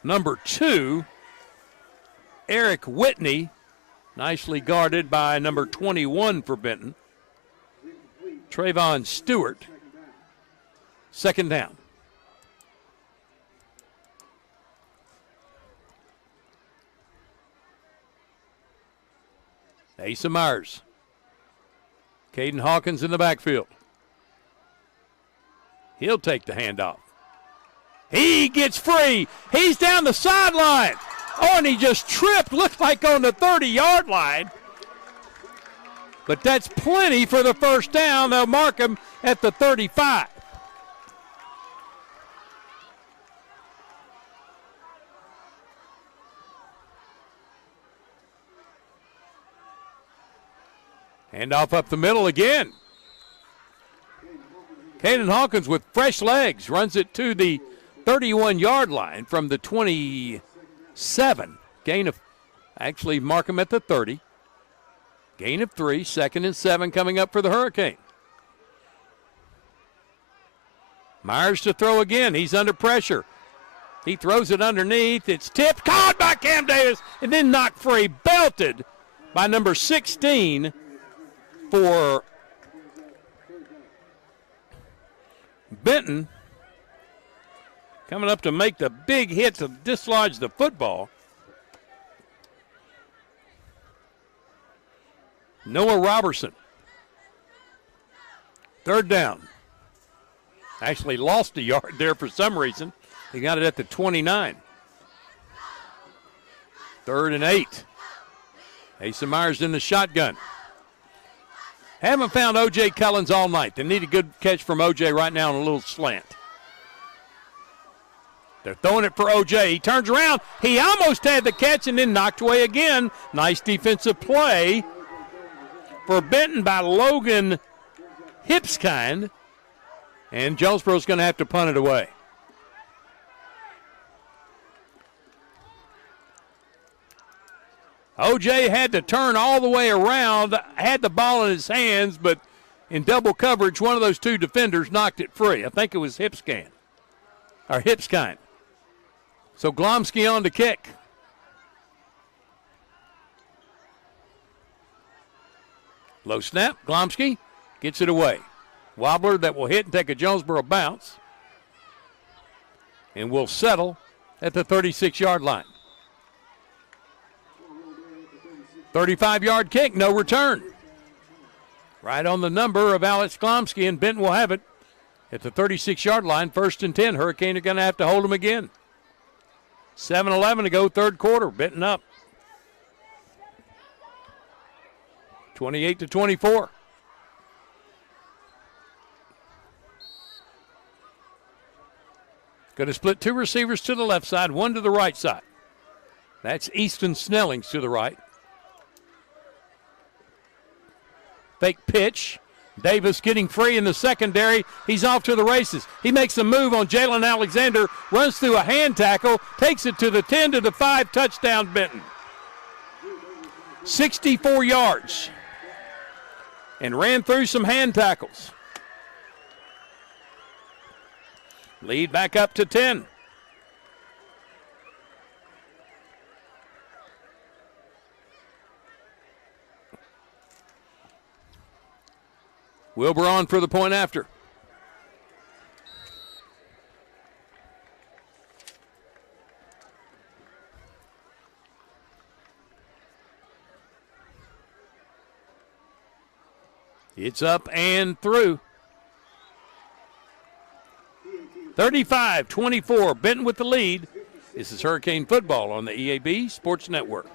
number 2, Eric Whitney, nicely guarded by number 21 for Benton, Trayvon Stewart. Second down. Asa Myers. Caden Hawkins in the backfield. He'll take the handoff. He gets free. He's down the sideline. Oh, and he just tripped, looked like on the 30-yard line. But that's plenty for the first down. They'll mark him at the 35. Handoff up the middle again. Caden Hawkins with fresh legs runs it to the 31-yard line from the 27. Gain of, actually mark him at the 30. Gain of 3, 2nd and 7 coming up for the Hurricane. Myers to throw again. He's under pressure. He throws it underneath. It's tipped, caught by Cam Davis, and then knocked free, belted by number 16 for Benton. Coming up to make the big hit to dislodge the football. Noah Robertson. Third down. Actually lost a yard there for some reason. He got it at the 29. 3rd and 8. Asa Myers in the shotgun. Haven't found O.J. Cullins all night. They need a good catch from O.J. right now on a little slant. They're throwing it for O.J. He turns around. He almost had the catch and then knocked away again. Nice defensive play for Benton by Logan Hipskind. And Jonesboro's going to have to punt it away. O.J. had to turn all the way around, had the ball in his hands, but in double coverage, one of those two defenders knocked it free. I think it was Hipskind. So Glomsky on to kick. Low snap. Glomsky gets it away. Wobbler that will hit and take a Jonesboro bounce. And will settle at the 36-yard line. 35-yard kick, no return. Right on the number of Alex Glomsky, and Benton will have it at the 36-yard line. 1st and 10. Hurricane are going to have to hold him again. 7:11 to go, third quarter. Benton up. 28-24. Going to split 2 receivers to the left side, 1 to the right side. That's Easton Snellings to the right. Fake pitch. Davis getting free in the secondary. He's off to the races. He makes a move on Jalen Alexander, runs through a hand tackle, takes it to the 10 to the 5, touchdown Benton. 64 yards. And ran through some hand tackles. Lead back up to 10. Wilbur on for the point after. It's up and through. 35-24, Benton with the lead. This is Hurricane Football on the EAB Sports Network.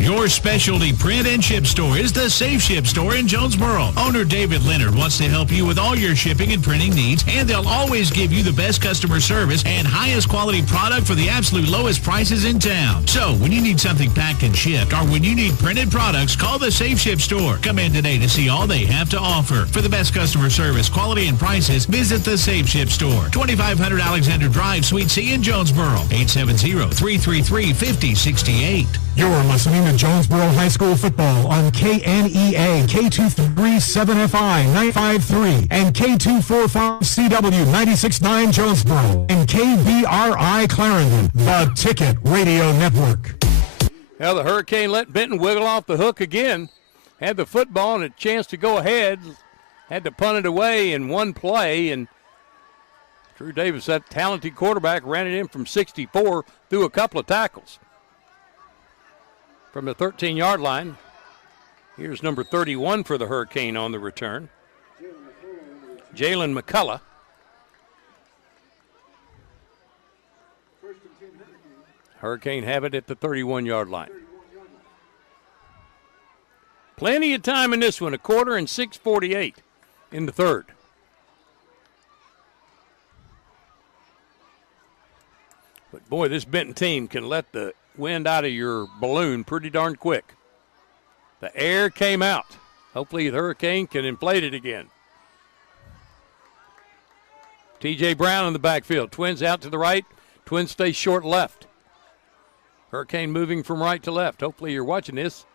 Your specialty print and ship store is the Safe Ship Store in Jonesboro. Owner David Leonard wants to help you with all your shipping and printing needs, and they'll always give you the best customer service and highest quality product for the absolute lowest prices in town. So when you need something packed and shipped, or when you need printed products, call the Safe Ship Store. Come in today to see all they have to offer. For the best customer service, quality, and prices, visit the Safe Ship Store. 2500 Alexander Drive, Suite C in Jonesboro. 870-333-5068. You're listening to Jonesboro High School football on KNEA, K237FI 953, and K245CW 96.9 Jonesboro, and KBRI Clarendon, the Ticket Radio Network. Well, the Hurricane let Benton wiggle off the hook again. Had the football and a chance to go ahead. Had to punt it away in one play, and Drew Davis, that talented quarterback, ran it in from 64 through a couple of tackles. From the 13-yard line, here's number 31 for the Hurricane on the return, Jalen McCullough. Hurricane have it at the 31-yard line. Plenty of time in this one, a quarter and 6:48 in the third. But, boy, this Benton team can let the wind out of your balloon pretty darn quick. The air came out. Hopefully the Hurricane can inflate it again. T.J. Brown in the backfield. Twins out to the right. Twins stay short left. Hurricane moving from right to left. Hopefully you're watching this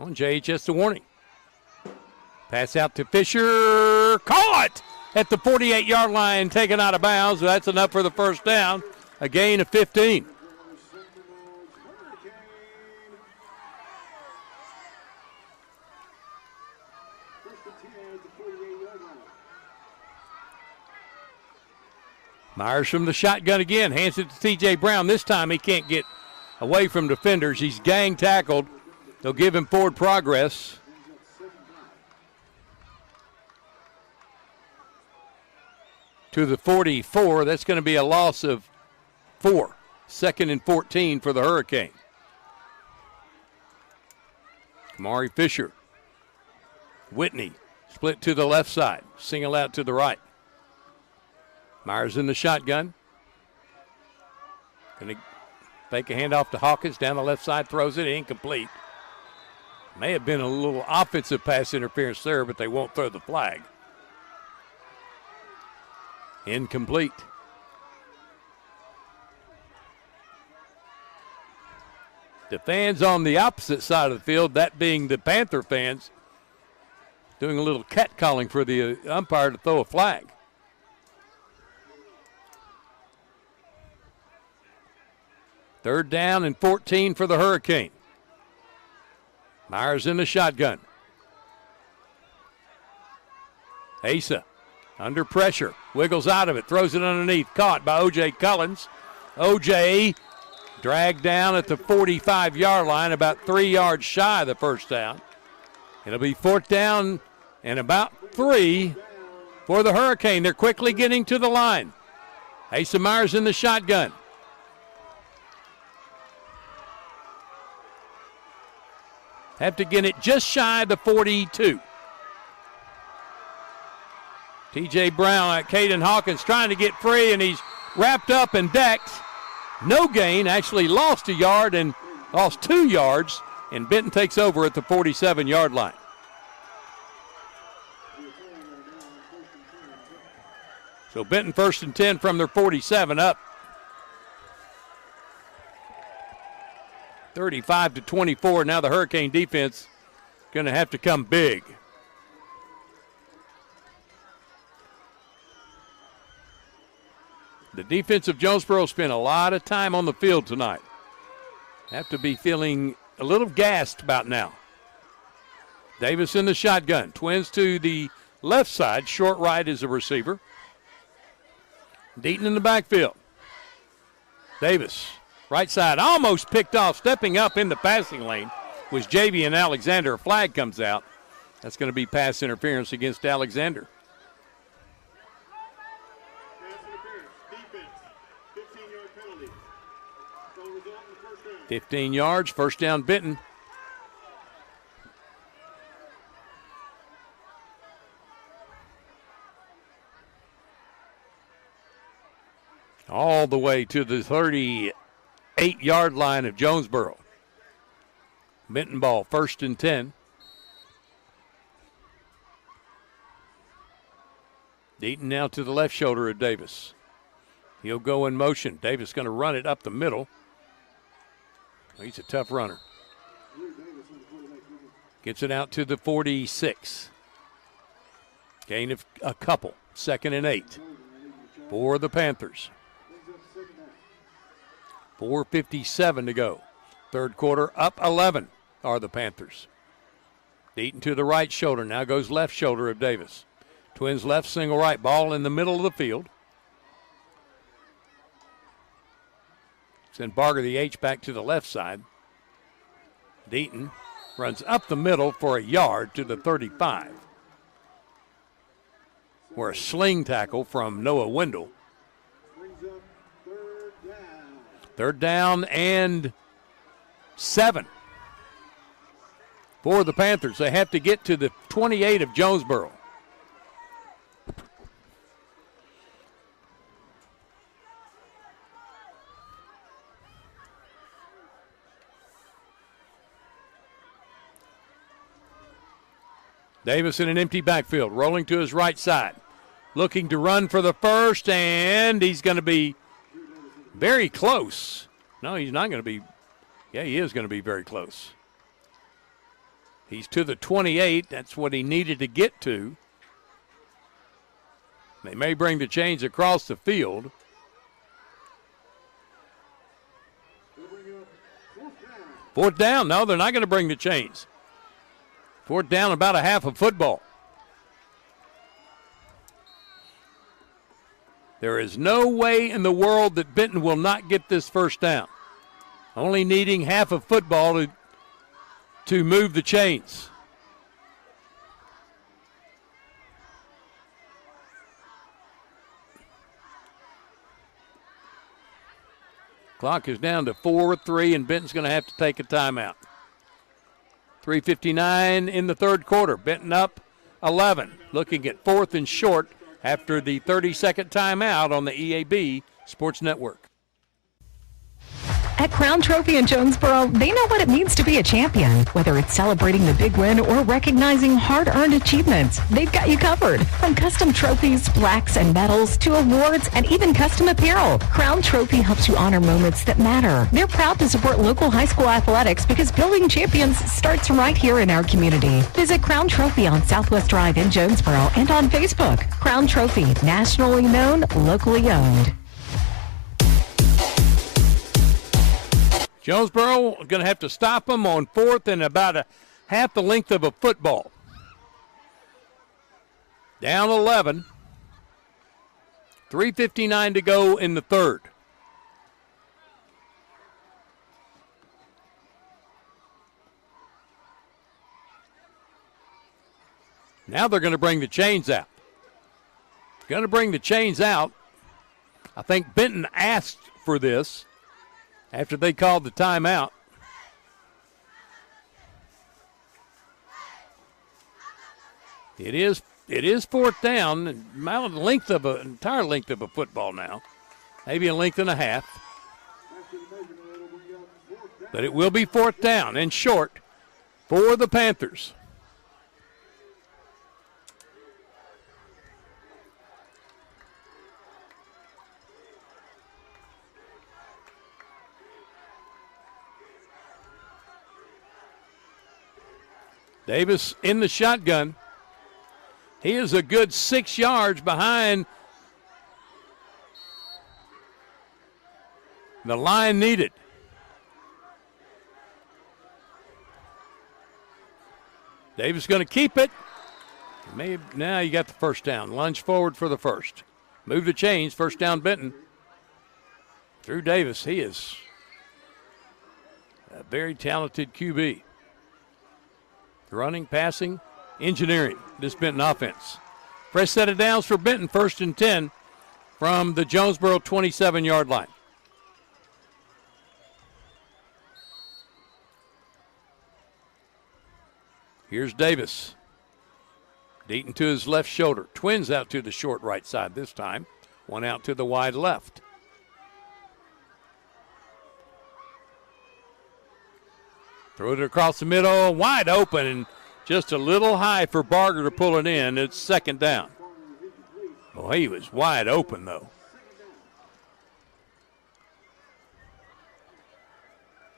on JHS The Warning. Pass out to Fisher. Caught at the 48-yard line, taken out of bounds. That's enough for the first down. A gain of 15. Myers from the shotgun again. Hands it to T.J. Brown. This time he can't get away from defenders. He's gang tackled. They'll give him forward progress. To the 44. That's going to be a loss of 4. 2nd and 14 for the Hurricane. Kamari Fisher. Whitney split to the left side. Single out to the right. Myers in the shotgun. Going to fake a handoff to Hawkins. Down the left side, throws it incomplete. May have been a little offensive pass interference there, but they won't throw the flag. Incomplete. The fans on the opposite side of the field, that being the Panther fans, doing a little catcalling for the umpire to throw a flag. Third down and 14 for the Hurricane. Myers in the shotgun. Asa under pressure, wiggles out of it, throws it underneath, caught by O.J. Collins. O.J. dragged down at the 45-yard line, about 3 yards shy of the first down. It'll be 4th down and about 3 for the Hurricane. They're quickly getting to the line. Asa Myers in the shotgun. Have to get it just shy of the 42. T.J. Brown, Caden Hawkins trying to get free, and he's wrapped up and decked. No gain, actually lost a yard and lost 2 yards, and Benton takes over at the 47-yard line. So Benton 1st and 10 from their 47 up. 35-24. Now the Hurricane defense going to have to come big. The defense of Jonesboro spent a lot of time on the field tonight. Have to be feeling a little gassed about now. Davis in the shotgun. Twins to the left side. Short right is a receiver. Deaton in the backfield. Davis. Right side, almost picked off. Stepping up in the passing lane was Javian Alexander. A flag comes out. That's going to be pass interference against Alexander. 15 yards, first down Benton. All the way to the 38-yard line of Jonesboro. Benton ball, 1st and 10. Deaton now to the left shoulder of Davis. He'll go in motion. Davis going to run it up the middle. He's a tough runner. Gets it out to the 46. Gain of a couple. 2nd and 8 for the Panthers. 4:57 to go. Third quarter, up 11 are the Panthers. Deaton to the right shoulder. Now goes left shoulder of Davis. Twins left, single right. Ball in the middle of the field. Send Barger the H-back to the left side. Deaton runs up the middle for a yard to the 35. Where a sling tackle from Noah Wendell. Third down and 7 for the Panthers. They have to get to the 28 of Jonesboro. Davis in an empty backfield, rolling to his right side. Looking to run for the first, and he's going to be very close. No, he's not going to be. Yeah, he is going to be very close. He's to the 28. That's what he needed to get to. They may bring the chains across the field. Fourth down. No, they're not going to bring the chains. Fourth down, about a half of football. There is no way in the world that Benton will not get this first down. Only needing half of football to move the chains. Clock is down to 4-3, and Benton's going to have to take a timeout. 3:59 in the third quarter. Benton up 11, looking at 4th and short after the 30-second timeout on the EAB Sports Network. At Crown Trophy in Jonesboro, they know what it means to be a champion. Whether it's celebrating the big win or recognizing hard-earned achievements, they've got you covered. From custom trophies, plaques, and medals to awards and even custom apparel, Crown Trophy helps you honor moments that matter. They're proud to support local high school athletics because building champions starts right here in our community. Visit Crown Trophy on Southwest Drive in Jonesboro and on Facebook. Crown Trophy, nationally known, locally owned. Jonesboro going to have to stop them on 4th and about a half the length of a football. Down 11. 3:59 to go in the third. Now they're going to bring the chains out. Going to bring the chains out. I think Benton asked for this after they called the timeout. It is 4th down, about the length of entire length of a football now, maybe a length and a half. But it will be 4th down and short for the Panthers. Davis in the shotgun. He is a good 6 yards behind the line needed. Davis going to keep it. Maybe now you got the first down. Lunge forward for the first. Move the chains. First down Benton. Through Davis. He is a very talented QB. Running, passing, engineering, this Benton offense. Fresh set of downs for Benton, 1st and 10 from the Jonesboro 27-yard line. Here's Davis. Deaton to his left shoulder. Twins out to the short right side this time. One out to the wide left. Throw it across the middle, wide open, and just a little high for Barger to pull it in. It's 2nd down. Well, he was wide open, though.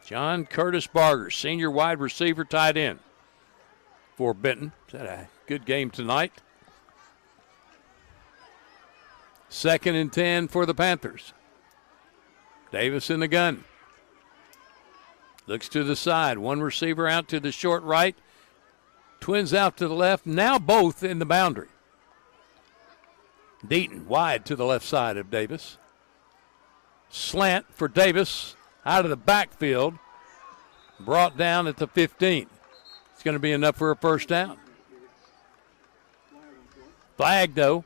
John Curtis Barger, senior wide receiver, tight end. for Benton. He's had a good game tonight. 2nd and 10 for the Panthers. Davis in the gun. Looks to the side. One receiver out to the short right. Twins out to the left. Now both in the boundary. Deaton wide to the left side of Davis. Slant for Davis out of the backfield. Brought down at the 15. It's going to be enough for a first down. Flag, though.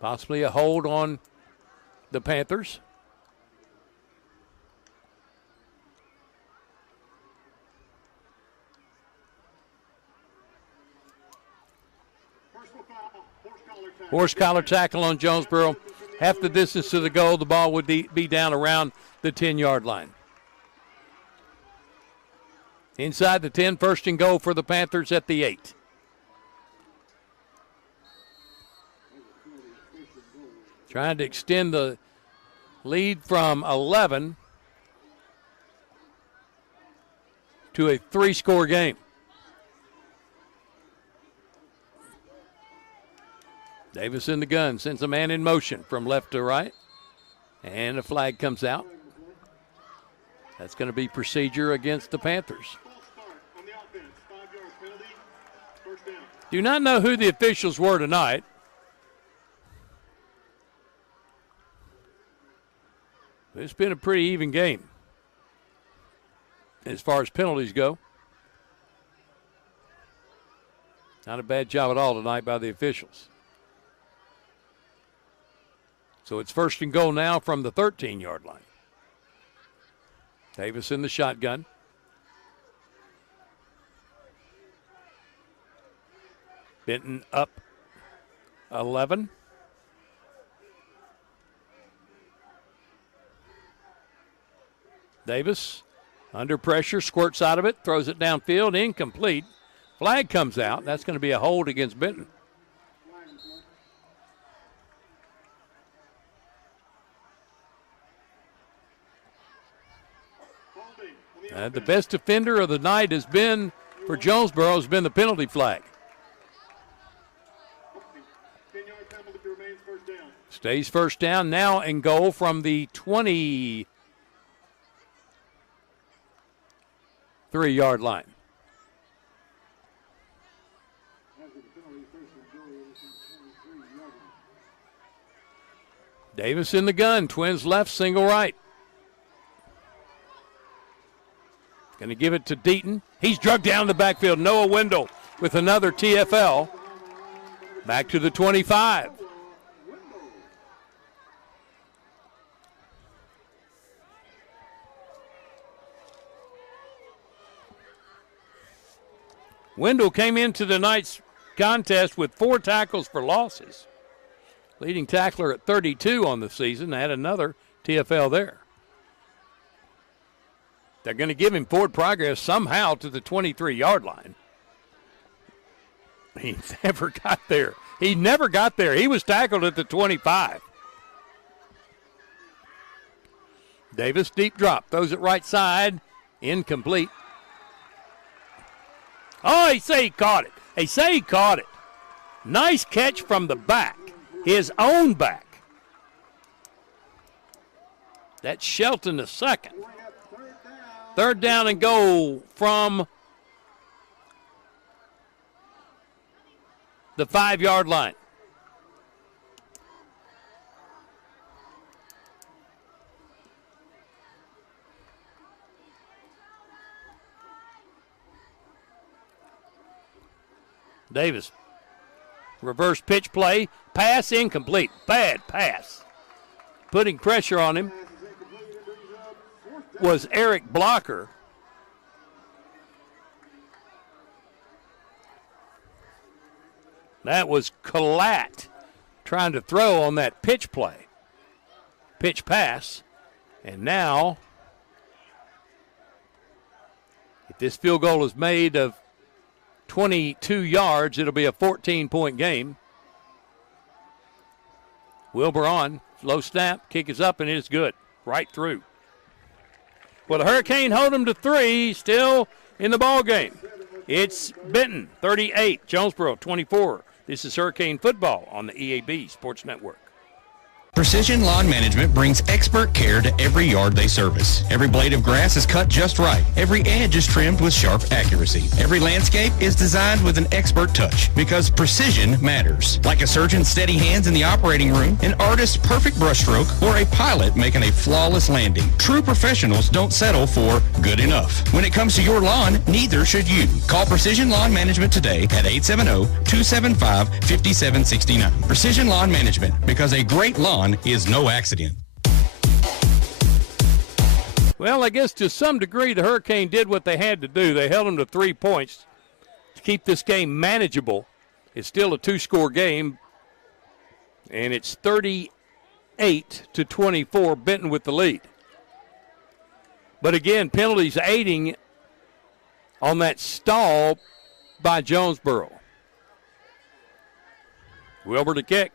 Possibly a hold on the Panthers. Horse collar tackle on Jonesboro. Half the distance to the goal. The ball would be down around the 10-yard line. Inside the 10, 1st and goal for the Panthers at the 8. Trying to extend the lead from 11 to a 3-score game. Davis in the gun, sends a man in motion from left to right. And a flag comes out. That's going to be procedure against the Panthers. Do not know who the officials were tonight. It's been a pretty even game as far as penalties go. Not a bad job at all tonight by the officials. So it's 1st and goal now from the 13-yard line. Davis in the shotgun. Benton up 11. Davis under pressure, squirts out of it, throws it downfield, incomplete. Flag comes out. That's going to be a hold against Benton. The best offender of the night has been, for Jonesboro, has been the penalty flag. Stays first down, now in goal from the 23-yard line. Davis in the gun, Twins left, single right. Going to give it to Deaton. He's drugged down the backfield. Noah Wendell with another TFL. Back to the 25. Wendell came into tonight's contest with 4 tackles for losses. Leading tackler at 32 on the season. Had another TFL there. They're going to give him forward progress somehow to the 23-yard line. He never got there. He never got there. He was tackled at the 25. Davis, deep drop. Throws it right side. Incomplete. Oh, he say he caught it. They say he caught it. Nice catch from the back. His own back. That's Shelton the second. 3rd down and goal from the 5-yard line. Davis, reverse pitch play, pass incomplete. Bad pass. Putting pressure on him was Eric Blocker. That was Collat trying to throw on that pitch play. Pitch pass. And now, if this field goal is made of 22 yards, it'll be a 14-point game. Wilbur on, low snap, kick is up, and it is good. Right through. Well, the Hurricane hold them to 3, still in the ball game. It's Benton 38, Jonesboro 24. This is Hurricane Football on the EAB Sports Network. Precision Lawn Management brings expert care to every yard they service. Every blade of grass is cut just right. Every edge is trimmed with sharp accuracy. Every landscape is designed with an expert touch because precision matters. Like a surgeon's steady hands in the operating room, an artist's perfect brushstroke, or a pilot making a flawless landing. True professionals don't settle for good enough. When it comes to your lawn, neither should you. Call Precision Lawn Management today at 870-275-5769. Precision Lawn Management, because a great lawn is no accident. Well, I guess to some degree the Hurricane did what they had to do. They held them to 3 points to keep this game manageable. It's still a two-score game, and it's 38-24, Benton with the lead. But again, penalties aiding on that stall by Jonesboro. Wilbur to kick.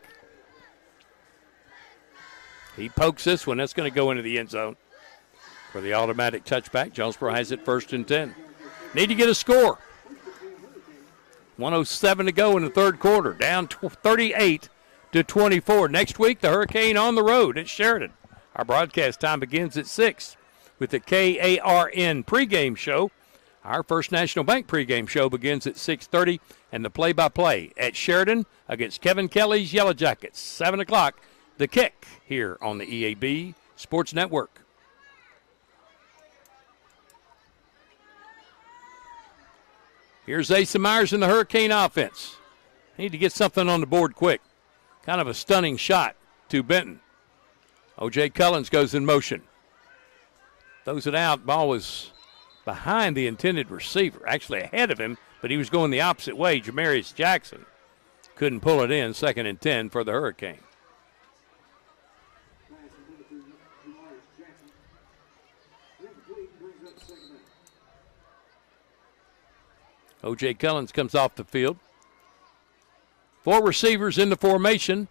He pokes this one. That's going to go into the end zone for the automatic touchback. Jonesboro has it 1st and 10. Need to get a score. 1:07 to go in the third quarter. Down 38-24. Next week, the Hurricane on the road at Sheridan. Our broadcast time begins at 6 with the KARN pregame show. Our First National Bank pregame show begins at 6:30, and the play-by-play at Sheridan against Kevin Kelly's Yellow Jackets. 7 o'clock. The kick here on the EAB Sports Network. Here's Asa Myers in the Hurricane offense. Need to get something on the board quick. Kind of a stunning shot to Benton. O.J. Cullens goes in motion. Throws it out. Ball was behind the intended receiver. Actually ahead of him, but he was going the opposite way. Jamarius Jackson couldn't pull it in. 2nd and 10 for the Hurricane. O.J. Cullens comes off the field. 4 receivers in the formation.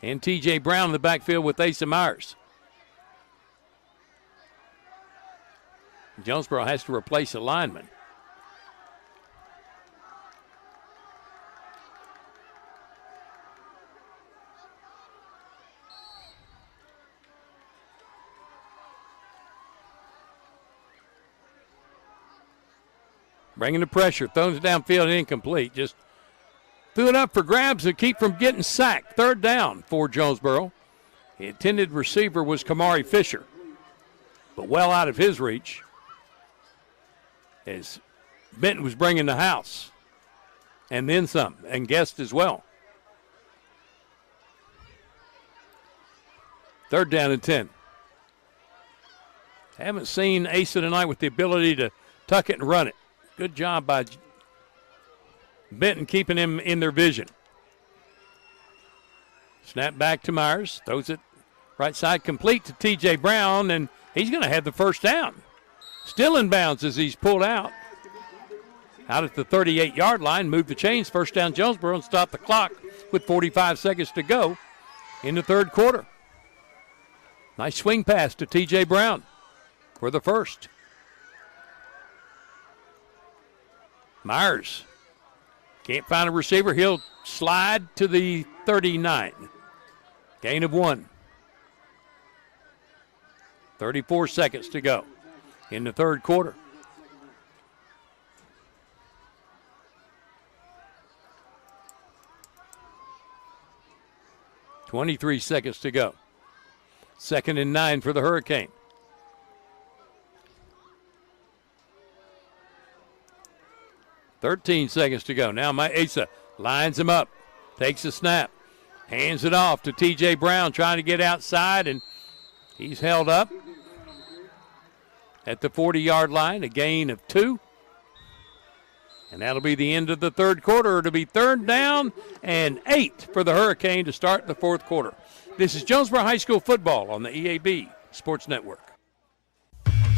And T.J. Brown in the backfield with Asa Myers. Jonesboro has to replace a lineman. Bringing the pressure, throws it downfield, incomplete. Just threw it up for grabs to keep from getting sacked. 3rd down for Jonesboro. The intended receiver was Kamari Fisher, but well out of his reach as Benton was bringing the house. And then some, and Guest as well. 3rd down and 10. Haven't seen Asa tonight with the ability to tuck it and run it. Good job by Benton keeping him in their vision. Snap back to Myers. Throws it right side complete to T.J. Brown, and he's going to have the 1st down. Still in bounds as he's pulled out. Out at the 38-yard line. Move the chains. 1st down Jonesboro and stop the clock with 45 seconds to go in the third quarter. Nice swing pass to T.J. Brown for the 1st. Myers can't find a receiver. He'll slide to the 39. Gain of 1. 34 seconds to go in the third quarter. .23 seconds to go. 2nd and 9 for the Hurricane. .13 seconds to go. Now Asa lines him up, takes a snap, hands it off to T.J. Brown, trying to get outside, and he's held up at the 40-yard line, a gain of 2. And that'll be the end of the third quarter. It'll be 3rd down and 8 for the Hurricane to start the fourth quarter. This is Jonesboro High School football on the EAB Sports Network.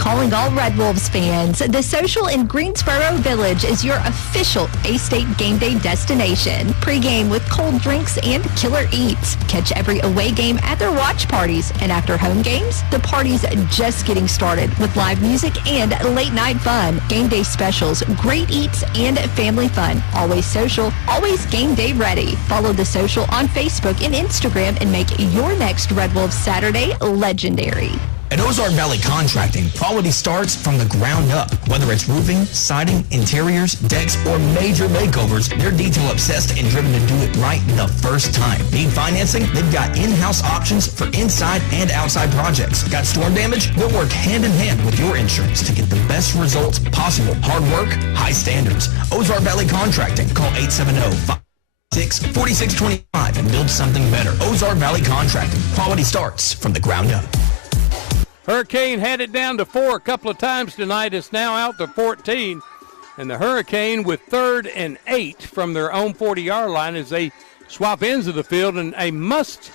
Calling all Red Wolves fans, the Social in Greensboro Village is your official A-State game day destination. Pregame with cold drinks and killer eats. Catch every away game at their watch parties. And after home games, the party's just getting started with live music and late night fun. Game day specials, great eats, and family fun. Always social, always game day ready. Follow the Social on Facebook and Instagram and make your next Red Wolves Saturday legendary. At Ozark Valley Contracting, quality starts from the ground up. Whether it's roofing, siding, interiors, decks, or major makeovers, they're detail-obsessed and driven to do it right the first time. Need financing? They've got in-house options for inside and outside projects. Got storm damage? They'll work hand-in-hand with your insurance to get the best results possible. Hard work, high standards. Ozark Valley Contracting. Call 870-566-4625 and build something better. Ozark Valley Contracting. Quality starts from the ground up. Hurricane had it down to 4 a couple of times tonight. It's now out to 14. And the Hurricane with 3rd and 8 from their own 40-yard line as they swap ends of the field. And a must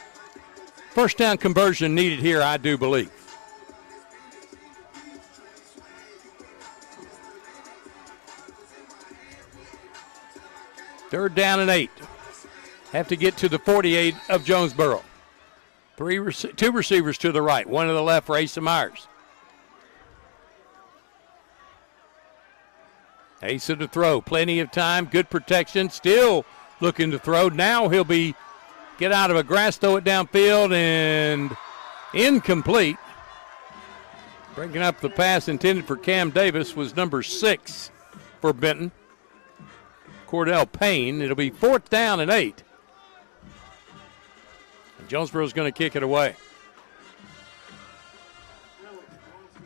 first down conversion needed here, I do believe. Third down and 8. Have to get to the 48 of Jonesboro. Two receivers to the right, one to the left for Asa Myers. Asa to throw, plenty of time, good protection, still looking to throw. Now he'll get out of a grass, throw it downfield, and incomplete. Breaking up the pass intended for Cam Davis was number 6 for Benton, Cordell Payne. It'll be 4th down and 8. Jonesboro's going to kick it away.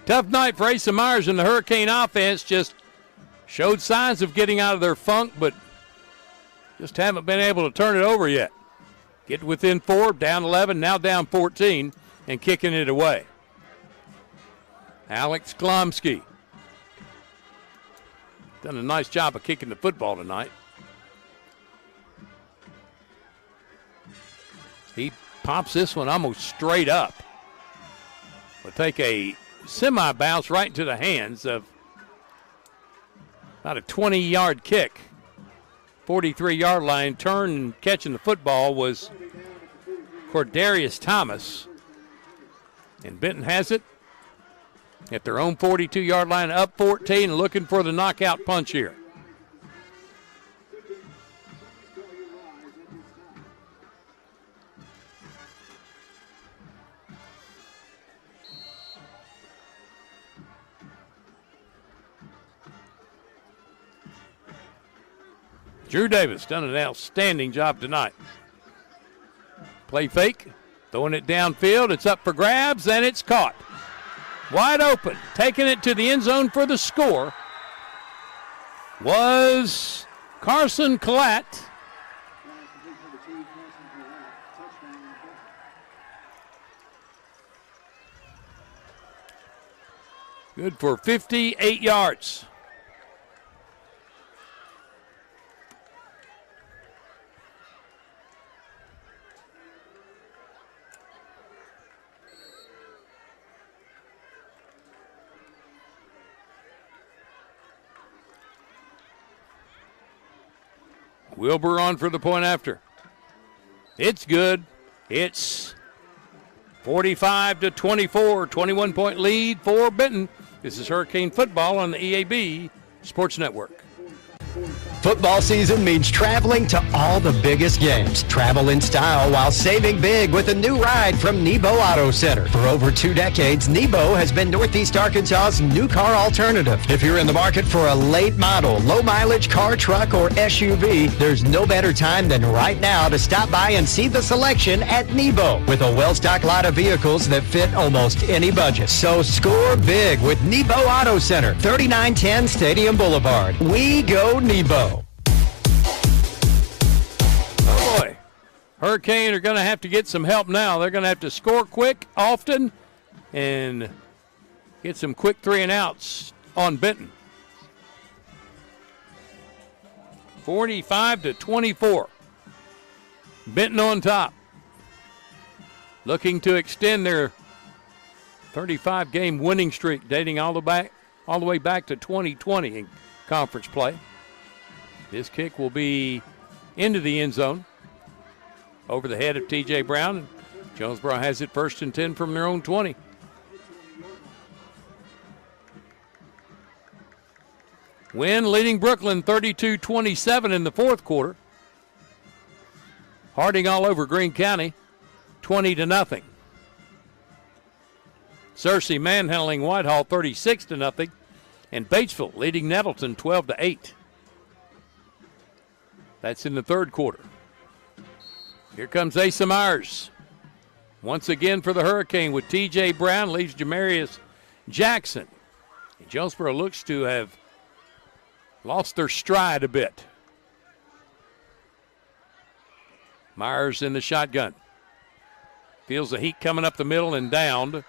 Tough night for Asa Myers and the Hurricane offense. Just showed signs of getting out of their funk, but just haven't been able to turn it over yet. Get within 4, down 11, now down 14, and kicking it away. Alex Glomsky. Done a nice job of kicking the football tonight. He pops this one almost straight up. Will take a semi-bounce right into the hands of about a 20-yard kick. 43-yard line, turn and catching the football was Cordarius Thomas. And Benton has it at their own 42-yard line, up 14, looking for the knockout punch here. Drew Davis done an outstanding job tonight. Play fake, throwing it downfield. It's up for grabs, and it's caught. Wide open, taking it to the end zone for the score was Carson Collette. Good for 58 yards. Wilbur on for the point after. It's good. It's 45-24, 21-point lead for Benton. This is Hurricane football on the EAB Sports Network. Football season means traveling to all the biggest games. Travel in style while saving big with a new ride from Nebo Auto Center. For over 2 decades, Nebo has been Northeast Arkansas's new car alternative. If you're in the market for a late model, low mileage car, truck, or SUV, there's no better time than right now to stop by and see the selection at Nebo. With a well-stocked lot of vehicles that fit almost any budget. So score big with Nebo Auto Center, 3910 Stadium Boulevard. We go Nebo. Oh boy, Hurricane are going to have to get some help now. They're going to have to score quick, often, and get some quick 3 and outs on Benton. 45-24. Benton on top. Looking to extend their 35-game winning streak dating all the way back to 2020 in conference play. This kick will be into the end zone over the head of T.J. Brown. Jonesboro has it 1st and 10 from their own 20. Wynn leading Brooklyn 32-27 in the fourth quarter. Harding all over Greene County, 20-0. Searcy manhandling Whitehall 36-0. And Batesville leading Nettleton 12-8. That's in the third quarter. Here comes Asa Myers. Once again for the Hurricane with T.J. Brown, leaves Jamarius Jackson. And Jonesboro looks to have lost their stride a bit. Myers in the shotgun. Feels the heat coming up the middle and downed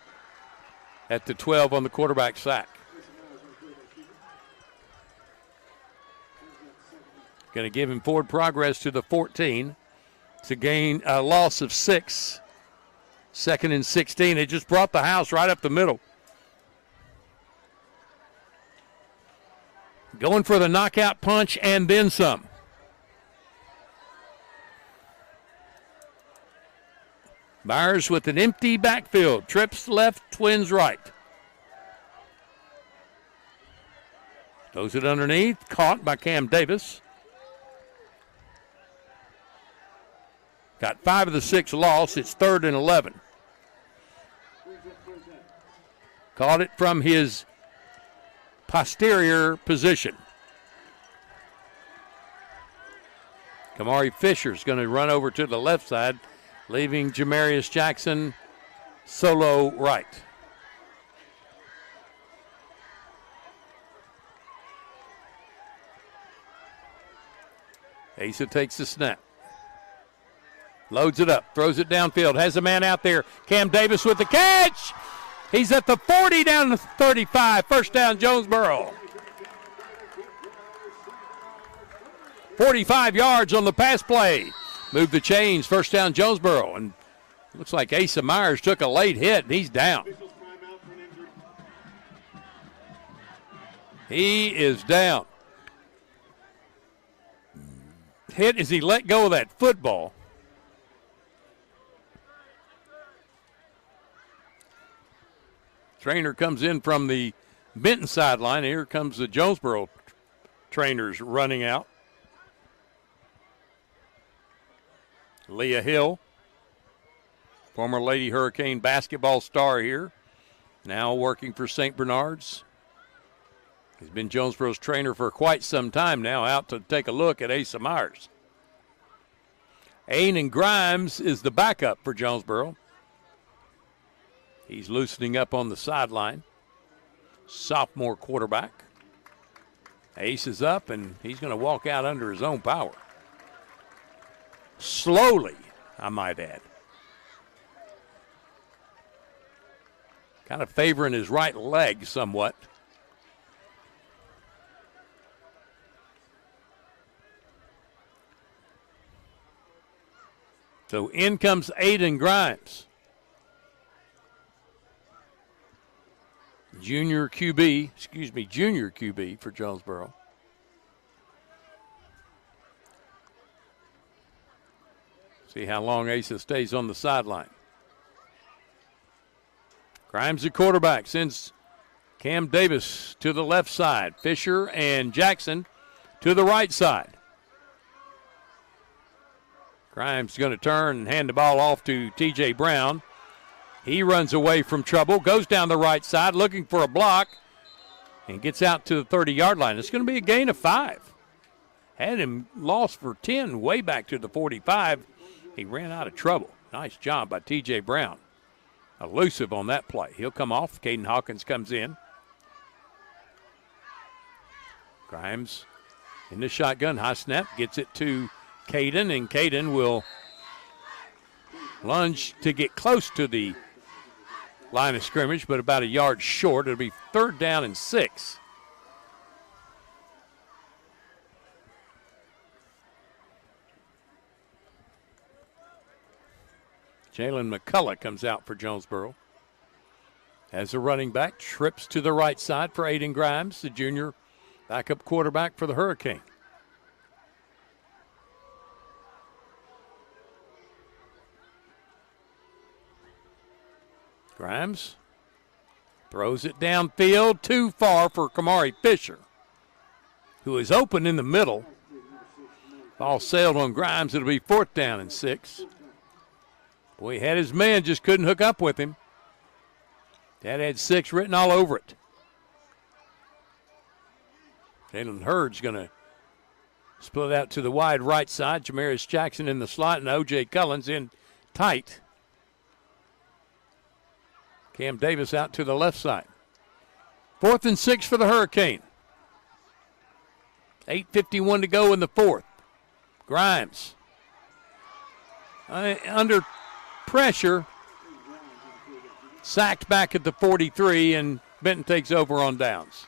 at the 12 on the quarterback sack. Going to give him forward progress to the 14. It's a loss of 6. 2nd and 16. It just brought the house right up the middle. Going for the knockout punch and then some. Myers with an empty backfield. Trips left, twins right. Throws it underneath. Caught by Cam Davis. Got 5 of the 6 lost. It's 3rd and 11. Caught it from his posterior position. Kamari Fisher's going to run over to the left side, leaving Jamarius Jackson solo right. Asa takes the snap. Loads it up, throws it downfield, has a man out there. Cam Davis with the catch. He's at the 40 down to 35. First down, Jonesboro. 45 yards on the pass play. Move the chains, first down, Jonesboro. And looks like Asa Myers took a late hit, and he's down. He is down. Hit as he let go of that football. Trainer comes in from the Benton sideline. Here comes the Jonesboro trainers running out. Leah Hill, former Lady Hurricane basketball star here, now working for St. Bernard's. He's been Jonesboro's trainer for quite some time now, out to take a look at Asa Myers. Ainan Grimes is the backup for Jonesboro. He's loosening up on the sideline. Sophomore quarterback. Ace is up, and he's going to walk out under his own power. Slowly, I might add. Kind of favoring his right leg somewhat. So in comes Aidan Grimes. Junior QB for Jonesboro. See how long Asa stays on the sideline. Grimes, the quarterback, sends Cam Davis to the left side. Fisher and Jackson to the right side. Grimes going to turn and hand the ball off to T.J. Brown. He runs away from trouble, goes down the right side looking for a block, and gets out to the 30-yard line. It's going to be a gain of 5. Had him lost for 10 way back to the 45. He ran out of trouble. Nice job by T.J. Brown. Elusive on that play. He'll come off. Caden Hawkins comes in. Grimes in the shotgun. High snap. Gets it to Caden, and Caden will lunge to get close to the line of scrimmage, but about a yard short. It'll be 3rd down and 6. Jalen McCullough comes out for Jonesboro. As a running back, trips to the right side for Aiden Grimes, the junior backup quarterback for the Hurricane. Grimes throws it downfield, too far for Kamari Fisher, who is open in the middle. Ball sailed on Grimes. It'll be 4th down and 6. Boy, he had his man, just couldn't hook up with him. That had 6 written all over it. Jalen Hurd's going to split out to the wide right side. Jamarius Jackson in the slot and O.J. Cullens in tight. Cam Davis out to the left side. 4th and 6 for the Hurricane. 8:51 to go in the 4th. Grimes under pressure. Sacked back at the 43, and Benton takes over on downs.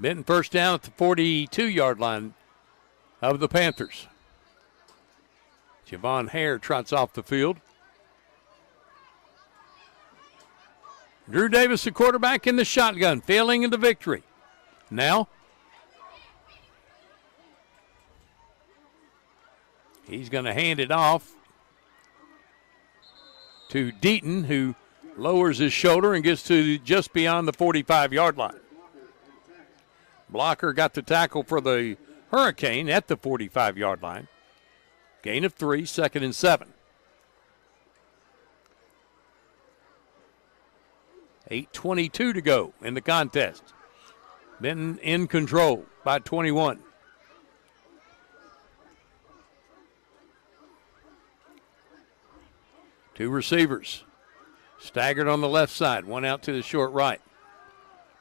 Benton first down at the 42-yard line of the Panthers. Javon Hare trots off the field. Drew Davis, the quarterback, in the shotgun, failing in the victory. Now, he's going to hand it off to Deaton, who lowers his shoulder and gets to just beyond the 45-yard line. Blocker got the tackle for the Hurricane at the 45-yard line. Gain of 3, 2nd and 7. 8:22 to go in the contest. Benton in control by 21. Two receivers. Staggered on the left side. One out to the short right.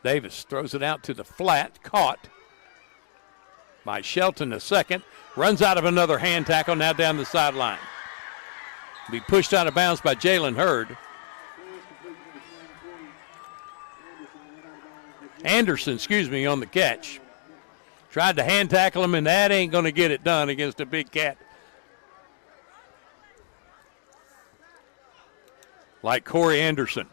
Davis throws it out to the flat. Caught by Shelton the second. Runs out of another hand tackle now down the sideline. Be pushed out of bounds by Jalen Hurd. Anderson, on the catch. Tried to hand tackle him, and that ain't going to get it done against a big cat like Corey Anderson.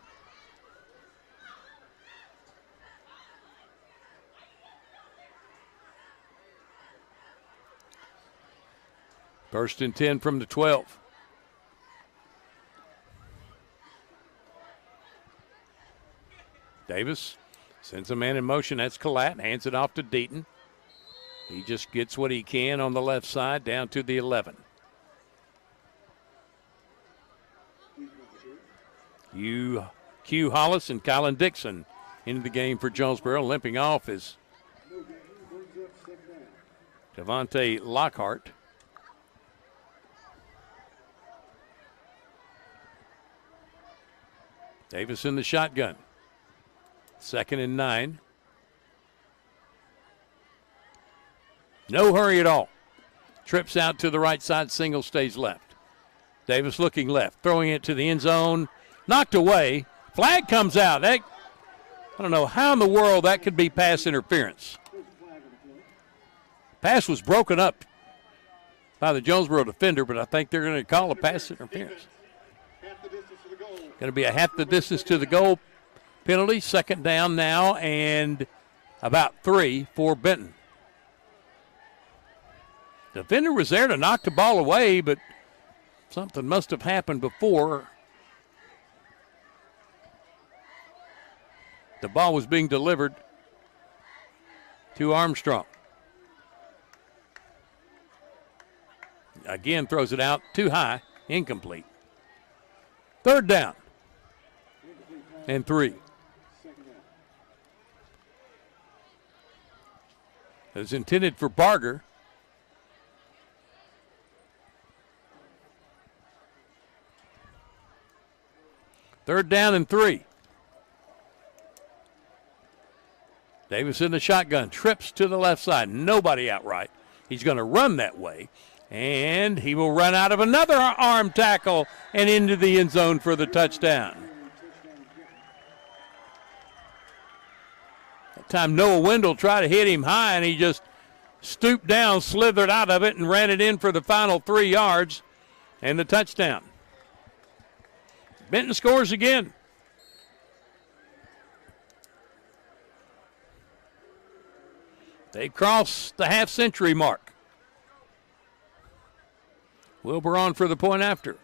First and 10 from the 12. Davis sends a man in motion. That's Collette. Hands it off to Deaton. He just gets what he can on the left side down to the 11. Q Hollis and Colin Dixon into the game for Jonesboro. Limping off is Devontae Lockhart. Davis in the shotgun. 2nd and 9. No hurry at all. Trips out to the right side. Single stays left. Davis looking left. Throwing it to the end zone. Knocked away. Flag comes out. I don't know how in the world that could be pass interference. Pass was broken up by the Jonesboro defender, but I think they're going to call a pass interference. Going to be a half the distance to the goal penalty. 2nd down now and about 3 for Benton. The defender was there to knock the ball away, but something must have happened before the ball was being delivered to Armstrong. Again, throws it out too high, incomplete. 3rd down and 3. It was intended for Barger. Third down and 3. Davis in the shotgun, trips to the left side. Nobody outright. He's going to run that way, and he will run out of another arm tackle and into the end zone for the touchdown. That time Noah Wendell tried to hit him high, and he just stooped down, slithered out of it, and ran it in for the final 3 yards and the touchdown. Benton scores again. They cross the half-century mark. Wilbur on for the point after.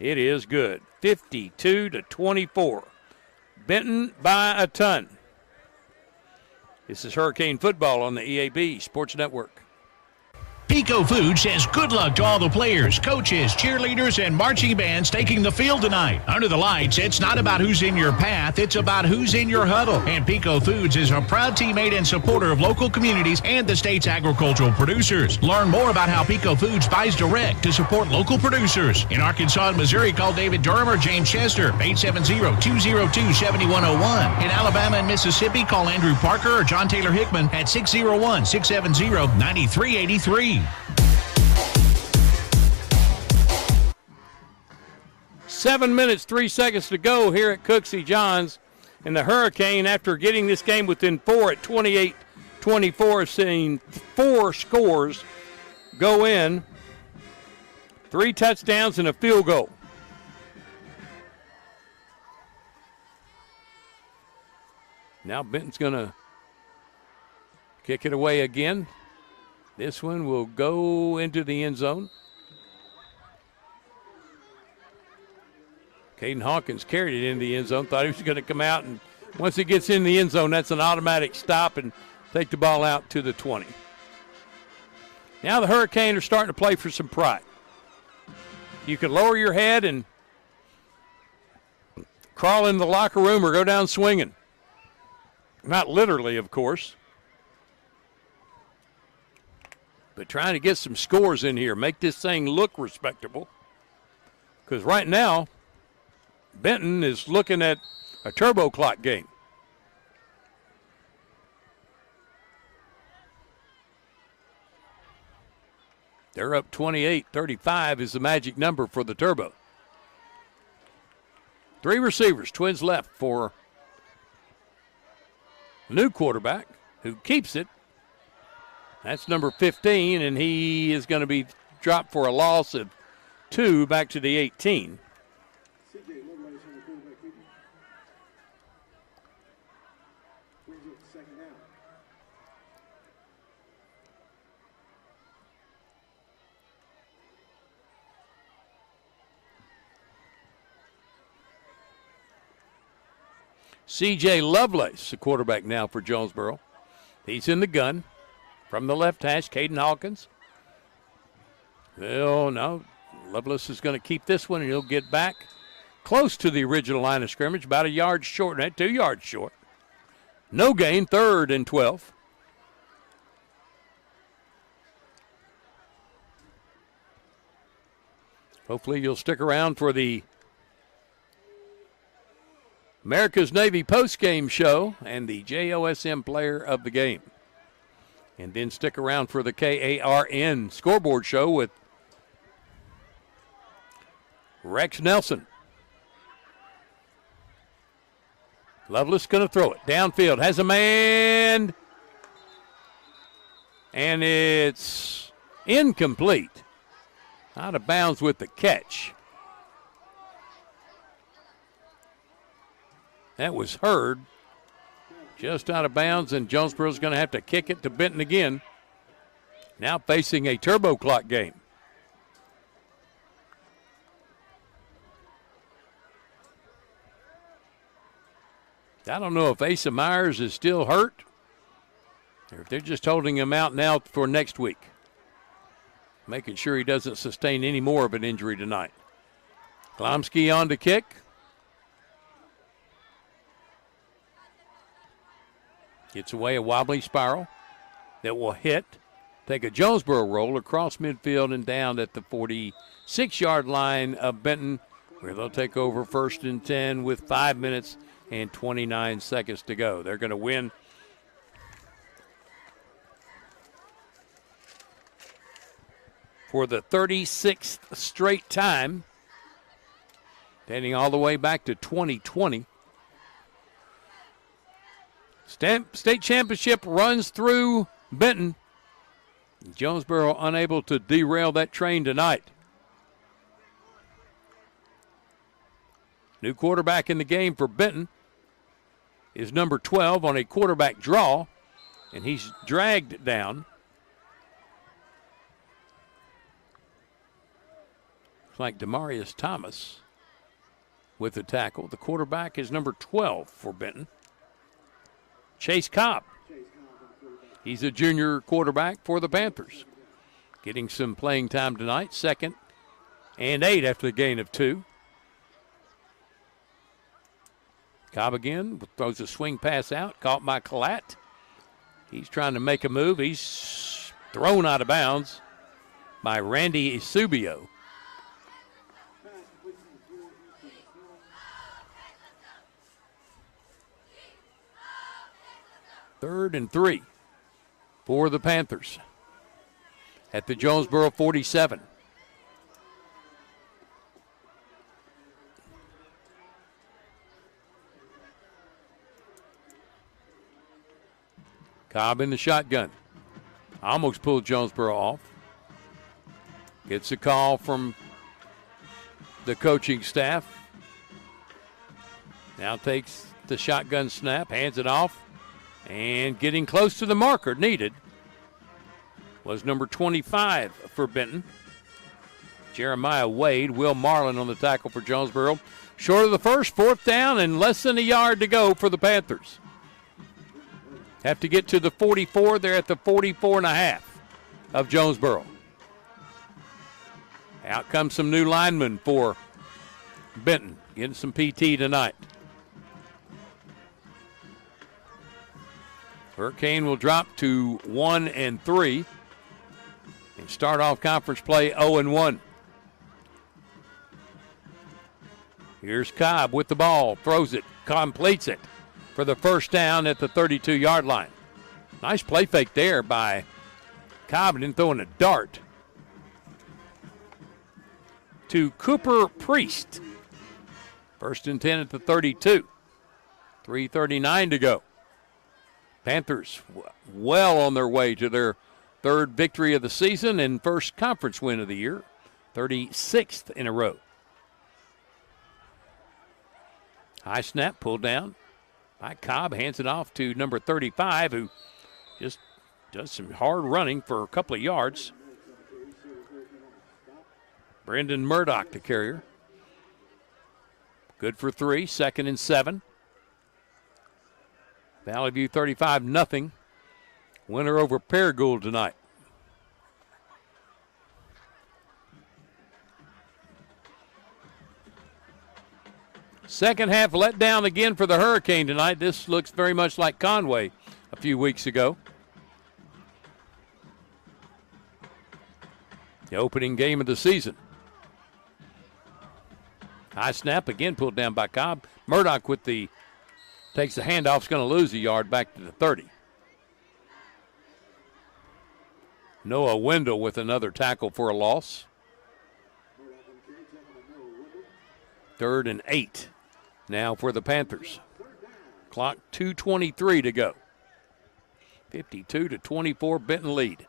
It is good. 52-24. Benton by a ton. This is Hurricane Football on the EAB Sports Network. Pico Foods says good luck to all the players, coaches, cheerleaders, and marching bands taking the field tonight. Under the lights, it's not about who's in your path, it's about who's in your huddle. And Pico Foods is a proud teammate and supporter of local communities and the state's agricultural producers. Learn more about how Pico Foods buys direct to support local producers. In Arkansas and Missouri, call David Durham or James Chester, 870-202-7101. In Alabama and Mississippi, call Andrew Parker or John Taylor Hickman at 601-670-9383. 7 minutes, 3 seconds to go here at Cooksey Johns. And the Hurricane, after getting this game within 4 at 28-24, seeing 4 scores go in, 3 touchdowns and a field goal. Now Benton's going to kick it away again. This one will go into the end zone. Caden Hawkins carried it into the end zone, thought he was going to come out, and once it gets in the end zone, that's an automatic stop and take the ball out to the 20. Now the Hurricane are starting to play for some pride. You can lower your head and crawl in the locker room or go down swinging. Not literally, of course. But trying to get some scores in here, make this thing look respectable. Because right now, Benton is looking at a turbo clock game. They're up 28-35 is the magic number for the turbo. 3 receivers, Twins left for the new quarterback who keeps it. That's number 15, and he is going to be dropped for a loss of 2 back to the 18. C.J. Lovelace, the quarterback now for Jonesboro. He's in the gun. From the left hash, Caden Hawkins. Oh, no. Lovelace is going to keep this one, and he'll get back close to the original line of scrimmage, about 1 yard short, 2 yards short. No gain, 3rd and 12. Hopefully you'll stick around for the America's Navy postgame show and the JOSM player of the game. And then stick around for the KARN scoreboard show with Rex Nelson. Lovelace going to throw it downfield. Has a man. And it's incomplete. Out of bounds with the catch. That was Hurd. Just out of bounds, and Jonesboro's going to have to kick it to Benton again. Now facing a turbo clock game. I don't know if Asa Myers is still hurt or if they're just holding him out now for next week, making sure he doesn't sustain any more of an injury tonight. Klomsky on to kick. Gets away a wobbly spiral that will hit. Take a Jonesboro roll across midfield and down at the 46-yard line of Benton, where they'll take over 1st and 10 with 5 minutes and 29 seconds to go. They're going to win for the 36th straight time, dating all the way back to 2020. State championship runs through Benton. Jonesboro unable to derail that train tonight. New quarterback in the game for Benton is number 12 on a quarterback draw, and he's dragged down. Looks like Demarius Thomas with the tackle. The quarterback is number 12 for Benton, Chase Cobb. He's a junior quarterback for the Panthers. Getting some playing time tonight, 2nd and 8 after the gain of 2. Cobb again throws a swing pass out, caught by Collette. He's trying to make a move. He's thrown out of bounds by Randy Isubio. Third and 3 for the Panthers at the Jonesboro 47. Cobb in the shotgun. Almost pulled Jonesboro off. Gets a call from the coaching staff. Now takes the shotgun snap, hands it off, and getting close to the marker needed was number 25 for Benton, Jeremiah Wade. Will Marlin on the tackle for Jonesboro. Short of the first, 4th down, and less than a yard to go for the Panthers. Have to get to the 44. They're at the 44.5 of Jonesboro. Out comes some new linemen for Benton, getting some PT tonight. Hurricane will drop to 1-3 and start off conference play 0-1. Here's Cobb with the ball, throws it, completes it for the first down at the 32-yard line. Nice play fake there by Cobb, and then throwing a dart to Cooper Priest. 1st and 10 at the 32. 3:39 to go. Panthers well on their way to their 3rd victory of the season and 1st conference win of the year. 36th in a row. High snap, pulled down by Cobb, hands it off to number 35, who just does some hard running for a couple of yards. Brendan Murdoch, the carrier. Good for 3, 2nd and 7. Valley View 35-0. Winner over Paragould tonight. Second half let down again for the Hurricane tonight. This looks very much like Conway a few weeks ago. The opening game of the season. High snap again pulled down by Cobb. Murdoch with the takes the handoff, is going to lose a yard back to the 30. Noah Wendell with another tackle for a loss. 3rd and 8 now for the Panthers. Clock 2:23 to go. 52-24 Benton lead.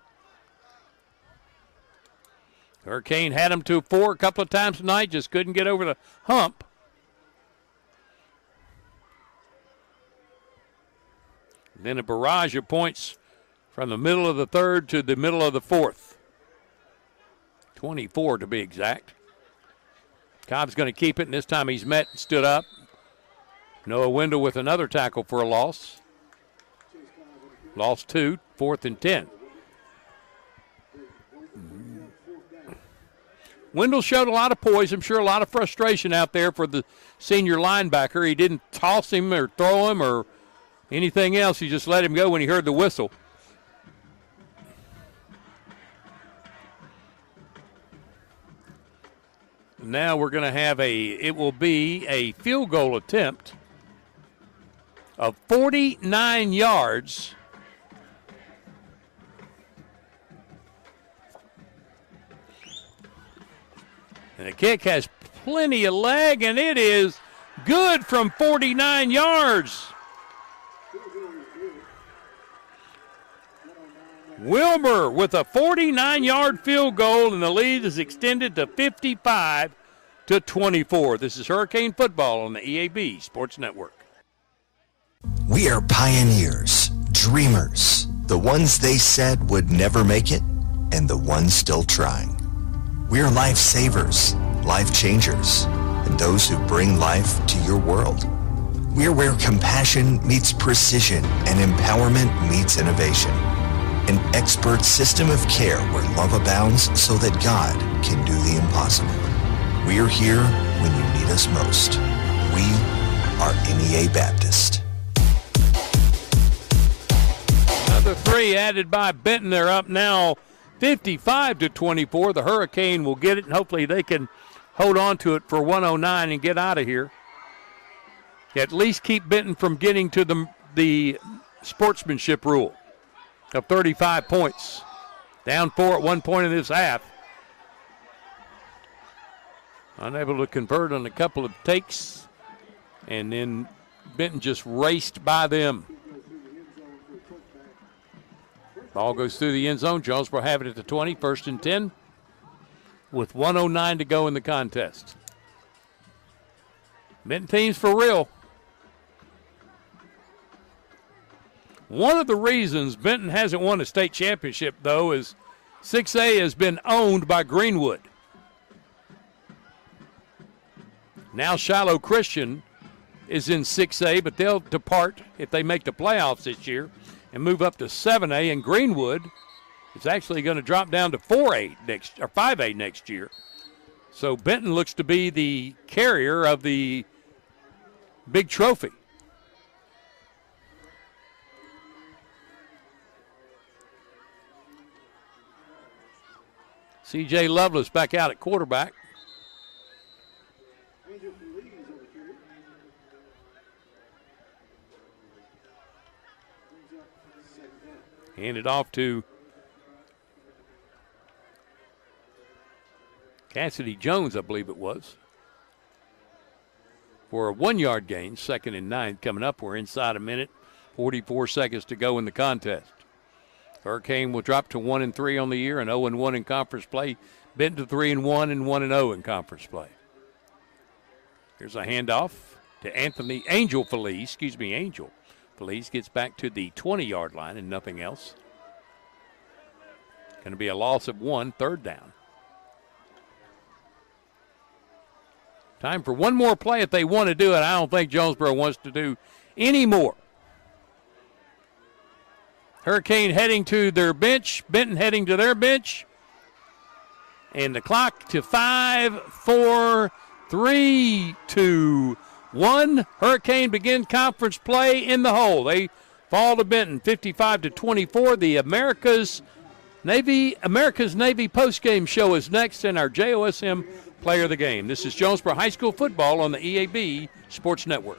Hurricane had them to 4 a couple of times tonight, just couldn't get over the hump. Then a barrage of points from the middle of the 3rd to the middle of the 4th. 24 to be exact. Cobb's going to keep it, and this time he's met and stood up. Noah Wendell with another tackle for a loss. Lost 2, 4th and 10. Wendell showed a lot of poise. I'm sure a lot of frustration out there for the senior linebacker. He didn't toss him or throw him or anything else. He just let him go when he heard the whistle. Now we're going to have it will be a field goal attempt of 49 yards. And the kick has plenty of leg, and it is good from 49 yards. Cromer with a 49-yard field goal, and the lead is extended to 55-24. This is Hurricane Football on the EAB Sports Network. We are pioneers, dreamers, the ones they said would never make it, and the ones still trying. We're lifesavers, life changers, and those who bring life to your world. We're where compassion meets precision and empowerment meets innovation. An expert system of care where love abounds so that God can do the impossible. We're here when you need us most. We are NEA Baptist. Another 3 added by Benton. They're up now 55-24. The Hurricane will get it, and hopefully they can hold on to it for 109 and get out of here. At least keep Benton from getting to the sportsmanship rule of 35 points. Down 4 at one point in this half. Unable to convert on a couple of takes, and then Benton just raced by them. Ball goes through the end zone. Jonesboro have it at the 20, 1st and 10, with 1:09 to go in the contest. Benton team's for real. One of the reasons Benton hasn't won a state championship, though, is 6A has been owned by Greenwood. Now Shiloh Christian is in 6A, but they'll depart if they make the playoffs this year and move up to 7A, and Greenwood is actually going to drop down to 4A or 5A next year. So Benton looks to be the carrier of the big trophy. C.J. Lovelace back out at quarterback. Handed off to Cassidy Jones, I believe it was, for a 1-yard gain. 2nd and 9 coming up. We're inside a minute, 44 seconds to go in the contest. Hurricane will drop to 1-3 on the year and 0-1 in conference play. Benton to 3-1 and 1-0 in conference play. Here's a handoff to Angel Felice. Felice gets back to the 20-yard line and nothing else. Going to be a loss of 1, 3rd down. Time for one more play if they want to do it. I don't think Jonesboro wants to do any more. Hurricane heading to their bench. Benton heading to their bench. And the clock to 5, 4, 3, 2, 1. Hurricane begin conference play in the hole. They fall to Benton 55-24. The America's Navy postgame show is next, and our JOSM player of the game. This is Jonesboro High School football on the EAB Sports Network.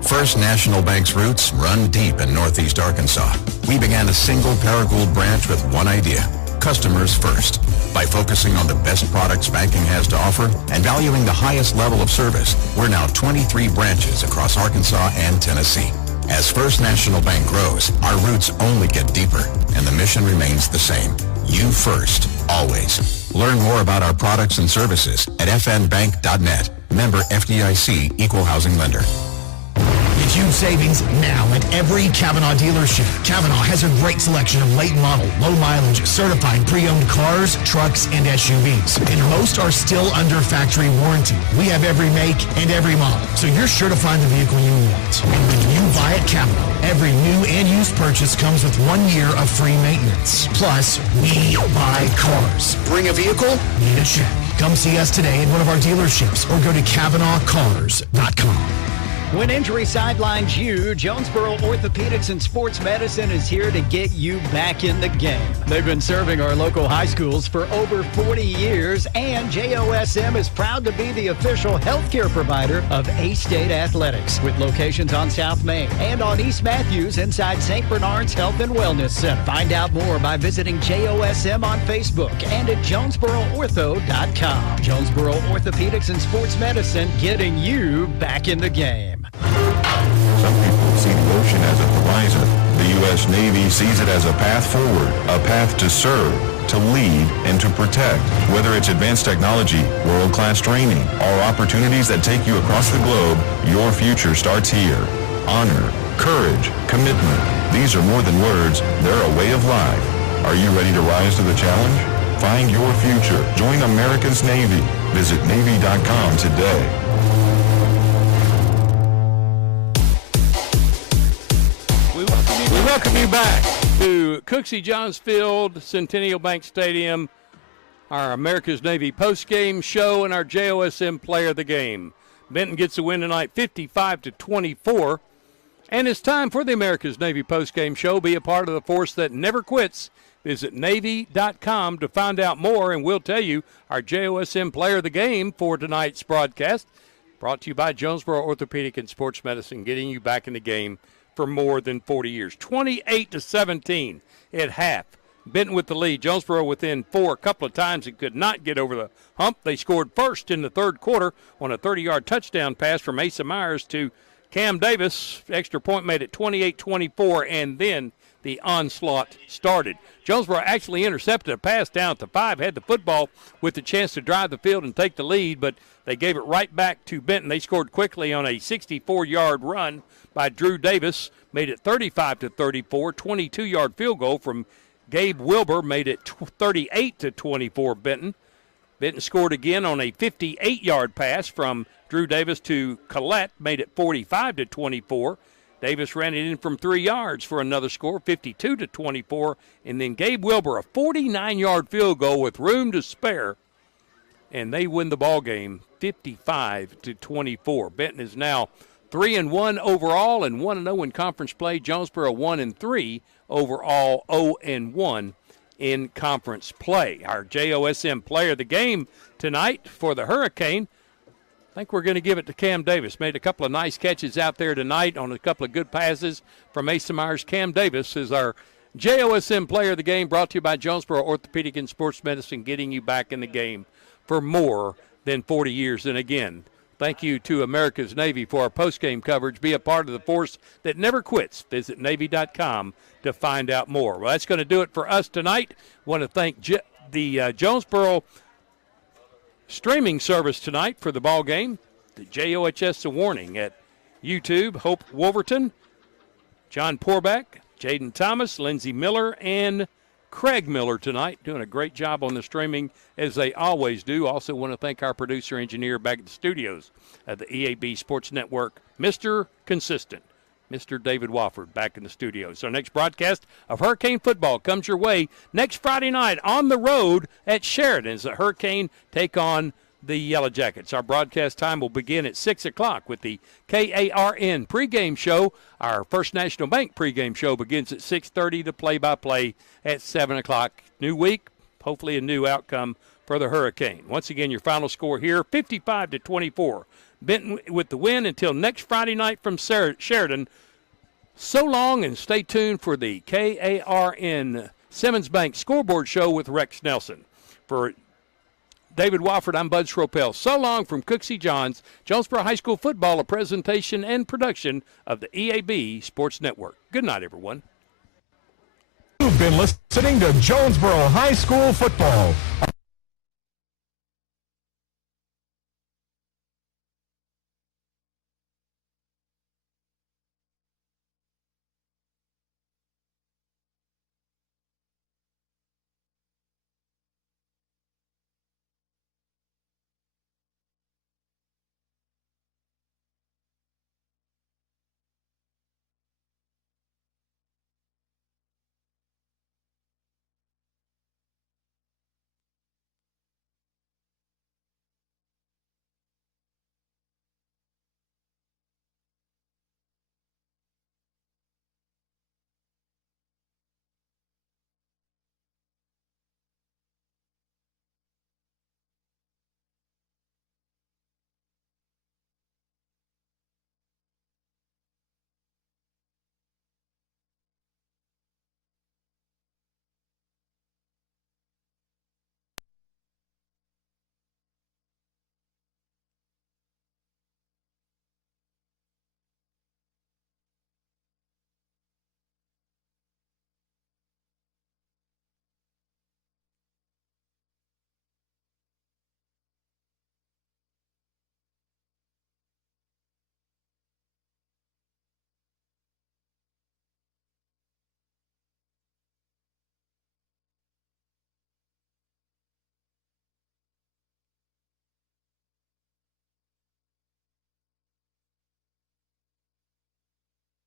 First National Bank's roots run deep in Northeast Arkansas. We began a single Paragould branch with one idea: customers first. By focusing on the best products banking has to offer and valuing the highest level of service, we're now 23 branches across Arkansas and Tennessee. As First National Bank grows, our roots only get deeper, and the mission remains the same: you first, always. Learn more about our products and services at fnbank.net. Member FDIC, Equal Housing Lender. It's huge savings now at every Kavanaugh dealership. Kavanaugh has a great selection of late model, low mileage, certified pre-owned cars, trucks, and SUVs. And most are still under factory warranty. We have every make and every model, so you're sure to find the vehicle you want. And when you buy at Kavanaugh, every new and used purchase comes with 1 year of free maintenance. Plus, we buy cars. Bring a vehicle? Need a check. Come see us today at one of our dealerships or go to KavanaughCars.com. When injury sidelines you, Jonesboro Orthopedics and Sports Medicine is here to get you back in the game. They've been serving our local high schools for over 40 years, and JOSM is proud to be the official healthcare provider of A-State Athletics, with locations on South Main and on East Matthews inside St. Bernard's Health and Wellness Center. Find out more by visiting JOSM on Facebook and at JonesboroOrtho.com. Jonesboro Orthopedics and Sports Medicine, getting you back in the game. Some people see the ocean as a horizon. The U.S. Navy sees it as a path forward, a path to serve, to lead, and to protect. Whether it's advanced technology, world-class training, or opportunities that take you across the globe, your future starts here. Honor, courage, commitment. These are more than words, they're a way of life. Are you ready to rise to the challenge? Find your future. Join America's Navy. Visit Navy.com today. We welcome you back to Cooksey Johns Field, Centennial Bank Stadium, our America's Navy postgame show, and our JOSM player of the game. Benton gets a win tonight, 55-24. And it's time for the America's Navy postgame show. Be a part of the force that never quits. Visit Navy.com to find out more, and we'll tell you our JOSM player of the game for tonight's broadcast. Brought to you by Jonesboro Orthopedic and Sports Medicine, getting you back in the game for more than 40 years. 28-17 at half. Benton with the lead. Jonesboro within 4 a couple of times. It could not get over the hump. They scored first in the third quarter on a 30-yard touchdown pass from Asa Myers to Cam Davis. Extra point made it 28-24, and then the onslaught started. Jonesboro actually intercepted a pass down to 5, had the football with the chance to drive the field and take the lead, but they gave it right back to Benton. They scored quickly on a 64-yard run by Drew Davis, made it 35-34. 22-yard field goal from Gabe Wilbur made it 38-24 Benton. Benton scored again on a 58-yard pass from Drew Davis to Collette, made it 45-24. Davis ran it in from 3 yards for another score, 52-24. And then Gabe Wilbur, a 49-yard field goal with room to spare. And they win the ball game 55-24. Benton is now 3-1 overall and 1-0 in conference play. Jonesboro 1-3 overall, 0-1 in conference play. Our JOSM player of the game tonight for the Hurricane, I think we're going to give it to Cam Davis. Made a couple of nice catches out there tonight on a couple of good passes from Asa Myers. Cam Davis is our JOSM player of the game, brought to you by Jonesboro Orthopedic and Sports Medicine, getting you back in the game for more than 40 years. And again, thank you to America's Navy for our postgame coverage. Be a part of the force that never quits. Visit Navy.com to find out more. Well, that's going to do it for us tonight. Want to thank the Jonesboro streaming service tonight for the ball game. The JOHS The Warning at YouTube. Hope Wolverton, John Porback, Jaden Thomas, Lindsey Miller, and Craig Miller tonight, doing a great job on the streaming as they always do. Also want to thank our producer engineer back at the studios at the EAB Sports Network, Mr. Consistent, Mr. David Wofford, back in the studios. Our next broadcast of Hurricane football comes your way next Friday night on the road at Sheridan as the Hurricane take on the Yellow Jackets. Our broadcast time will begin at 6 o'clock with the KARN pregame show. Our First National Bank pregame show begins at 6:30, the play-by-play at 7 o'clock. New week, hopefully a new outcome for the Hurricane. Once again, your final score here, 55-24. Benton with the win until next Friday night from Sheridan. So long, and stay tuned for the KARN Simmons Bank scoreboard show with Rex Nelson. For David Wofford, I'm Bud Schropel. So long from Cooksey Johns, Jonesboro High School football, a presentation and production of the EAB Sports Network. Good night, everyone. You've been listening to Jonesboro High School football.